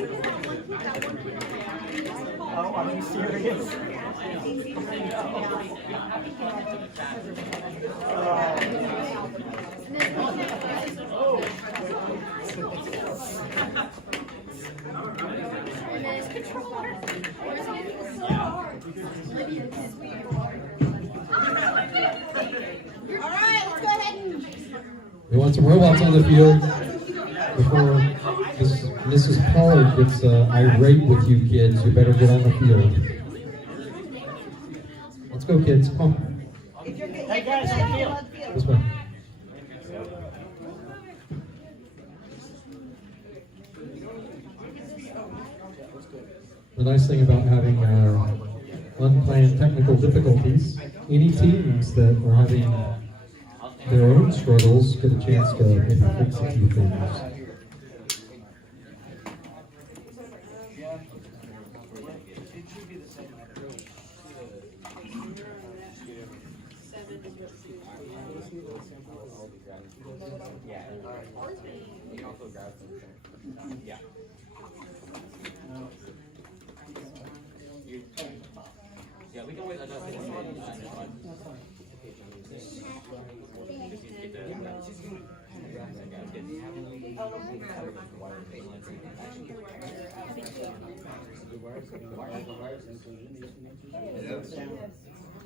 Oh, are you serious? Alright, let's go ahead and... We want some robots on the field before Mrs. Pollard gets irate with you kids. You better get on the field. Let's go, kids. Come on. Hey guys, on the field. This way. The nice thing about having unplanned technical difficulties, any teams that are having their own struggles get a chance to maybe fix a few things. Yeah. We can wait adjust it.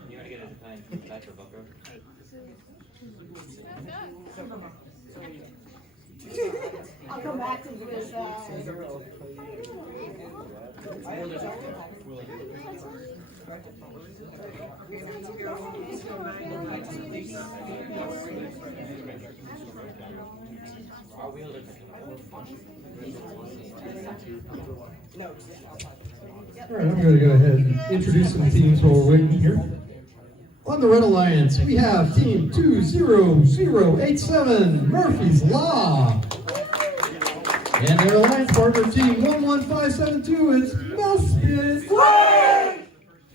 You want to get a time back for Bucko? I'll come back to you because All right, I'm going to go ahead and introduce some teams while we're waiting here. On the Red Alliance, we have Team 20087, Murphy's Law. And their alliance partner, Team 11572, is Mousepit.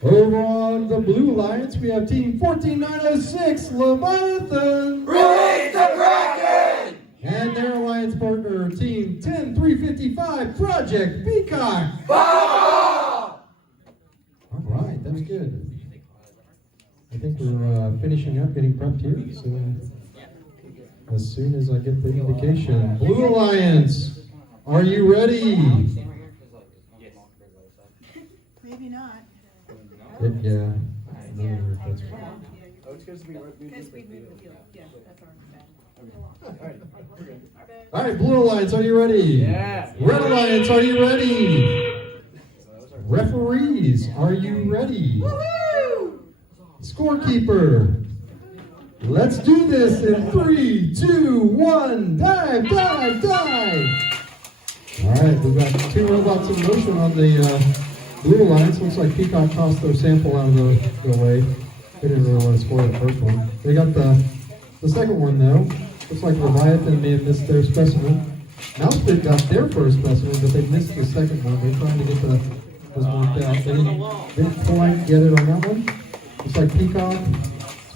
Over on the Blue Alliance, we have Team 14906, Leviathan. Release the Kraken! And their alliance partner, Team 10355, Project Peacock. All right, that's good. I think we're finishing up, getting prepped here. So as soon as I get the indication, Blue Alliance, are you ready? Maybe not. Yeah. No, that's Because we moved the field. Yeah, that's our bad. all right, Blue Alliance, are you ready? Yeah. Red Alliance, are you ready? Referees, are you ready? Scorekeeper, let's do this in 3, 2, 1, dive, dive, dive. All right, we've got 2 robots in motion on the Blue Alliance. Looks like Peacock tossed their sample out of the way. They didn't really want to score the first one. They got the second one though. Looks like Leviathan may have missed their specimen. Mousepit got their first specimen, but they missed the second one. They're trying to get those marked out. They didn't quite get it on that one. Looks like Peacock is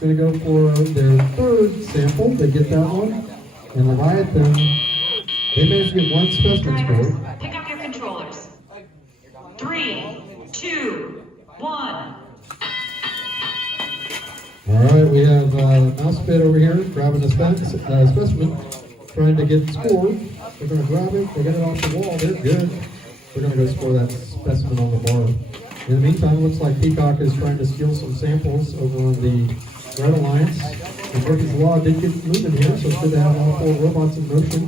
going to go for their third sample. They get that one. And Leviathan, they managed to get one specimen scored. Pick up your controllers. 3, 2, 1. All right, we have Mousepit over here grabbing a specimen, trying to get scored. They're going to grab it. They get it off the wall. They're good. They're going to go score that specimen on the bar. In the meantime, it looks like Peacock is trying to steal some samples over on the Red Alliance. And Murphy's Law did get moving here, so it's good to have all 4 robots in motion.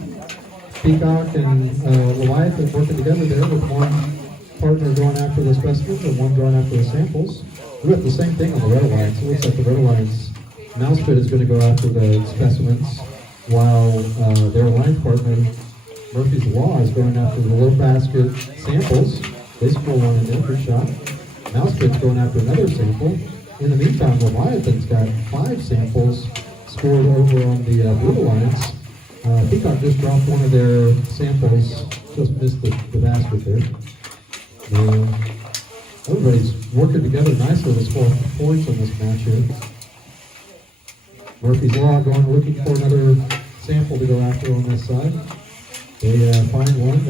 Peacock and Leviathan working together there with one partner going after the specimens and one going after the samples. We got the same thing on the Red Alliance. It looks like the Red Alliance Mousepit is going to go after the specimens, while their alliance partner Murphy's Law is going after the low basket samples. They score one in there, good shot. Mousepit's going after another sample. In the meantime, Leviathan's got 5 samples scored over on the Blue Alliance. Peacock just dropped one of their samples, just missed the basket there. Everybody's working together nicely to score points on this match here. Murphy's Law going looking for another sample to go after on this side. They find one.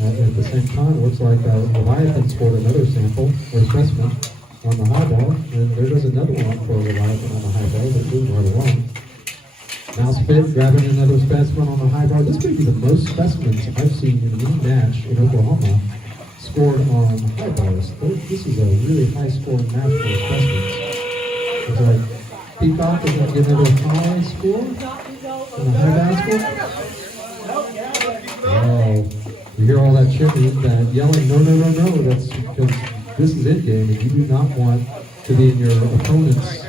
At the same time, it looks like Leviathan scored another sample, or specimen, on the high ball, and there goes another one for Leviathan on the high ball. They're moving right along. Mousepit grabbing another specimen on the high bar. This could be the most specimens I've seen in any match in Oklahoma scored on high bars. This is a really high scoring match for specimens. Looks like Peacock is going to get another high score on the high basket. Oh, you hear all that chipping, that yelling, no, no, no, no. That's because this is in game, and you do not want to be in your opponent's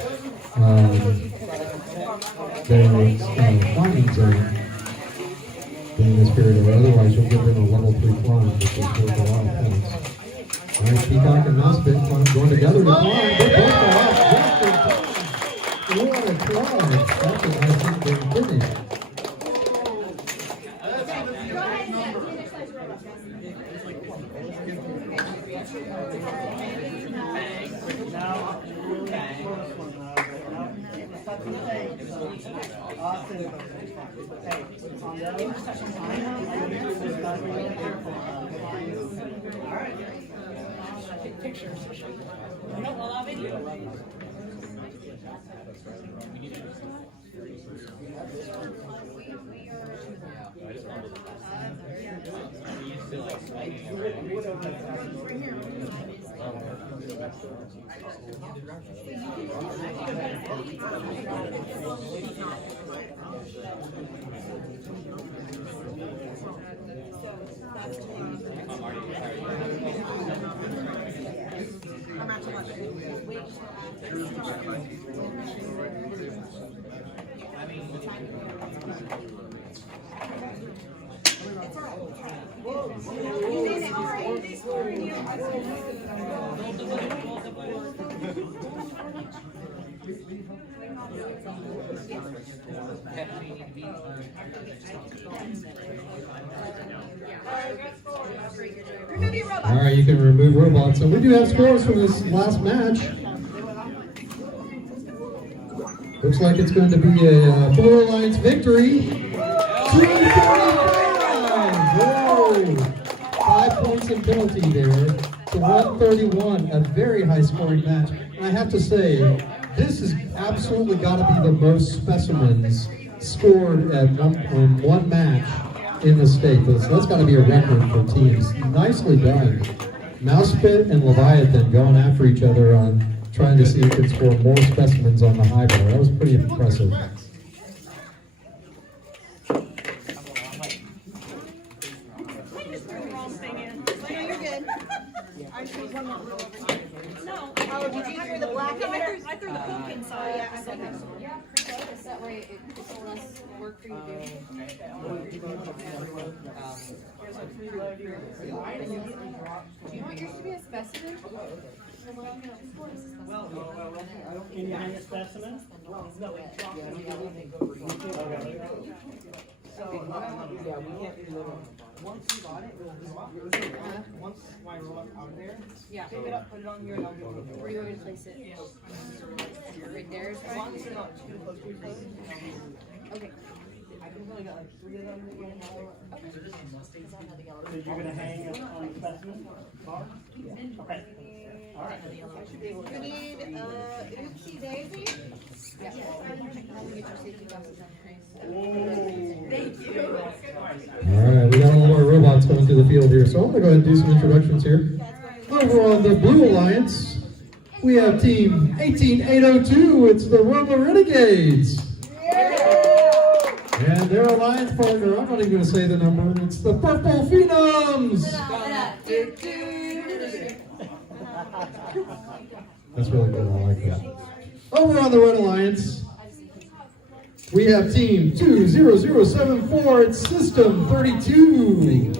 climbing zone during this period, or otherwise you'll give them a level 3 climb, which is worth a lot of points. All right, Peacock and Mousepit going together to climb. They both go off just in time. What a climb. That's a nice finish. pictures. I don't allow video. All right, you can remove robots. So we do have scores from this last match. Looks like it's going to be a Blue Alliance victory. 235! Whoa! 5 points in penalty there to 131. A very high scoring match. And I have to say, this has absolutely got to be the most specimens scored in one match in the state. So that's got to be a record for teams. Nicely done. Mousepit and Leviathan going after each other on trying to see who can score more specimens on the high bar. That was pretty impressive. Oh, did you throw the black in there? I threw the pink inside. Yeah, that way it's less work for you to do. Do you want yours to be a specimen? Can you hang a specimen? Once you got it, once my robot out there, Yeah. pick it up, put it on here, and I'll go. Where are you going to place it? Right there is As long as it's not too close to your face. Okay. I can only got like 3 of them. So you're gonna hang it on the specimen bar? Okay. All right. We need, oopsie daisy? Yeah. How do you get your safety glasses on your face? Thank you. All right, we got a lot more robots going through the field here, so I'm going to go ahead and do some introductions here. Over on the Blue Alliance, we have Team 18802. It's the Robo Renegades. And their alliance partner, I'm not even going to say the number, it's the Purple Phenoms. That's really good, I like that. Over on the Red Alliance, we have Team 20074, it's System 32.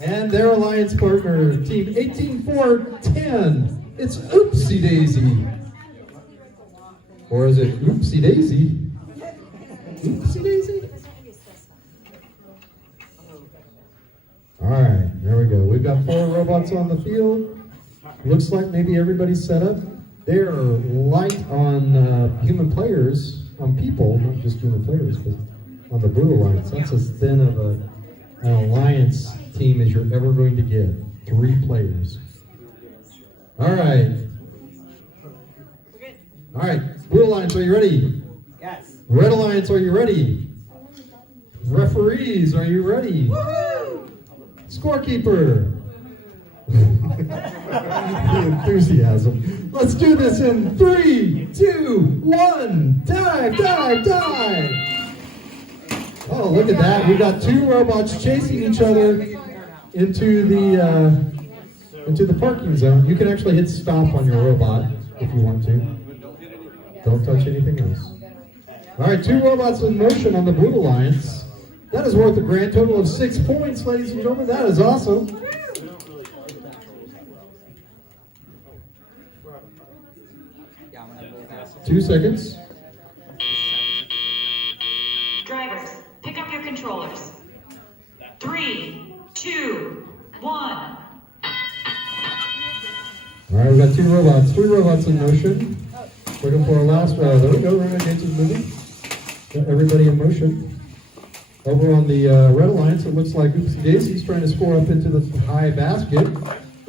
And their alliance partner, Team 18410, it's Oopsie Daisy. Or is it Oopsie Daisy? Oopsie Daisy? Alright, there we go. We've got 4 robots on the field. Looks like maybe everybody's set up. They're light on human players, on people, not just human players, but on the Blue Alliance. That's as thin of an alliance team as you're ever going to get. 3 players. Alright. Alright, Blue Alliance, are you ready? Yes. Red Alliance, are you ready? Referees, are you ready? Scorekeeper. The enthusiasm. Let's do this in 3, 2, 1. Dive, dive, dive. Oh, look at that. We got 2 robots chasing each other into the parking zone. You can actually hit stop on your robot if you want to. Don't touch anything else. All right, 2 robots in motion on the Blue Alliance. That is worth a grand total of 6 points, ladies and gentlemen. That is awesome. 2 seconds. Drivers, pick up your controllers. 3, 2, 1. All right, we've got 2 robots. 3 robots in motion. Looking for a last. There we go. Renegades is moving. Got everybody in motion. Over on the Red Alliance, it looks like Oopsie Daisy's trying to score up into the high basket.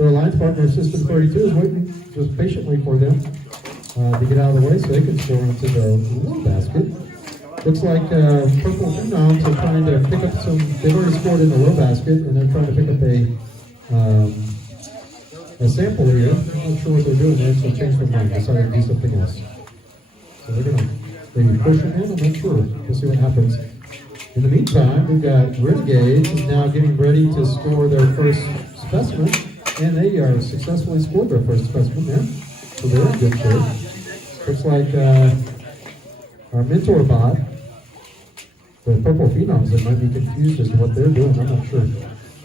Their alliance partner, System 32, is waiting just patiently for them to get out of the way so they can score into the low basket. Looks like Purple Phenoms are trying to pick up some. They've already scored in the low basket, and they're trying to pick up a sample here. I'm not sure what they're doing there, so change their mind. Decided to do something else. So they're gonna maybe push it in. I'm not sure. We'll see what happens. In the meantime, we've got Renegades is now getting ready to score their first specimen, and they are successfully scored their first specimen there. So they're in good shape. Looks like our mentor bot, the Purple Phenoms, that might be confused as to what they're doing. I'm not sure.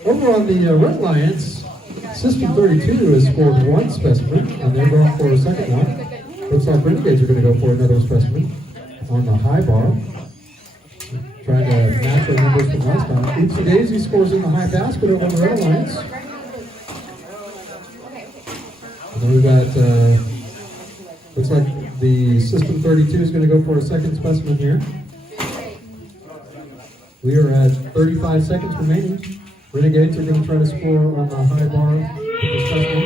Over on the Red Alliance, System 32 has scored one specimen, and they're going for a second one. Looks like Renegades are going to go for another specimen on the high bar. Trying to match their numbers from last time. Oopsie Daisy scores in the high basket over on the Red Alliance. And then we've got, looks like the System 32 is going to go for a second specimen here. We are at 35 seconds remaining. Renegades are going to try to score on the high bar with the specimen.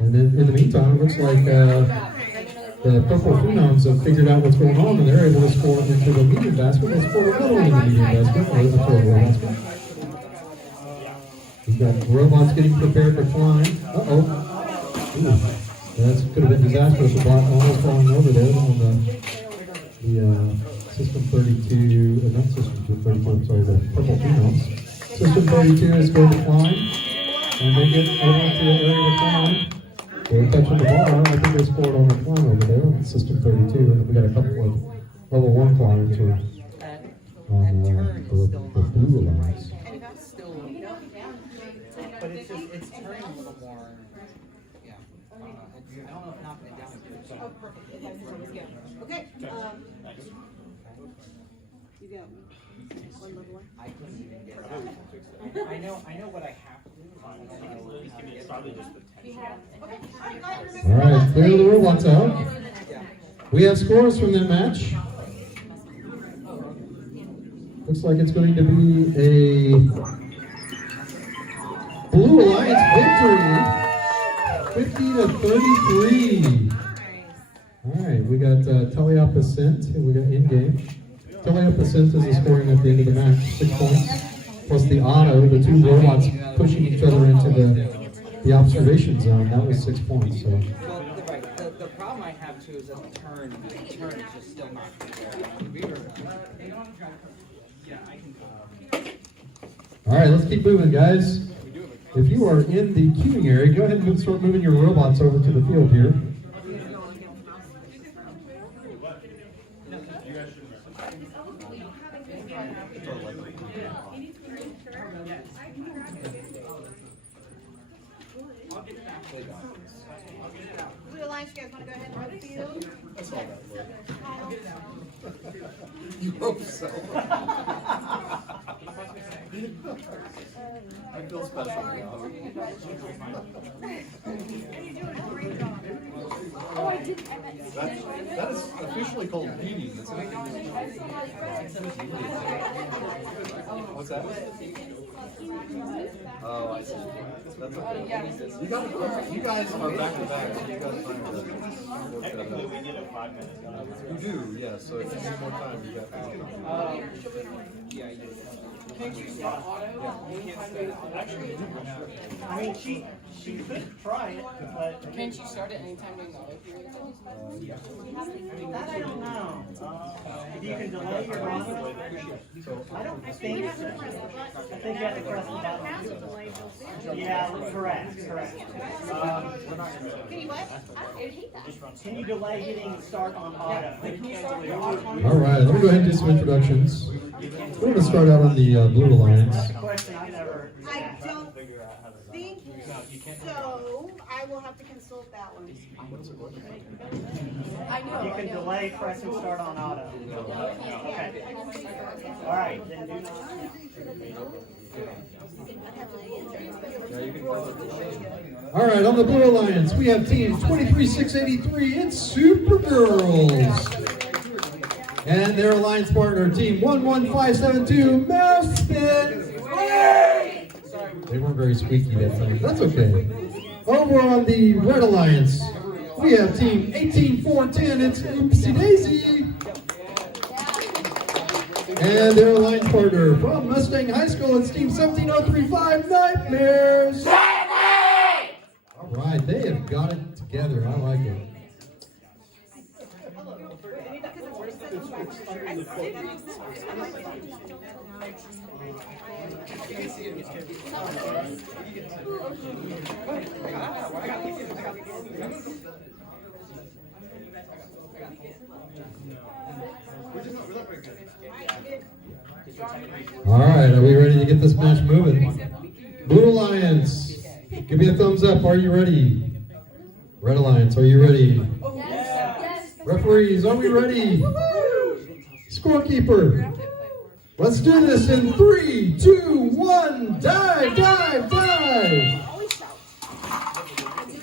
And then in the meantime, it looks like the Purple Phenoms have figured out what's going on, and they're able to score into the medium basket. They scored a little in the medium basket, or the total basket. We've got robots getting prepared to climb. Uh-oh. Ooh, that could have been disastrous. The bot almost falling over there on the System 32, not System 32, I'm sorry, the Purple Phenoms. System 32 is going to climb, and they get over to the area to climb. They're touching the bar. I think they scored on the climb over there on System 32, and we got a couple of level 1 climbs on the blue alliance. But it's just, it's turning a little more, yeah. I don't know if knocking it down is good. Oh, perfect. It has okay. You got one level one. I couldn't even get that. I know what I have to do. All right, clear the robots out. We have scores from that match. Looks like it's going to be a Blue Alliance victory, 50-33. All right, we got Teleop Ascent, and we got in-game. Teleop Ascent is the scoring at the end of the match, 6 points. Plus the auto, the two robots pushing each other into the observation zone, that was 6 points. So. Well, the problem I have too is that the turn is just still not All right, let's keep moving, guys. If you are in the queuing area, go ahead and start moving your robots over to the field here. Blue Alliance, you guys want to go ahead and run the field? That's all that You hope so. I feel special now. Oh, I didn't. That is officially called beating. That's What's that? Oh, I see. That's okay. You guys are back to back. So you guys find Technically, we need a 5 minute. You do, yeah. So if you need more time, you got more time. Yeah, you do. Can't you start auto? Actually, I mean, she could try it, but Can't you start it anytime during the auto period? that I don't know. If you can delay your run, I think you have to press the button. I think you have to press the button. Yeah, correct. Can you what? I hate that. Can you delay hitting start on auto? All right, let me go ahead and do some introductions. We're going to start out on the Blue Alliance. That's a question I never. I don't think so. I will have to consult that one. I know. You can delay pressing start on auto. Okay. All right, then do not. All right, on the Blue Alliance, we have teams 23-683 and Supergirls. And their alliance partner, team 11572, Mouse Spin. They weren't very squeaky that time. That's okay. Over on the Red Alliance, we have team 18410. It's Oopsie Daisy. And their alliance partner from Mustang High School, it's team 17035 Nightmares. All right, they have got it together. I like it. All right, are we ready to get this match moving? Blue Alliance, give me a thumbs up. Are you ready? Red Alliance, are you ready? Yes. Referees, are we ready? Scorekeeper, let's do this in 3, 2, 1, dive, dive, dive.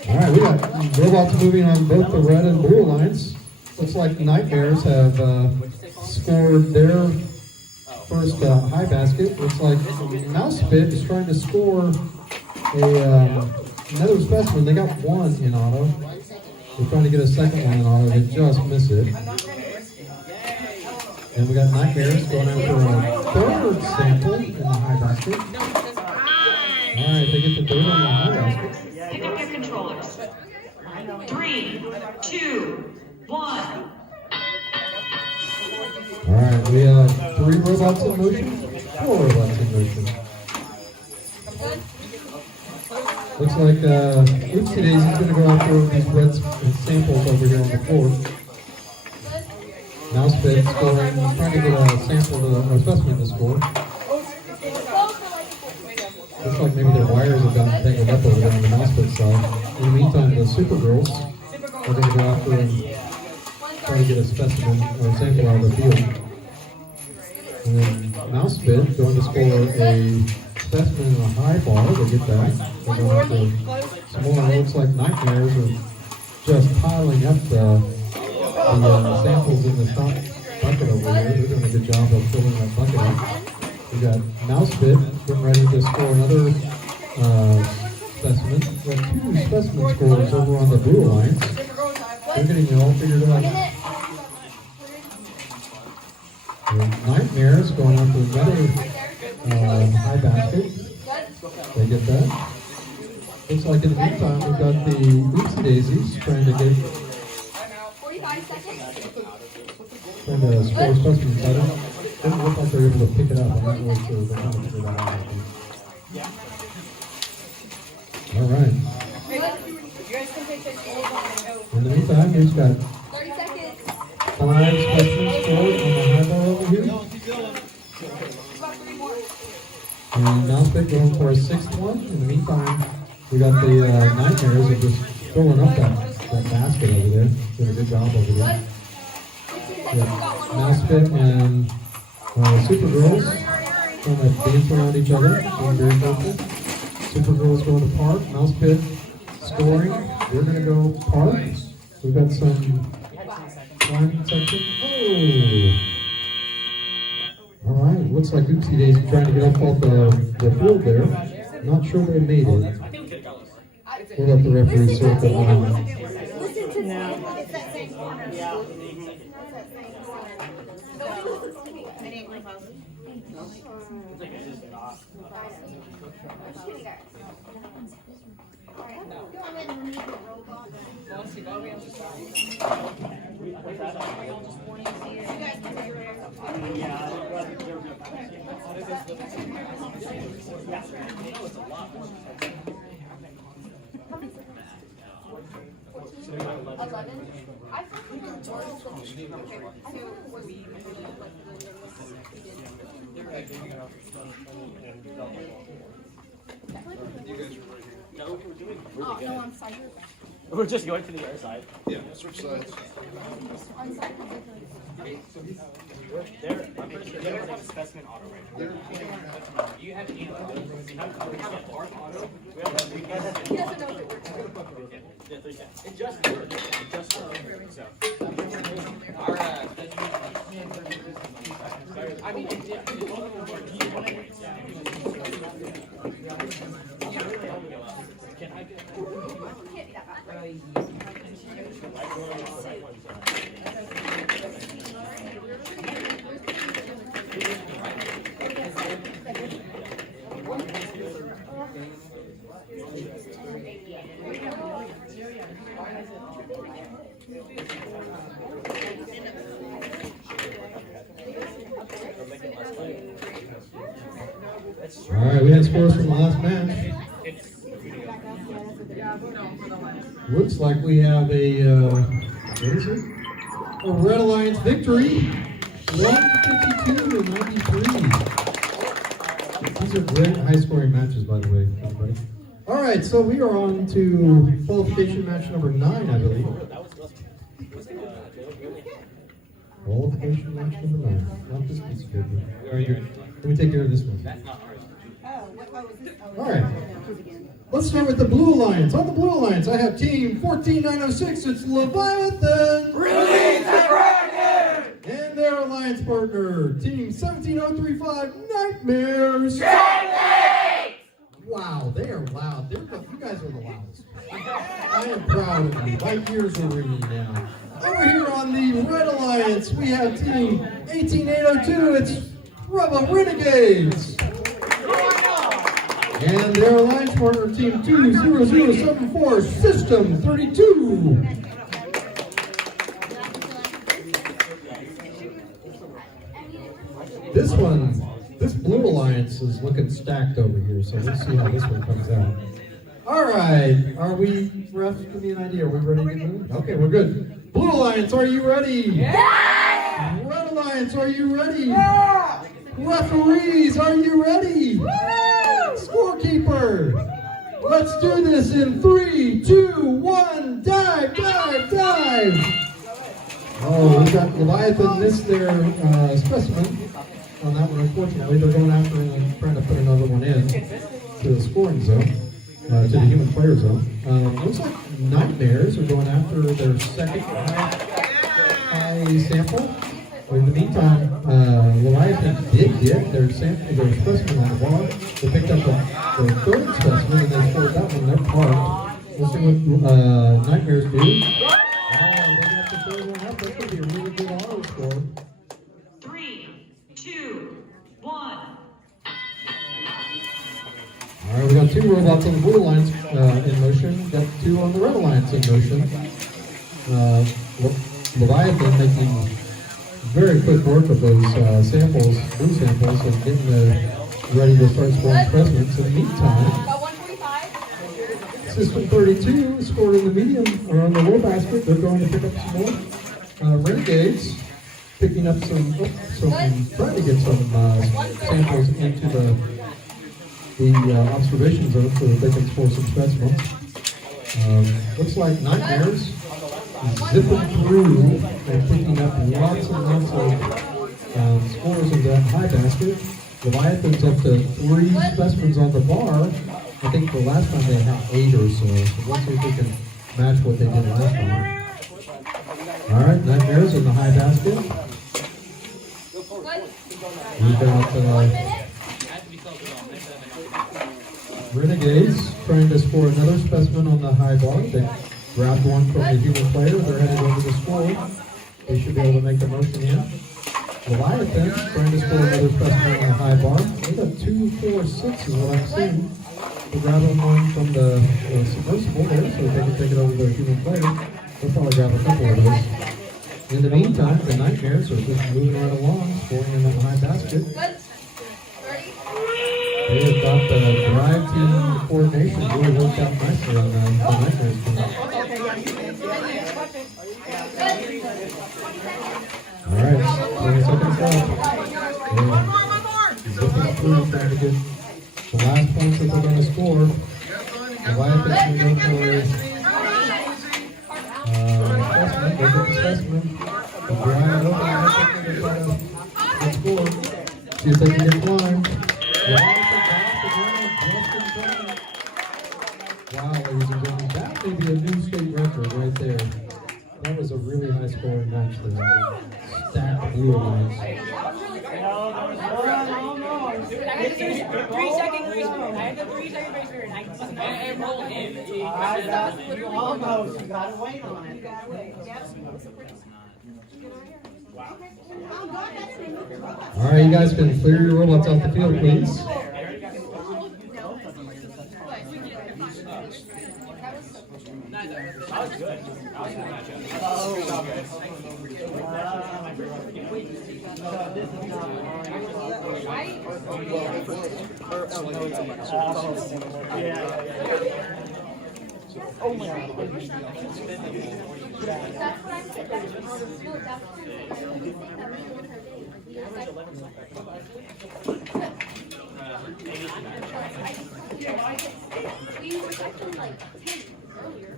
All right, we got robots moving on both the Red and Blue Alliance. Looks like Nightmares have scored their first high basket. Looks like Mousepit is trying to score another specimen. They got one in auto. They're trying to get a second one in auto. They just miss it. And we got Nightmares going after a third sample in the high basket. All right, they get the third one in the high basket. Pick up your controllers. 3, 2, 1. All right, we have 3 robots in motion, 4 robots in motion. Looks like Oopsie Daisy's going to go after these red samples over here on the floor. Mousepit scoring, trying to get a sample or specimen to score. Looks like maybe their wires have gotten tangled up over there on the Mousepit side. In the meantime, the Supergirls are going to go after and try to get a specimen or a sample out of the field. And then Mousepit going to score a specimen in a high bar. They get that. They're going after some more. It looks like Nightmares are just piling up the samples in the top bucket over here. They're doing a good job of filling that bucket up. We got Mousepit getting ready to score another specimen. We got 2 specimen scores over on the Blue Alliance. They're getting it all figured out. And Nightmares going on to another high basket. They get that. Looks like in the meantime we've got the Oopsie Daisies trying to get 45 seconds. Trying to score specimens. I don't look like they're able to pick it up. I'm not really sure they're going to figure that out. All right. In the meantime, we've got 30 seconds. 5 specimens scored on the high bar over here. And Mousepit going for a 6th one. In the meantime, we got the Nightmares are just filling up that basket over there. Doing a good job over there. Mousepit and Supergirls trying to dance around each other. Being very helpful. Supergirls going to Park. Mousepit scoring. We're going to go Park. We've got some climbing section. Oh! All right. Looks like Oopsie Daisy trying to get up off the field there. Not sure they made it. We'll let the referee sort that one out. It's that same corner. Yeah. We're just going to the other side. Yeah, switch sides. I'm pretty sure they're like a specimen auto right now. You have any of those? We have a Park auto. We have a He doesn't know if it works. It just works. It just works. So. I mean, All right, we had scores from the last match. Looks like we have a, what is it? A Red Alliance victory, 152 to 93. These are great high-scoring matches, by the way, everybody. All right, so we are on to qualification match number 9, I believe. Qualification match number 9. Not this piece of paper. Very good. Let me take care of this one. All right. Let's start with the Blue Alliance. On the Blue Alliance, I have team 14906. It's Leviathan. Release the Dragon! And their alliance partner, team 17035 Nightmares. Checkmate! Wow, they are loud. You guys are the loudest. I am proud of you. My ears are ringing now. Over here on the Red Alliance, we have team 18802. It's Rebel Renegades. And their alliance partner, team 20074, System 32. This Blue Alliance is looking stacked over here, so let's see how this one comes out. All right, are we, ref, give me an idea, are we ready to get moving? Okay, we're good. Blue Alliance, are you ready? Yeah! Red Alliance, are you ready? Yeah! Referees, are you ready? Woo! Scorekeeper, let's do this in 3, 2, 1, dive, dive, dive! Oh, we got Leviathan missed their specimen on that one, unfortunately. They're going after it and trying to put another one in to the scoring zone, to the human player zone. Looks like Nightmares are going after their second high sample. In the meantime, Leviathan did get their sample, their specimen on the bar. They picked up the third specimen and they scored that one. They're parked. We'll see what Nightmares do. Oh, they got the third one up. That's going to be a really good auto score. 3, 2, 1. All right, we got 2 robots on the Blue Alliance in motion. Got 2 on the Red Alliance in motion. Leviathan making very quick work of those samples, blue samples, and getting ready to start scoring specimens. In the meantime, System 32 scored in the medium, or on the low basket. They're going to pick up some more. Renegades picking up some, trying to get some samples into the observation zone so that they can score some specimens. Looks like Nightmares zipping through and picking up lots and lots of scores in that high basket. Leviathan's up to 3 specimens on the bar. I think the last time they had 8 or so. So let's see if we can match what they did last time. All right, Nightmares in the high basket. We've got Renegades trying to score another specimen on the high bar. They grabbed one from the human player. They're headed over to score. They should be able to make the motion in. Leviathan trying to score another specimen on the high bar. They got 2, 4, 6 is what I'm seeing. They're grabbing one from the submersible there so they can take it over to the human player. They'll probably grab a couple of those. In the meantime, the Nightmares are just moving right along, scoring in that high basket. They have got the drive team coordination really worked out nicely on the Nightmares team. All right, 20 seconds left. Zipping through, trying to get the last points that they're going to score. Leviathan's going to go for specimen. They get the specimen. They drive it over. They try to score. See if they can get flying. Wow, ladies and gentlemen, that may be a new state record right there. That was a really high scoring match there. Stacked Blue Alliance. had the 3-second grace period. I had the 3-second grace period. I just And roll in. You almost, you gotta wait on it. All right, you guys can clear your robots off the field, please. That was good. Oh my God. That's what I said. That's what we were expecting like 10 earlier.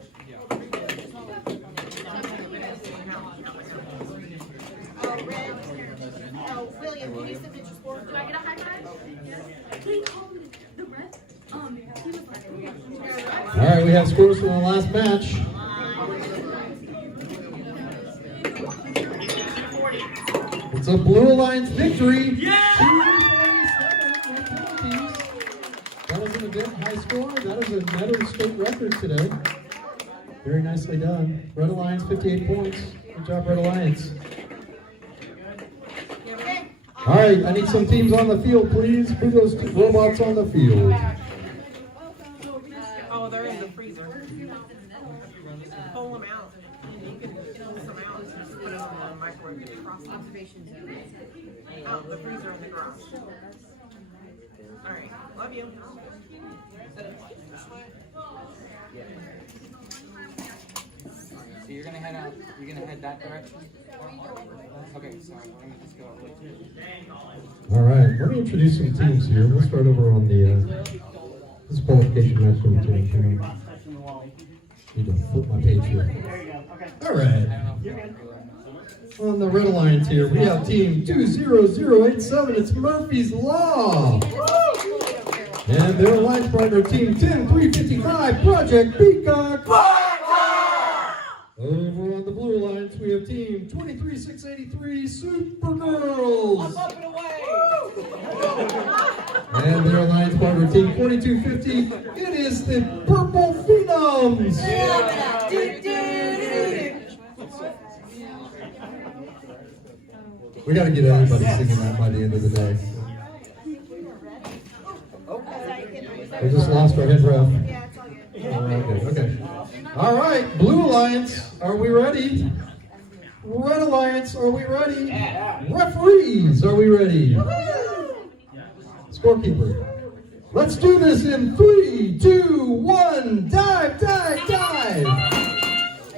William, can you submit your score? Do I get a high five? Can you call me the rest? He was like, All right, we have scores from the last match. It's a Blue Alliance victory. That is an event high score. That is a Meadows state record today. Very nicely done. Red Alliance, 58 points. Good job, Red Alliance. All right, I need some teams on the field, please. Put those robots on the field. Oh, they're in the freezer. Pull them out. You can pull some out and just put them in the microwave and defrost them. Observation zone. Out the freezer in the garage. All right, love you. So you're gonna head out. You're gonna head that direction. Okay, so let me just go. All right, let me introduce some teams here. We'll start over on the this qualification match for the team. Need to flip my page here. All right. On the Red Alliance here, we have team 20087. It's Murphy's Law. And their alliance partner, team 10355, Project Peacock. Over on the Blue Alliance, we have team 23683, Supergirls. And their alliance partner, team 4250, it is the Purple Phenoms. We got to get everybody singing that by the end of the day. We just lost our head ref. Okay. All right, Blue Alliance, are we ready? Red Alliance, are we ready? Referees, are we ready? Scorekeeper. Let's do this in 3, 2, 1, dive, dive, dive.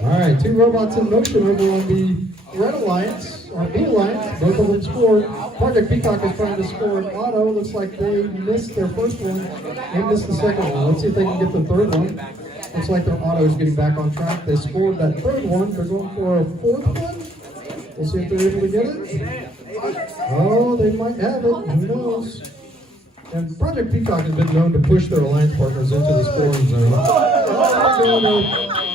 All right, 2 robots in motion over on the Red Alliance, or Blue Alliance, both of them scored. Project Peacock is trying to score an auto. Looks like they missed their first one and missed the second one. Let's see if they can get the third one. Looks like their auto is getting back on track. They scored that third one. They're going for a fourth one. We'll see if they're able to get it. Oh, they might have it. Who knows? And Project Peacock has been known to push their alliance partners into the scoring zone.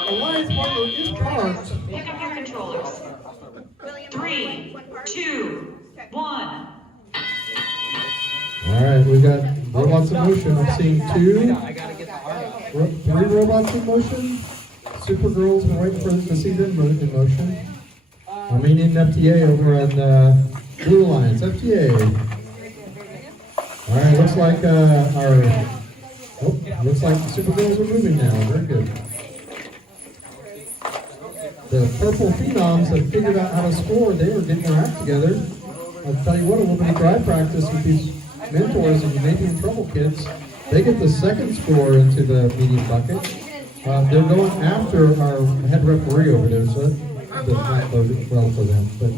Alliance partner is parked. Pick up your controllers. 3, 2, 1. All right, we've got robots in motion. I'm seeing 2. 3 robots in motion. Supergirls, we're waiting for to see them in motion. Armenian FTA over on Blue Alliance. FTA. All right, looks like looks like Supergirls are moving now. Very good. The Purple Phenoms have figured out how to score. They were getting their act together. I'll tell you what, a little bit of drive practice with these mentors, and you may be in trouble, kids. They get the second score into the medium bucket. They're going after our head referee over there, so that does not bode well for them. But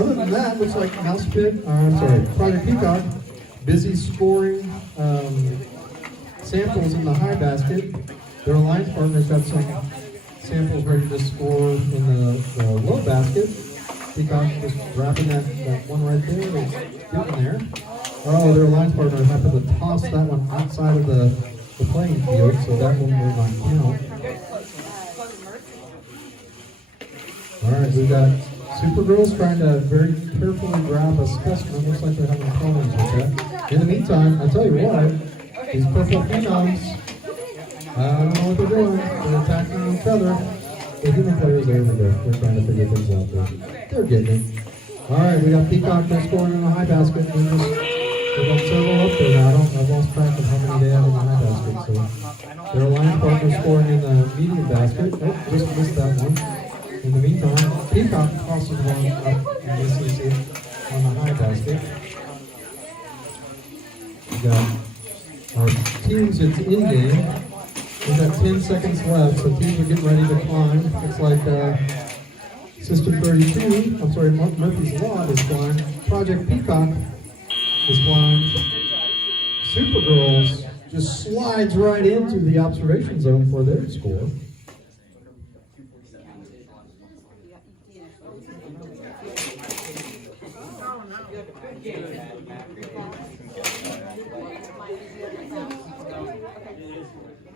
other than that, looks like Project Peacock, busy scoring samples in the high basket. Their alliance partners got some samples ready to score in the low basket. Peacock just wrapping that one right there. It's getting there. Oh, their alliance partner happened to toss that one outside of the playing field, so that one will not count. All right, we got Supergirl's trying to very carefully grab a specimen. Looks like they're having problems with that. In the meantime, I'll tell you what, these purple phenoms, I don't know what they're doing. They're attacking each other. The human players are everywhere. They're trying to figure things out there. They're getting it. All right, we got Peacock now scoring in the high basket. We've got several up there now. I've lost track of how many they have in the high basket. So their alliance partner scoring in the medium basket. Oh, just missed that one. In the meantime, Peacock tosses one up and misses it on the high basket. We got our teams, it's in game. We've got 10 seconds left, so teams are getting ready to climb. Looks like System 32, I'm sorry, Murphy's Law is flying. Project Peacock is flying. Supergirls just slides right into the observation zone for their score.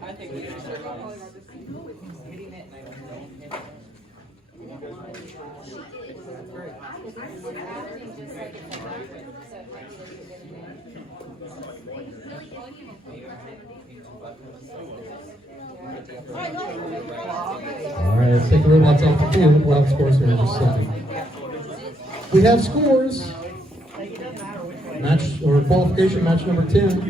I think we should start All right, let's take the robots off the field. We'll have scores here in just a second. We have scores. Match or qualification match number 10.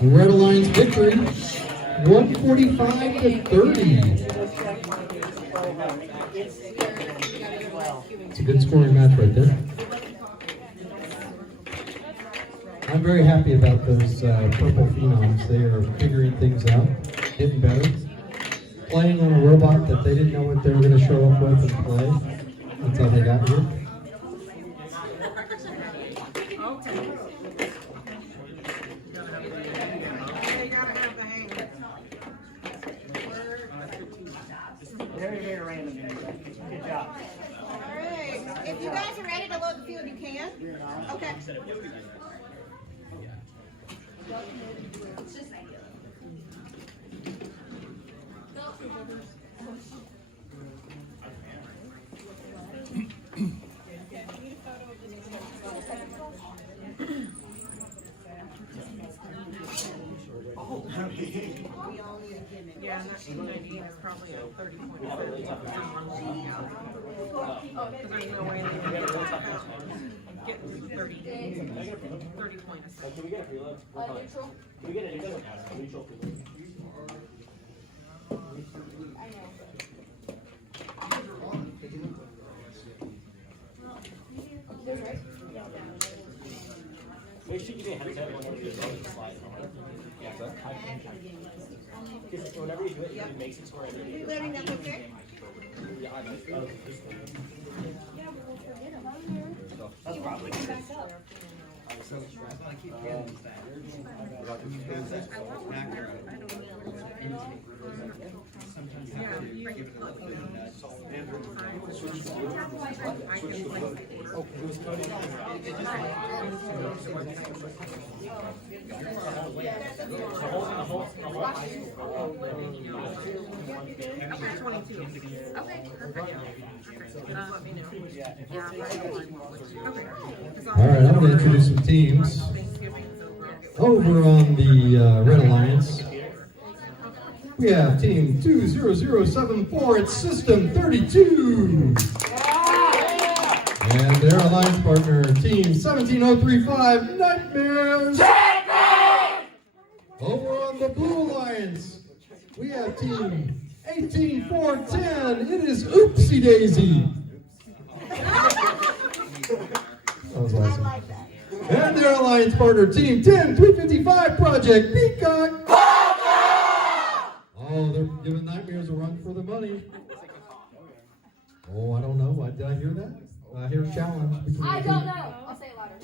The Red Alliance victory, 145 to 30. It's a good scoring match right there. I'm very happy about those purple phenoms. They are figuring things out, getting better. Playing on a robot that they didn't know what they were going to show up with and play. That's how they got here. Very, very random. Good job. All right. If you guys are ready to load the field, you can. Okay. Yeah, and that 290 is probably a 30-point because there's no way they would get to 30 points. Can we get a preload? Neutral? Can we get a neutral preload? Make sure you have to have one over your slide. Yeah, because whenever you do it, it makes it score every day. Reloading that okay? Yeah, I know. That's probably back up. So, I want to keep getting Okay, 22. Okay, perfect. Let me know. Yeah, okay. All right, I'm going to introduce some teams. Over on the Red Alliance, we have Team 20074 at System 32. And their alliance partner, Team 17035, Nightmares. Over on the Blue Alliance, we have Team 18410. It is Oopsie Daisy. That was awesome. And their alliance partner, Team 10355, Project Peacock. Oh, they're giving Nightmares a run for the money. Oh, I don't know. Did I hear that? I hear challenge. I don't know. I'll say it louder.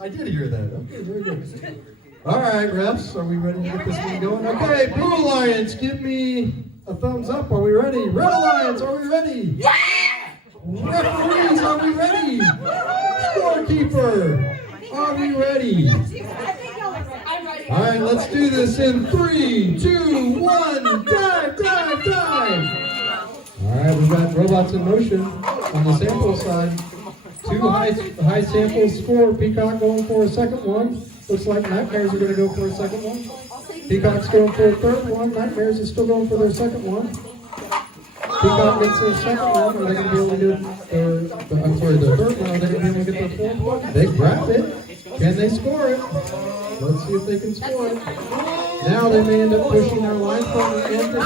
I did hear that. Okay, very good. All right, refs, are we ready to get this thing going? Okay, Blue Alliance, give me a thumbs up. Are we ready? Red Alliance, are we ready? Yeah! Referees, are we ready? Scorekeeper, are we ready? I'm ready. All right, let's do this in 3, 2, 1, dive, dive, dive. All right, we've got robots in motion on the sample side. 2 high samples score. Peacock going for a second one. Looks like Nightmares are going to go for a second one. Peacock's going for a third one. Nightmares is still going for their second one. Peacock gets their second one. Are they going to be able to get their third one? Are they going to be able to get their fourth one? They grab it. Can they score it? Let's see if they can score it. Now they may end up pushing their line from the end to score. I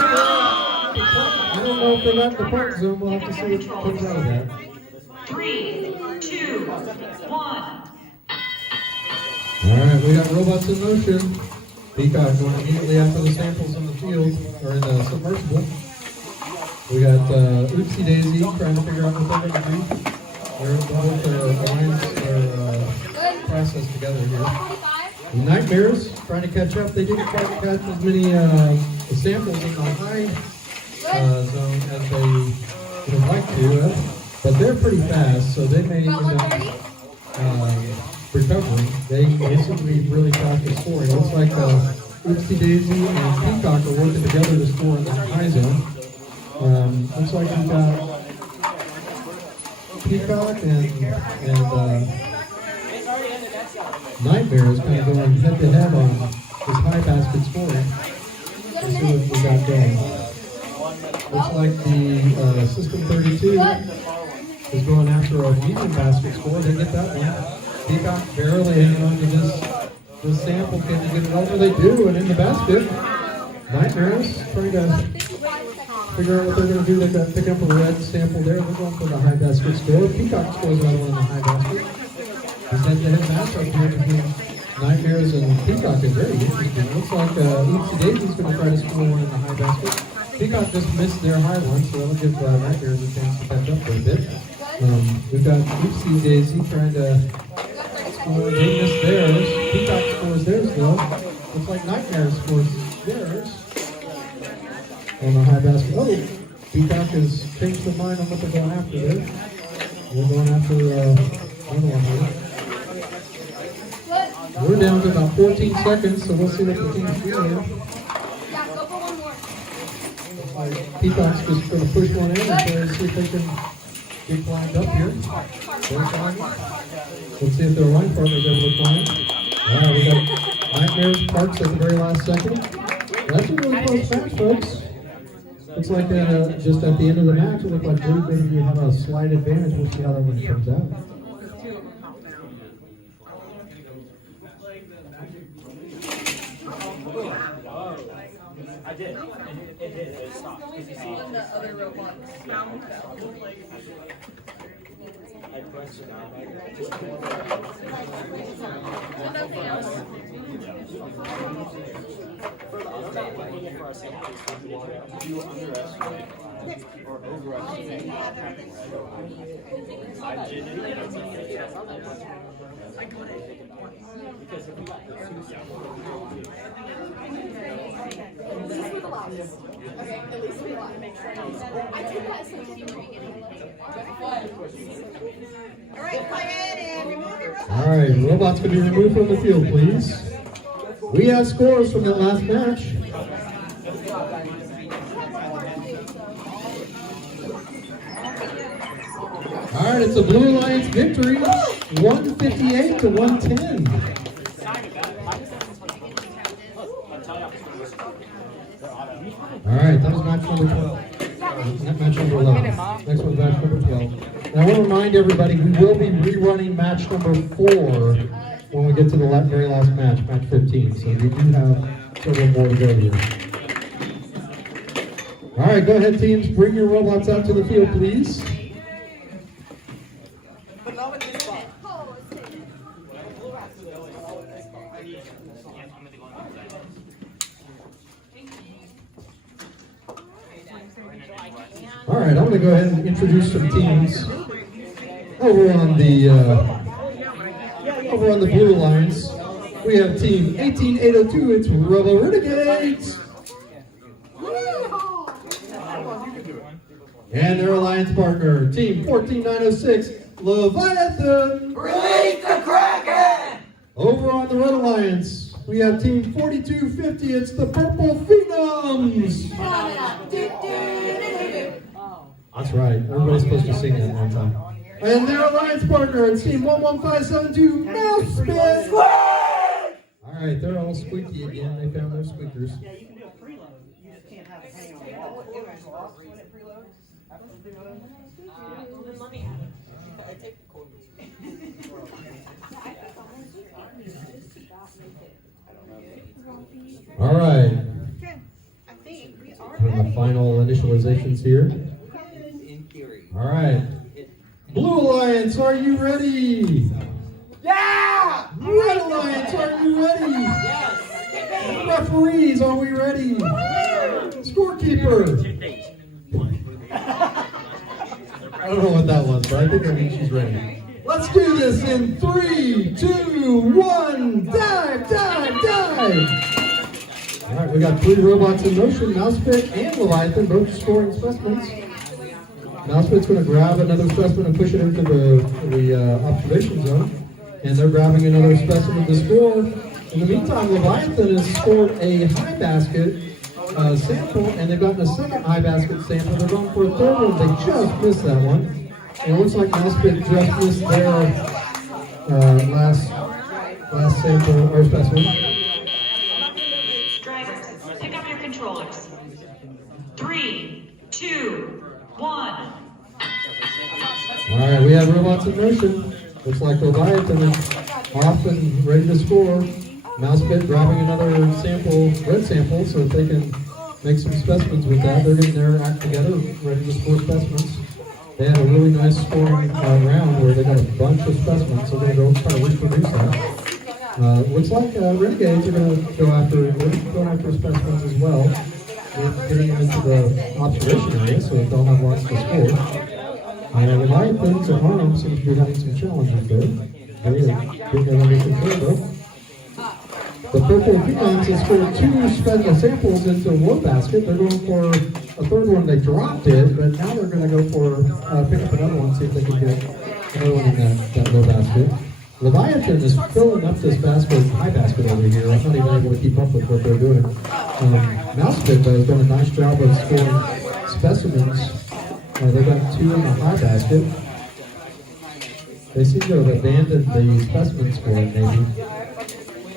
don't know if they got the park zone. We'll have to see what comes out of that. 3, 2, 1. All right, we got robots in motion. Peacock going immediately after the samples in the field, or in the submersible. We got Oopsie Daisy trying to figure out what they're going to do. They're both their lines are processed together here. The Nightmares trying to catch up. They didn't quite catch as many samples in the high zone as they would have liked to, but they're pretty fast, so they may end up recovering. They seem to be really fast at scoring. Looks like Oopsie Daisy and Peacock are working together to score in the high zone. Looks like we've got Peacock and Nightmares kind of going head to head on this high basket scoring. Let's see what we got going. Looks like the System 32 is going after a medium basket score. They get that one. Peacock barely hanging on to this sample. Can they get it over? They do, and in the basket. Nightmares trying to figure out what they're going to do. They've got to pick up a red sample there. They're going for the high basket score. Peacock scores another one in the high basket. This head-to-head matchup here between Nightmares and Peacock is very interesting. Looks like Oopsie Daisy's going to try to score one in the high basket. Peacock just missed their high one, so that'll give Nightmares a chance to catch up for a bit. We've got Oopsie Daisy trying to score. They missed theirs. Peacock scores theirs though. Looks like Nightmares scores theirs on the high basket. Oh, Peacock has changed their mind on what they're going after there. They're going after another one here. We're down to about 14 seconds, so we'll see what the team's doing here. Peacock's just going to push one in and try to see if they can get climbed up here. Let's see if their line partner's able to climb. Alright, we got Nightmares Parks at the very last second. That's a really close match, folks. Looks like just at the end of the match, it looked like Blue maybe have a slight advantage. We'll see how that one comes out. I did. It did. It stopped. Did you see? When the other robot found I pressed it down. For our samples, do you underestimate or overestimate not having red? I genuinely don't think I got it. Because if we got the two At least with a lot. Okay, at least with a lot. I did that so all right, quiet and remove your robots. All right, robots can be removed from the field, please. We have scores from that last match. All right, it's a Blue Alliance victory, 158 to 110. All right, that was match number 12. Match number 11. Next one's match number 12. And I want to remind everybody, we will be rerunning match number 4 when we get to the very last match, match 15. So we do have several more to go here. All right, go ahead, teams. Bring your robots out to the field, please. All right, I'm going to go ahead and introduce some teams over on the Blue Alliance. We have team 18802. It's Robo Renegades, and their alliance partner, team 14906, Leviathan. Release the Kraken! Over on the Red Alliance, We have team 4250. It's the Purple Phenoms. That's right. Everybody's supposed to sing that one time. And their alliance partner, it's team 11572, Mouse Spin. All right, they're all squeaky again. They found their squeakers. Yeah, you can do a preload. You just can't have it hang on the wall. When it preloads, then let me have it. I take the cord. All right. Okay, I think we are Doing the final initializations here. In theory. All right. Blue Alliance, are you ready? Yeah! Red Alliance, are you ready? Yes! Referees, are we ready? Scorekeeper. I don't know what that was, but I think that means she's ready. Let's do this in 3, 2, 1, dive, dive, dive! All right, we got 3 robots in motion, Mousepit and Leviathan, both scoring specimens. Mousepit's going to grab another specimen and push it into the observation zone, and they're grabbing another specimen to score. In the meantime, Leviathan has scored a high basket sample, and they've gotten a second high basket sample. They're going for a third one. They just missed that one. And it looks like Mousepit just missed their last sample or specimen. Drivers, pick up your controllers. 3, 2, 1. All right, we have robots in motion. Looks like Leviathan is off and ready to score. Mousepit grabbing another sample, red sample, so that they can make some specimens with that. They're getting their act together, ready to score specimens. They had a really nice scoring round where they got a bunch of specimens, so they're going to go try to reproduce that. Looks like Renegades are going to go after specimens as well. They're getting them into the observation area so that they'll have lots to score. Leviathan's arm seems to be having some challenges there. They're getting it under control though. The Purple Phenoms have scored 2 samples into one basket. They're going for a third one. They dropped it, but now they're going to go for pick up another one, see if they can get another one in that low basket. Leviathan is filling up this basket, high basket over here. I'm not even able to keep up with what they're doing. Mousepit has done a nice job of scoring specimens. They got 2 in the high basket. They seem to have abandoned the specimen scoring, maybe.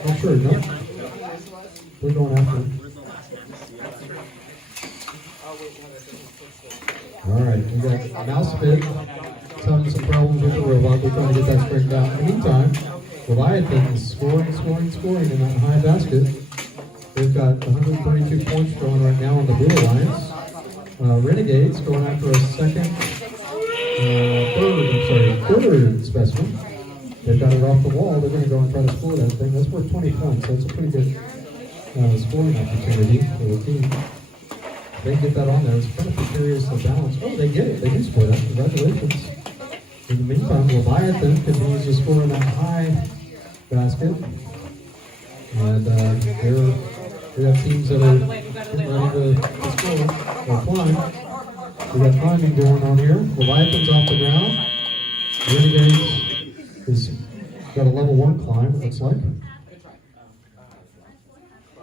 Not sure, no? We're going after it. Alright, we got Mousepit having some problems with the robot. We're trying to get that straightened out. In the meantime, Leviathan is scoring in that high basket. They've got 132 points going right now on the Blue Alliance. Renegades going after a third specimen. They've got it off the wall. They're going to go and try to score that thing. That's worth 20 points, so it's a pretty good scoring opportunity for the team. If they get that on there, it's kind of precarious to balance. Oh, they get it. They do score that. Congratulations. In the meantime, Leviathan continues to score in that high basket. And we have teams that are ready to score or climb. We got climbing going on here. Leviathan's off the ground. Renegades is got a level 1 climb, it looks like.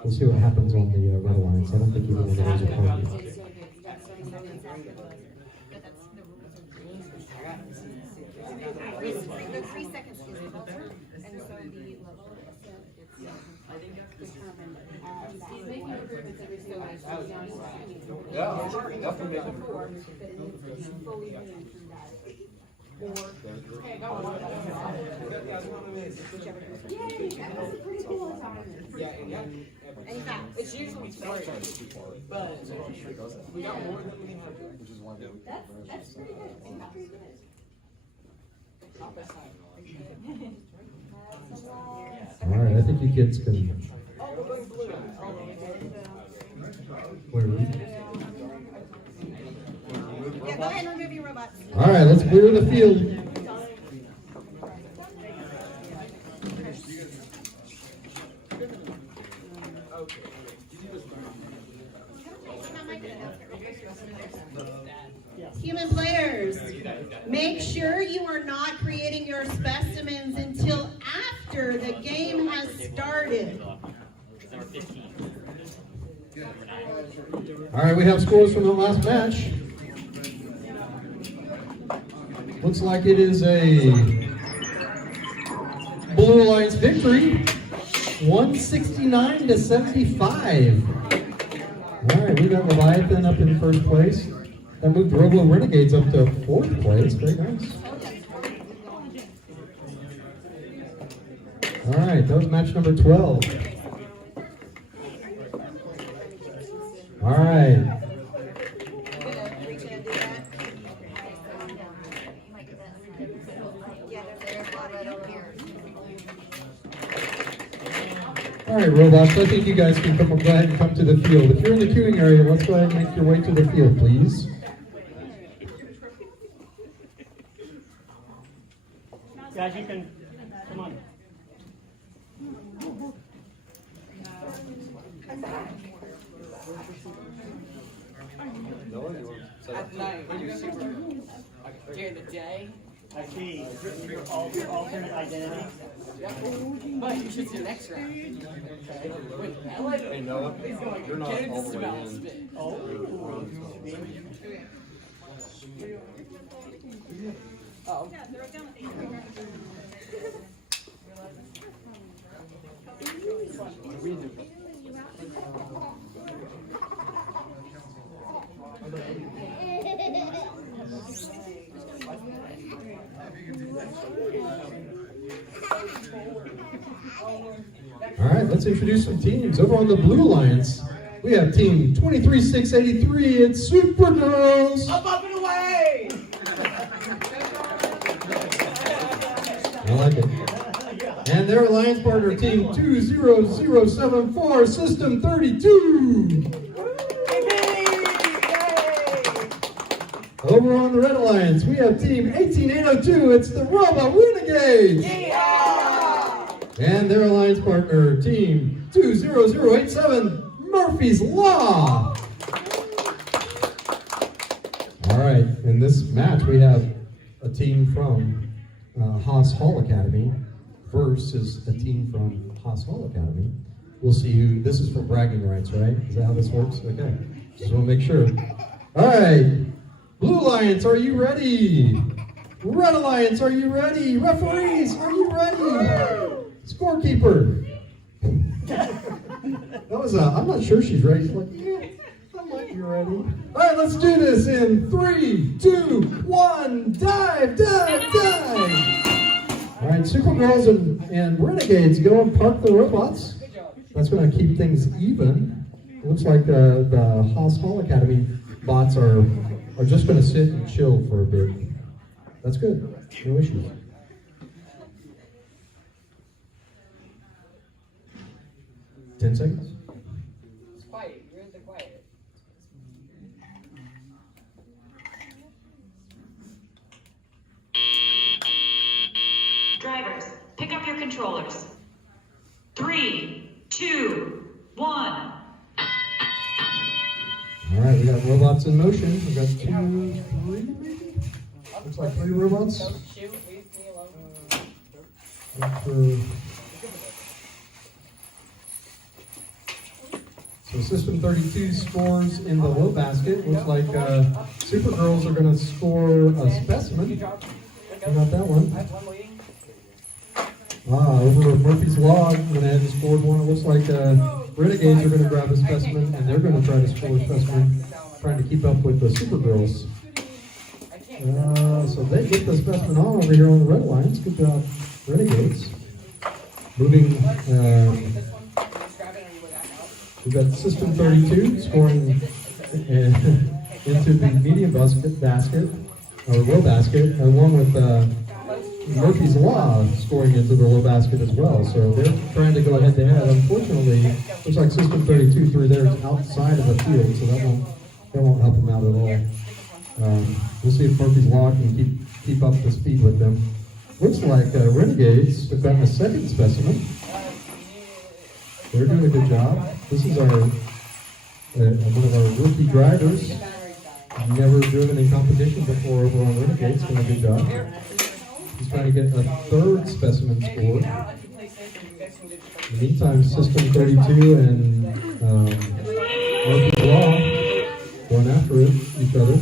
We'll see what happens on the Red Alliance. I don't think either one of those are climbing. The 3 seconds is closer, and so the level he's making improvements every so Yeah, definitely making improvements. Okay, go on. Yay, that was a pretty cool assignment. It's usually 2 but we got more than we have. That's pretty good. That's pretty good. All right, I think you kids can. Yeah, go ahead and remove your robots. All right, let's clear the field. Human players, make sure you are not creating your specimens until after the game has started. All right, we have scores from the last match. Looks like it is a Blue Alliance victory, 169 to 75. All right, we got Leviathan up in first place. That moved Robo Renegades up to fourth place. Very nice. All right, that was match number 12. All right. All right, robots, I think you guys can go ahead and come to the field. If you're in the queuing area, let's go ahead and make your way to the field, please. Guys, you can, come on. At night, when you're super, during the day. I see. Your alternate identity. But you should sit next round. Okay. Wait, Hey, Noah, you're not all the way in. Oh. Oh. All right, let's introduce some teams. Over on the Blue Alliance, we have team 23683. It's Supergirls. Up and away! I like it. And their alliance partner, team 20074, System 32. Over on the Red Alliance, we have team 18802. It's the Robo Renegades. And their alliance partner, team 20087, Murphy's Law. All right, in this match, we have a team from Haas Hall Academy versus a team from Haas Hall Academy. We'll see who, this is for bragging rights, right? Is that how this works? Okay, just want to make sure. All right, Blue Alliance, are you ready? Red Alliance, are you ready? Referees, are you ready? Scorekeeper. That was I'm not sure she's ready. She's like, yeah, I might be ready. All right, let's do this in 3, 2, 1, dive, dive, dive. All right, Supergirls and Renegades, go and park the robots. That's going to keep things even. It looks like the Haas Hall Academy bots are just going to sit and chill for a bit. That's good. No issues. Ten seconds. It's quiet. You're in the quiet. Drivers, pick up your controllers. 3, 2, 1. All right, we got robots in motion. We got 2, 3, maybe? Looks like 3 robots. Don't shoot. Leave me alone. So System 32 scores in the low basket. Looks like Supergirls are going to score a specimen. Not that one. Over Murphy's Law, went ahead and scored one. It looks like Renegades are going to grab a specimen, and they're going to try to score a specimen, trying to keep up with the Supergirls. So they get the specimen on over here on the Red Alliance. Good job, Renegades. Moving. We've got System 32 scoring into the medium basket, or low basket, along with Murphy's Law scoring into the low basket as well. So they're trying to go head to head. Unfortunately, looks like System 32 threw theirs outside of the field, so that won't help them out at all. We'll see if Murphy's Law can keep up the speed with them. Looks like Renegades have gotten a second specimen. They're doing a good job. This is our one of our rookie drivers. Never driven in competition before over on Renegades. Doing a good job. He's trying to get a third specimen score. In the meantime, System 32 and Murphy's Law each other.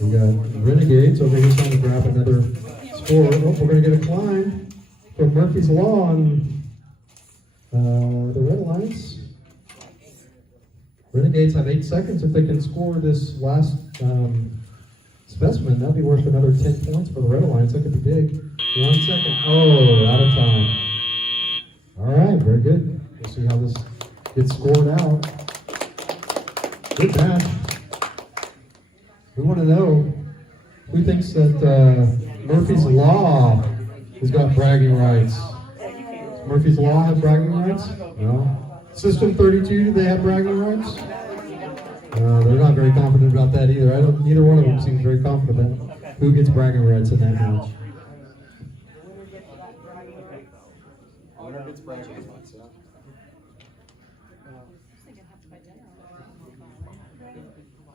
We got Renegades over here trying to grab another score. Oh, we're going to get a climb from Murphy's Law on the Red Alliance. Renegades have 8 seconds. If they can score this last specimen, that'll be worth another 10 points for the Red Alliance. That could be big. 1 second. Oh, out of time. All right, very good. We'll see how this gets scored out. Good match. We want to know who thinks that Murphy's Law has got bragging rights. Does Murphy's Law have bragging rights? No. System 32, do they have bragging rights? They're not very confident about that either. Neither one of them seems very confident about who gets bragging rights in that match.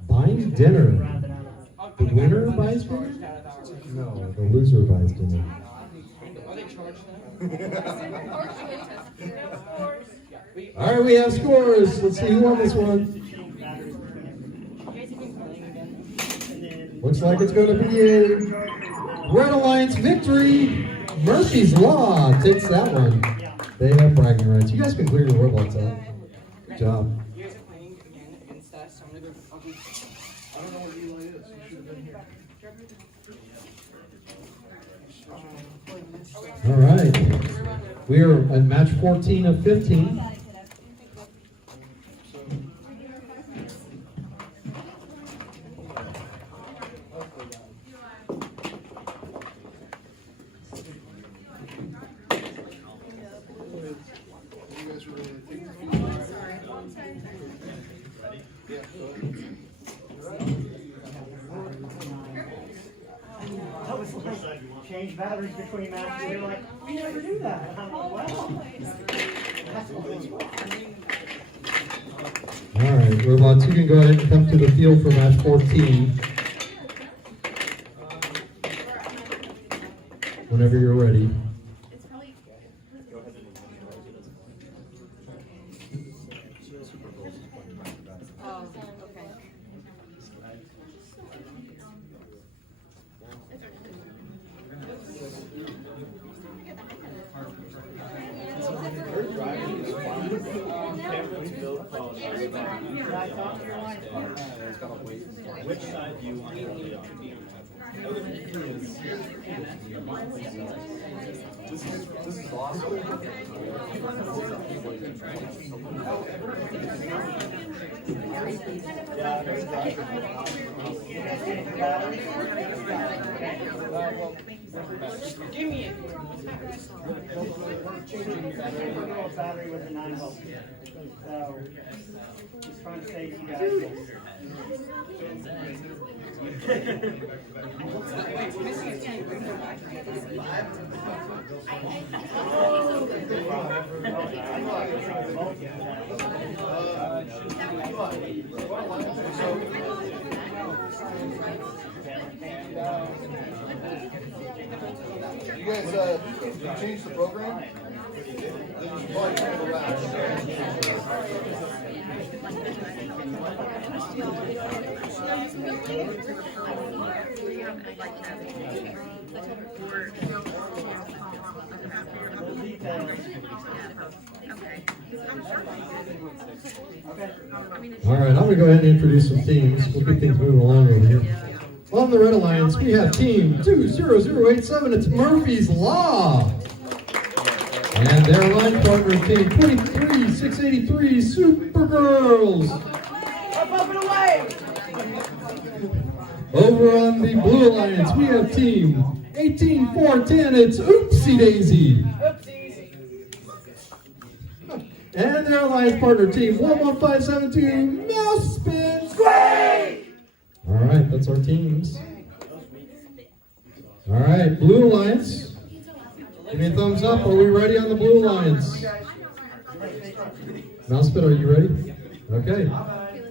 Buying dinner. The winner buys dinner? No, the loser buys dinner. Are they charged All right, we have scores. Let's see who won this one. Looks like it's going to be a Red Alliance victory. Murphy's Law takes that one. They have bragging rights. You guys can clear your robots out. Good job. You guys are playing again against us, so I'm gonna go. I don't know what Eli is. He should have been here. All right. We are at match 14 of 15. That was like, change batteries between matches. They're like, we never do that. And I'm like, well, that's All right, robots, you can go ahead and come to the field for match 14. Whenever you're ready. Which side do you want to be on? This is awesome. Give me it. battery with a 9 volt. So, just trying to save you guys. You guys, you changed the program? Then you should probably turn it around. All right, I'm going to go ahead and introduce some teams. We'll keep things moving along over here. On the Red Alliance, we have Team 20087. It's Murphy's Law. And their line partner, Team 23683, Supergirls. Up and away! Over on the Blue Alliance, we have Team 18410. It's Oopsie Daisy. And their alliance partner, Team 11572, Mouse Spin Squeak! All right, that's our teams. All right, Blue Alliance. Give me a thumbs up. Are we ready on the Blue Alliance? Mouse Spin, are you ready? Okay.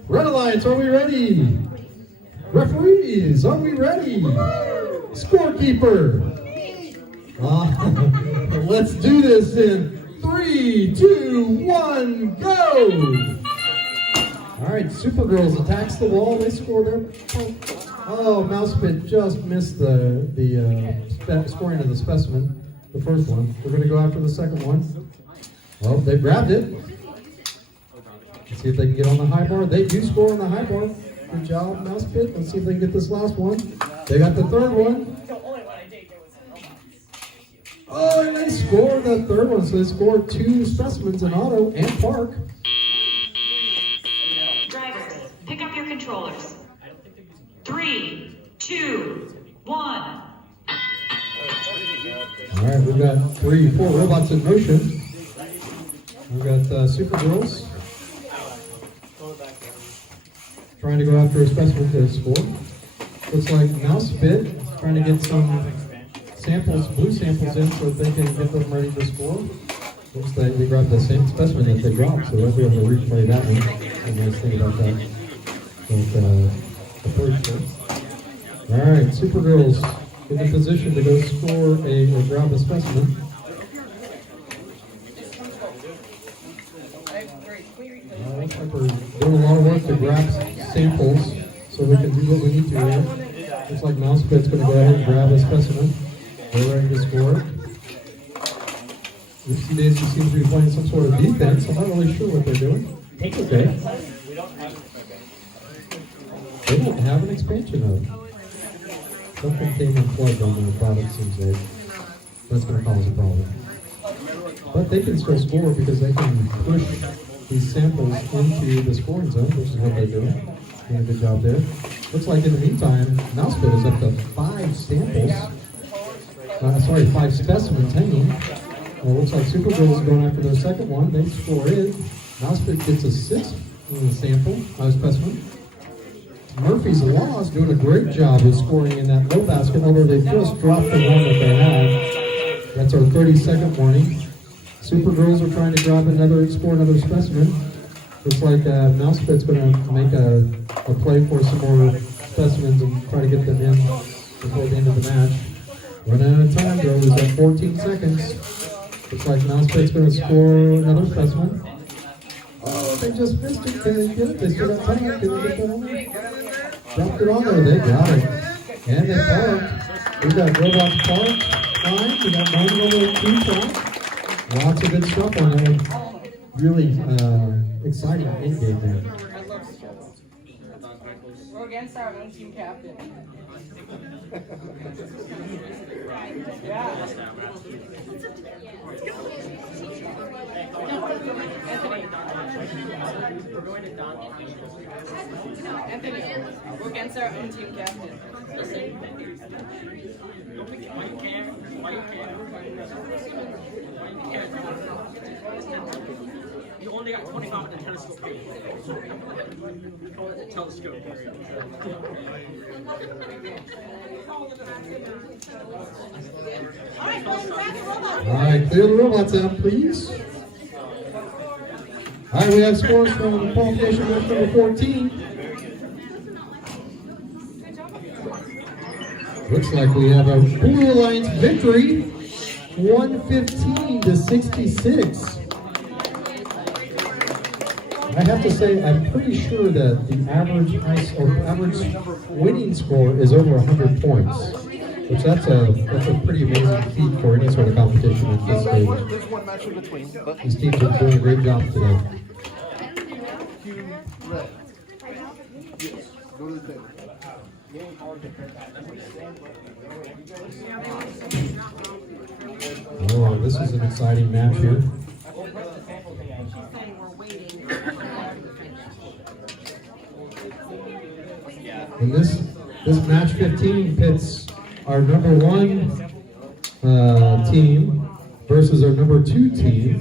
Red Alliance, are we ready? Referees, are we ready? Scorekeeper. Let's do this in 3, 3, 2, 1, go! All right, Supergirls attacks the wall. They score their point. Oh, Mousepit just missed the scoring of the specimen, the first one. We're going to go after the second one. Well, they grabbed it. Let's see if they can get on the high bar. They do score on the high bar. Good job, Mousepit. Let's see if they can get this last one. They got the third one. Oh, and they scored the third one. So they scored 2 specimens in auto and park. Drivers, pick up your controllers. 3, 2, 1. All right, we've got 4 robots in motion. We've got Supergirls trying to go after a specimen to score. Looks like Mousepit trying to get some samples, blue samples in so that they can get them ready to score. Looks like they grabbed the same specimen that they dropped, so they'll be able to replay that one. And nice thing about that. The first one. All right, Supergirls in the position to go score or grab a specimen. Looks like we're doing a lot of work to grab samples so we can do what we need to here. Looks like Mousepit's going to go ahead and grab a specimen. They're ready to score. Oopsie Daisy seems to be playing some sort of defense. I'm not really sure what they're doing. That's okay. They don't have an expansion node. Something came unplugged on the product, seems like. That's going to cause a problem. But they can still score because they can push these samples into the scoring zone, which is what they're doing. Doing a good job there. Looks like in the meantime, Mousepit is up to 5 samples. 5 specimens hanging. Looks like Supergirl is going after their second one. They score it. Mousepit gets a 6th sample, specimen. Murphy's Law is doing a great job of scoring in that low basket, although they just dropped the one that they had. That's our 30-second warning. Supergirls are trying to score another specimen. Looks like Mousepit's going to make a play for some more specimens and try to get them in before the end of the match. Running out of time, though, is at 14 seconds. Looks like Mousepit's going to score another specimen. Oh, they just missed it. Can they get it? They still got time. Can they get that on there? Dropped it on there. They got it. And they parked. We've got robots parked. Fine. We got 9 level 2 parked. Lots of good stuff on that one. Really exciting end game there. We're against our own team captain. Yeah. Anthony, we're against our own team captain. Listen. Why you care? Why you care? You only got 25 in the telescope period. Telescope period. Alright, clear the robots out, please. Alright, we have scores from qualification match number 14. Looks like we have a Blue Alliance victory, 115 to 66. I have to say, I'm pretty sure that the average winning score is over 100 points, which that's a pretty amazing feat for any sort of competition at this stage. There's one match in between. These teams are doing a great job today. Red. Yes. Go to the table. Oh, this is an exciting match here. And this match 15 pits our number 1 team versus our number 2 team.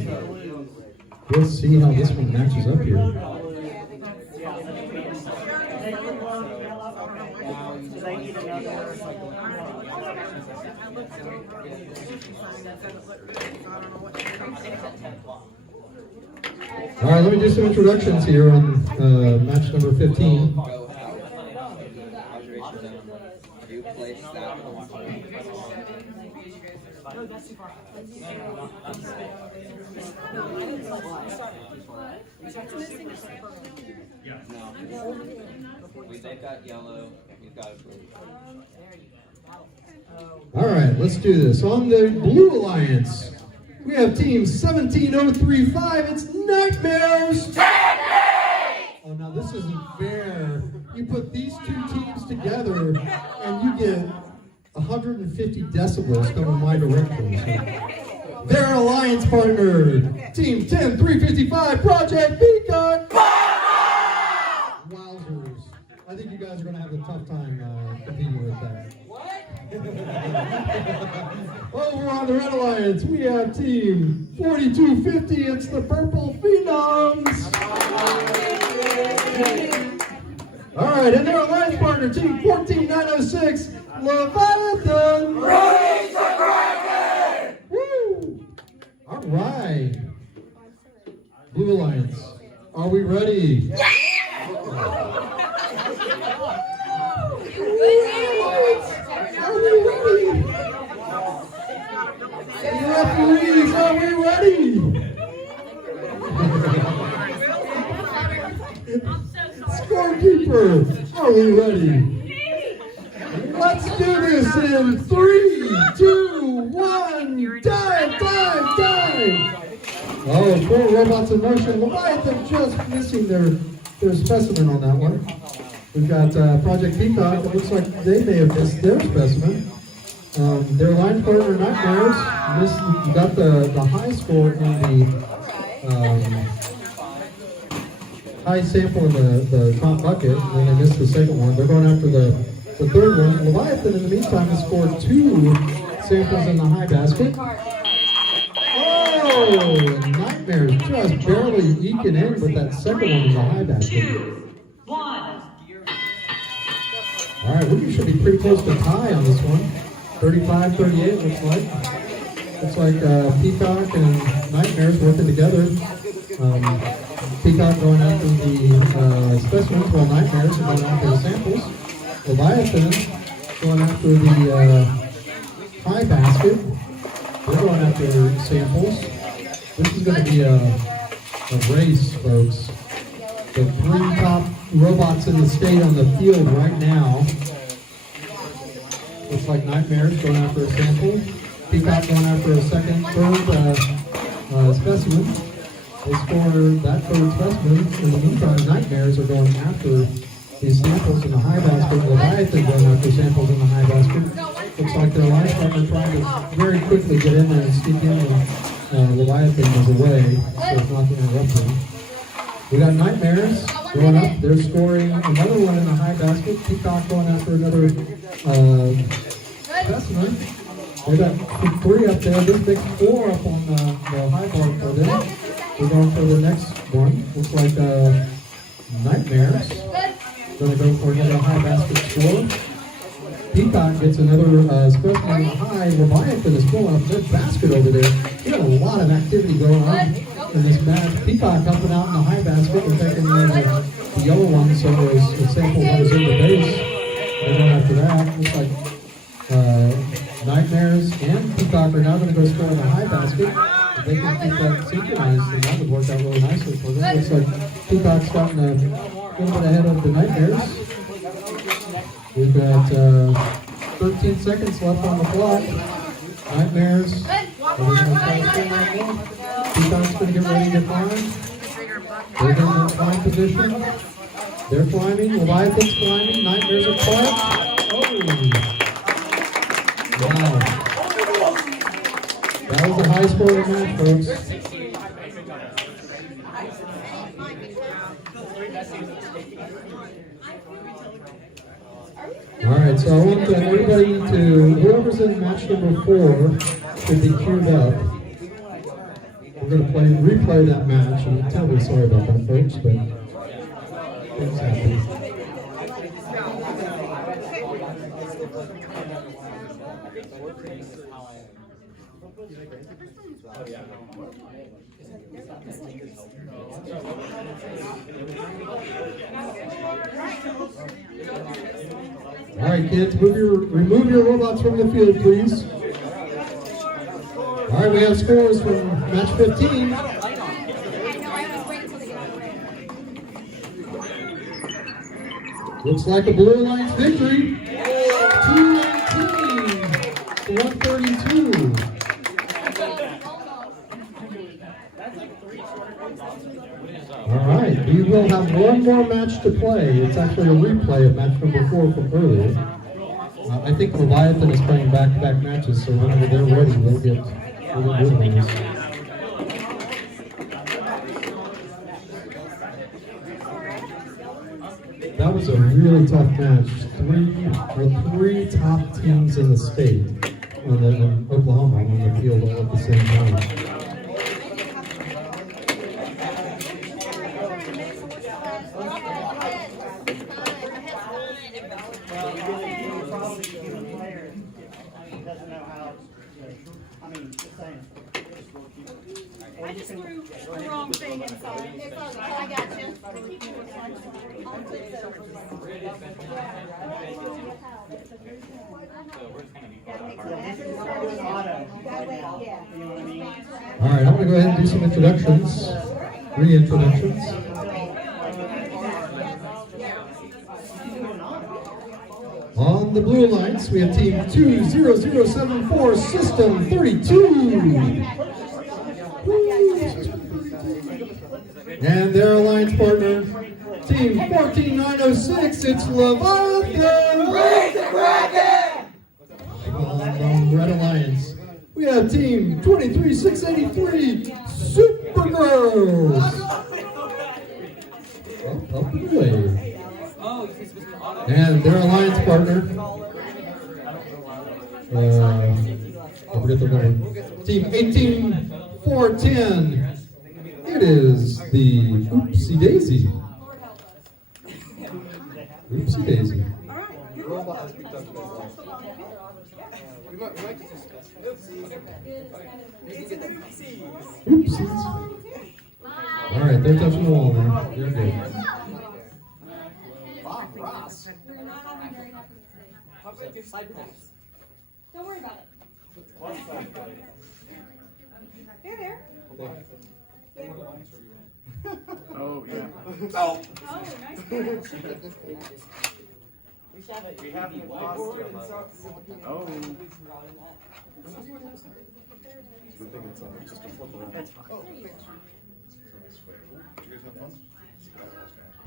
We'll see how this one matches up here. All right, let me do some introductions here on match number 15. No, that's too far. They've got yellow, we've got blue. All right, let's do this. On the Blue Alliance, we have team 17035. It's Nightmares. Oh, now this isn't fair. You put these two teams together, and you get 150 decibels coming my direction. So. Their alliance partner, team 10355, Project Peacock. Wowzers. I think you guys are going to have a tough time competing with that. Over on the Red Alliance, we have team 4250. It's the Purple Phenoms. All right, and their alliance partner, team 14906, Leviathan. Raise the Kraken! Woo! All right. Blue Alliance, are we ready? Yeah! Are we ready? Referees, are we ready? Scorekeeper, are we ready? Let's do this in 3, 2, 1, dive, dive, dive! Oh, 4 robots in motion. Leviathan just missing their specimen on that one. We've got Project Peacock. It looks like they may have missed their specimen. Their line partner, Nightmares, got the high score in the high sample in the top bucket, and then they missed the second one. They're going after the third one. Leviathan, in the meantime, has scored 2 samples in the high basket. Oh, Nightmares just barely eking in with that second one in the high basket. 2, 1. All right, we should be pretty close to tie on this one. 35-38 looks like. Looks like Peacock and Nightmares working together. Peacock going after the specimens, while Nightmares are going after the samples. Leviathan going after the high basket. They're going after samples. This is going to be a race, folks. The 3 top robots in the state on the field right now. Looks like Nightmares going after a sample. Peacock going after a third specimen. They score that third specimen. In the meantime, Nightmares are going after these samples in the high basket. Leviathan going after samples in the high basket. Looks like their line partner trying to very quickly get in there and sneak in, and Leviathan was away, so it's not going to interrupt them. We got Nightmares going up. They're scoring another one in the high basket. Peacock going after another specimen. They got 3 up there. This makes 4 up on the high bar for them. We're going for the next one. Looks like Nightmares. Going to go for another high basket score. Peacock gets another specimen in the high. Leviathan is pulling up their basket over there. We got a lot of activity going on in this match. Peacock helping out in the high basket. They're taking the yellow one, so the sample that was in the base. They're going after that. Looks like Nightmares and Peacock are now going to go score in the high basket. If they can keep that synchronized, then that would work out really nicely for them. Looks like Peacock's gotten a little bit ahead of the Nightmares. We've got 13 seconds left on the clock. Nightmares. Peacock's going to get ready to climb. They're in the climb position. They're climbing. Leviathan's climbing. Nightmares are climbing. Oh! Wow. That was a high scoring match, folks. Alright, so I want everybody to, whoever's in match number 4 should be queued up. We're going to replay that match. I'm terribly sorry about that, folks, but things happen. All right, kids, remove your robots from the field, please. All right, we have scores from match 15. Looks like a Blue Alliance victory. 219 to 132. All right, we will have one more match to play. It's actually a replay of match number 4 from earlier. I think Leviathan is playing back-to-back matches, so whenever they're ready, we'll get good ones. That was a really tough match. Three top teams in the state in Oklahoma on the field all at the same time. I just threw the wrong thing inside. It's okay, I got you. All right, I'm going to go ahead and do some introductions, reintroductions. On the Blue Alliance, we have team 20074, System 32. And their alliance partner, team 14906, it's Leviathan. Raise the Kraken! On the Red Alliance, we have team 23683, Supergirls. Up and away. And their alliance partner, I forget the name, team 18410. It is the Oopsie Daisy. Oopsie Daisy. Oopsies. All right, they're touching the wall now. They're good. How about your side pass? Don't worry about it. Here, there. Oh, yeah. Oh, nice catch. We have lost him. Oh.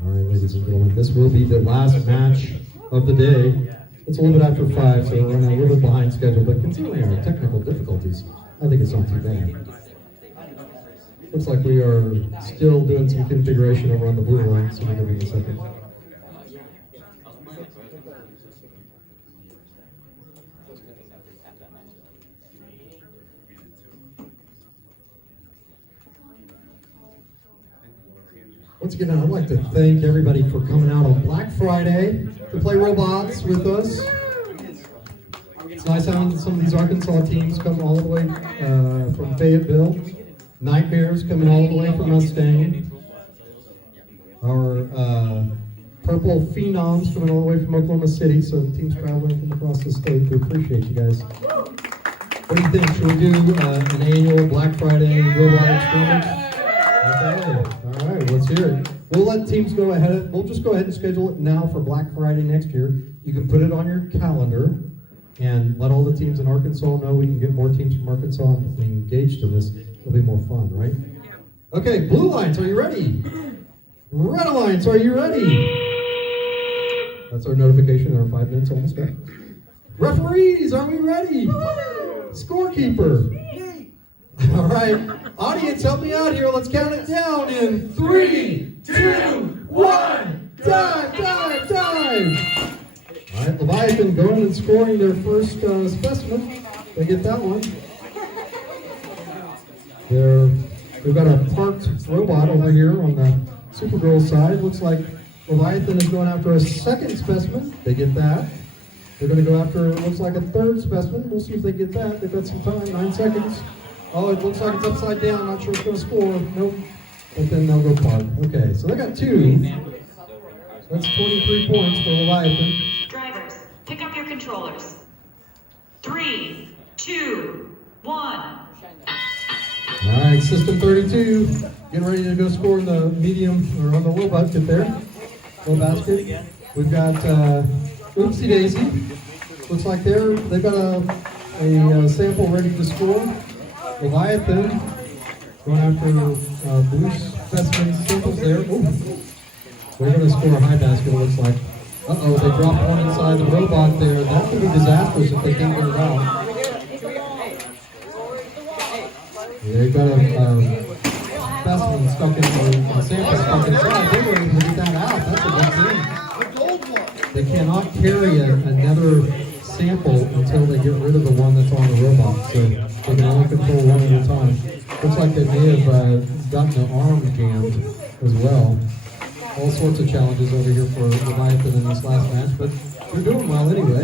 All right, ladies and gentlemen, this will be the last match of the day. It's a little bit after 5, so we're running a little bit behind schedule, but considering our technical difficulties, I think it's not too bad. Looks like we are still doing some configuration over on the Blue Line, so we'll give it a second. Once again, I'd like to thank everybody for coming out on Black Friday to play robots with us. It's nice having some of these Arkansas teams come all the way from Fayetteville. Nightmares coming all the way from Mustang. Our Purple Phenoms coming all the way from Oklahoma City. So the teams traveling from across the state. We appreciate you guys. What do you think? Should we do an annual Black Friday robot Scrimmage? Okay. All right. Let's hear it. We'll let teams go ahead. We'll just go ahead and schedule it now for Black Friday next year. You can put it on your calendar and let all the teams in Arkansas know. We can get more teams from Arkansas and engaged in this. It'll be more fun, right? Okay, Blue Alliance, are you ready? Red Alliance, are you ready? That's our notification. Our 5 minutes almost back. Referees, are we ready? Scorekeeper. All right, audience, help me out here. Let's count it down in 3, 2, 1. Time. All right, Leviathan going and scoring their first specimen. They get that one. We've got a parked robot over here on the Supergirl side. Looks like Leviathan is going after a second specimen. They get that. They're going to go after, it looks like, a third specimen. We'll see if they get that. They've got some time, 9 seconds. Oh, it looks like it's upside down. Not sure it's going to score. Nope. But then they'll go park. Okay, so they got 2. That's 23 points for Leviathan. Drivers, pick up your controllers. 3, 2, 1. All right, System 32, getting ready to go score in the medium, or on the low basket there. Low basket. We've got Oopsie Daisy. Looks like they've got a sample ready to score. Leviathan going after blue specimen samples there. Ooh. They're going to score a high basket, it looks like. Uh-oh, they dropped one inside the robot there. That could be disastrous if they can't get it out. They've got a specimen stuck in the sample stuck inside. They were able to get that out. That's a good thing. They cannot carry another sample until they get rid of the one that's on the robot. So they can only control one at a time. Looks like they may have gotten the arm jammed as well. All sorts of challenges over here for Leviathan in this last match, but they're doing well anyway.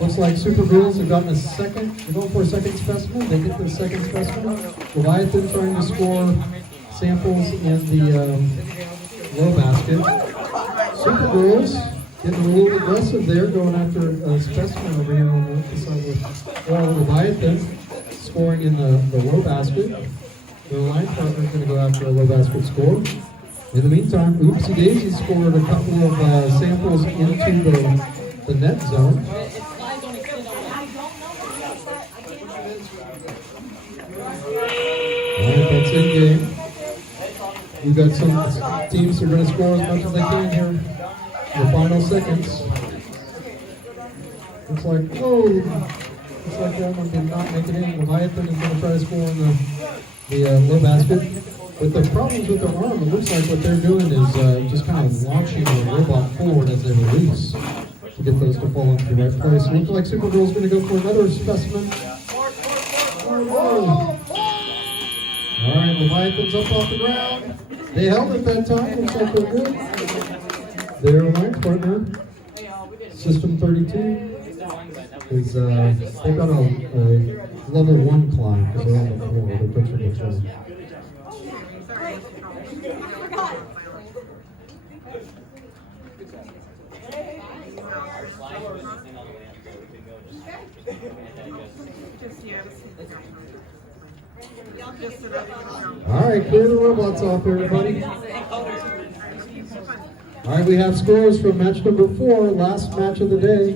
Looks like Super Girls have gotten a second, they're going for a second specimen. They get the second specimen. Leviathan trying to score samples in the low basket. Super Girls getting a little aggressive there, going after a specimen over here on the side with Leviathan scoring in the low basket. Their line partner is going to go after a low basket score. In the meantime, Oopsie Daisy scored a couple of samples into the net zone. Alright, that's in game. We've got some teams who are going to score as much as they can here in the final seconds. Looks like that one did not make it in. Leviathan is going to try to score in the low basket. But the problems with the arm, it looks like what they're doing is just kind of launching the robot forward as they release to get those to fall into the right place. It looks like Supergirl's going to go for another specimen. Oh. All right, Leviathan's up off the ground. They held it that time. Looks like they're good. Their line partner, System 32, is they got a level 1 climb because they're on the floor. They're touching the floor. All right, clear the robots off, everybody. All right, we have scores from match number 4, last match of the day.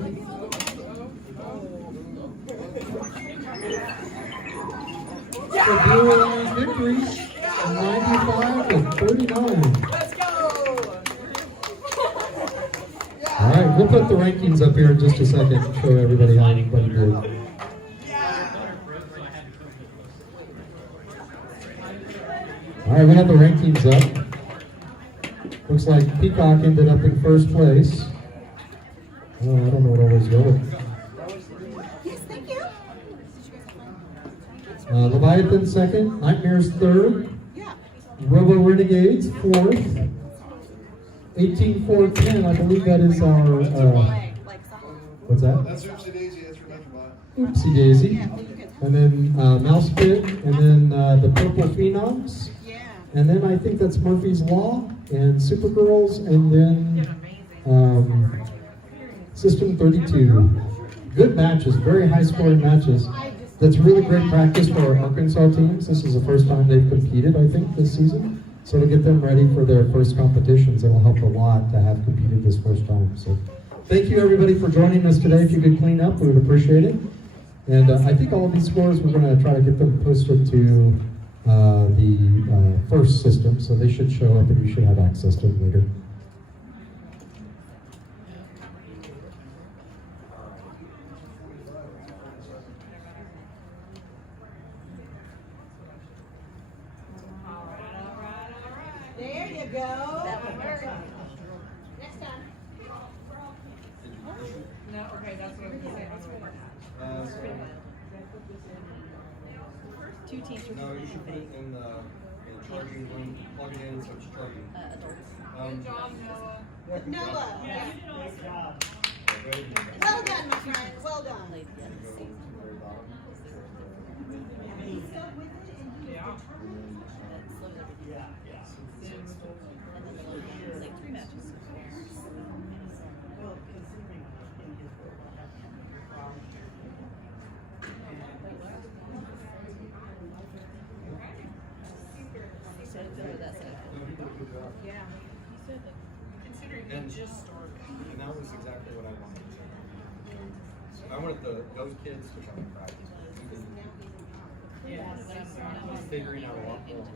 The Blue Lions victory, 95-39. Let's go! All right, we'll put the rankings up here in just a second and show everybody how everybody did. All right, we have the rankings up. Looks like Peacock ended up in first place. Oh, I don't know what all those go. Yes, thank you. Leviathan second, Nightmares third, Robo Renegades fourth, 18410. I believe that is our. What's that? That's Oopsie Daisy. That's your bot. Oopsie Daisy, and then Mouse Pit, and then the Purple Phenoms. And then I think that's Murphy's Law and Supergirls, and then System 32. Good matches, very high scoring matches. That's really great practice for our Arkansas teams. This is the first time they've competed, I think, this season. So to get them ready for their first competitions, it'll help a lot to have competed this first time. So thank you everybody for joining us today. If you could clean up, we would appreciate it. And I think all of these scores, we're going to try to get them posted to the first system, so they should show up and you should have access to them later. There you go. Next time. No, okay, that's what I'm saying. Two teachers. No, you should put it in the charging room, plug it in so it's charging. Good job, Noah. Noah. Yeah. Great job. Well done, my friend. Well done. Yeah, he said that, considering And, you just started. and that was exactly what I wanted to. So I wanted those kids to come and practice. Yeah. Just figuring out a lot more.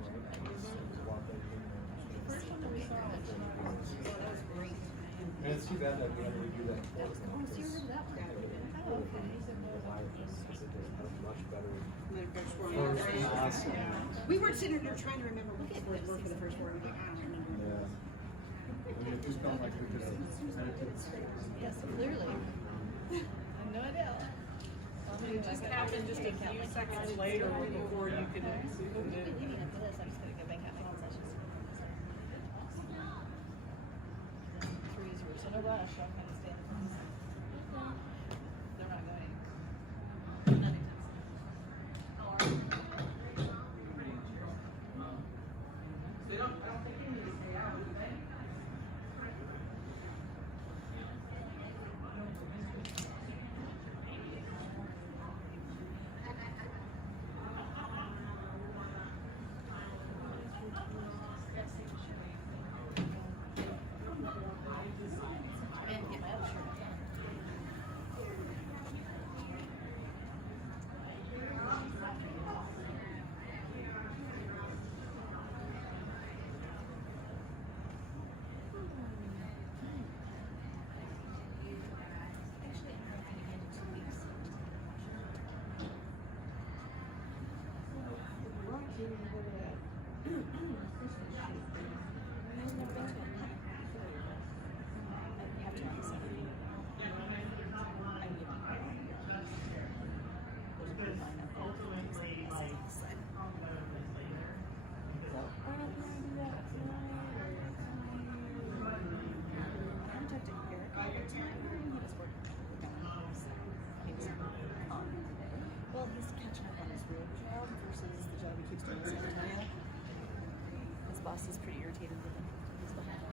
And it's too bad that we had to redo that. Awesome. We were sitting there trying to remember what the words were for the first word. I don't remember. I mean, it just felt like we could have meditated. Yes, clearly. I have no idea. I mean, it just happened just a few seconds later before you could move it. In a rush, okay.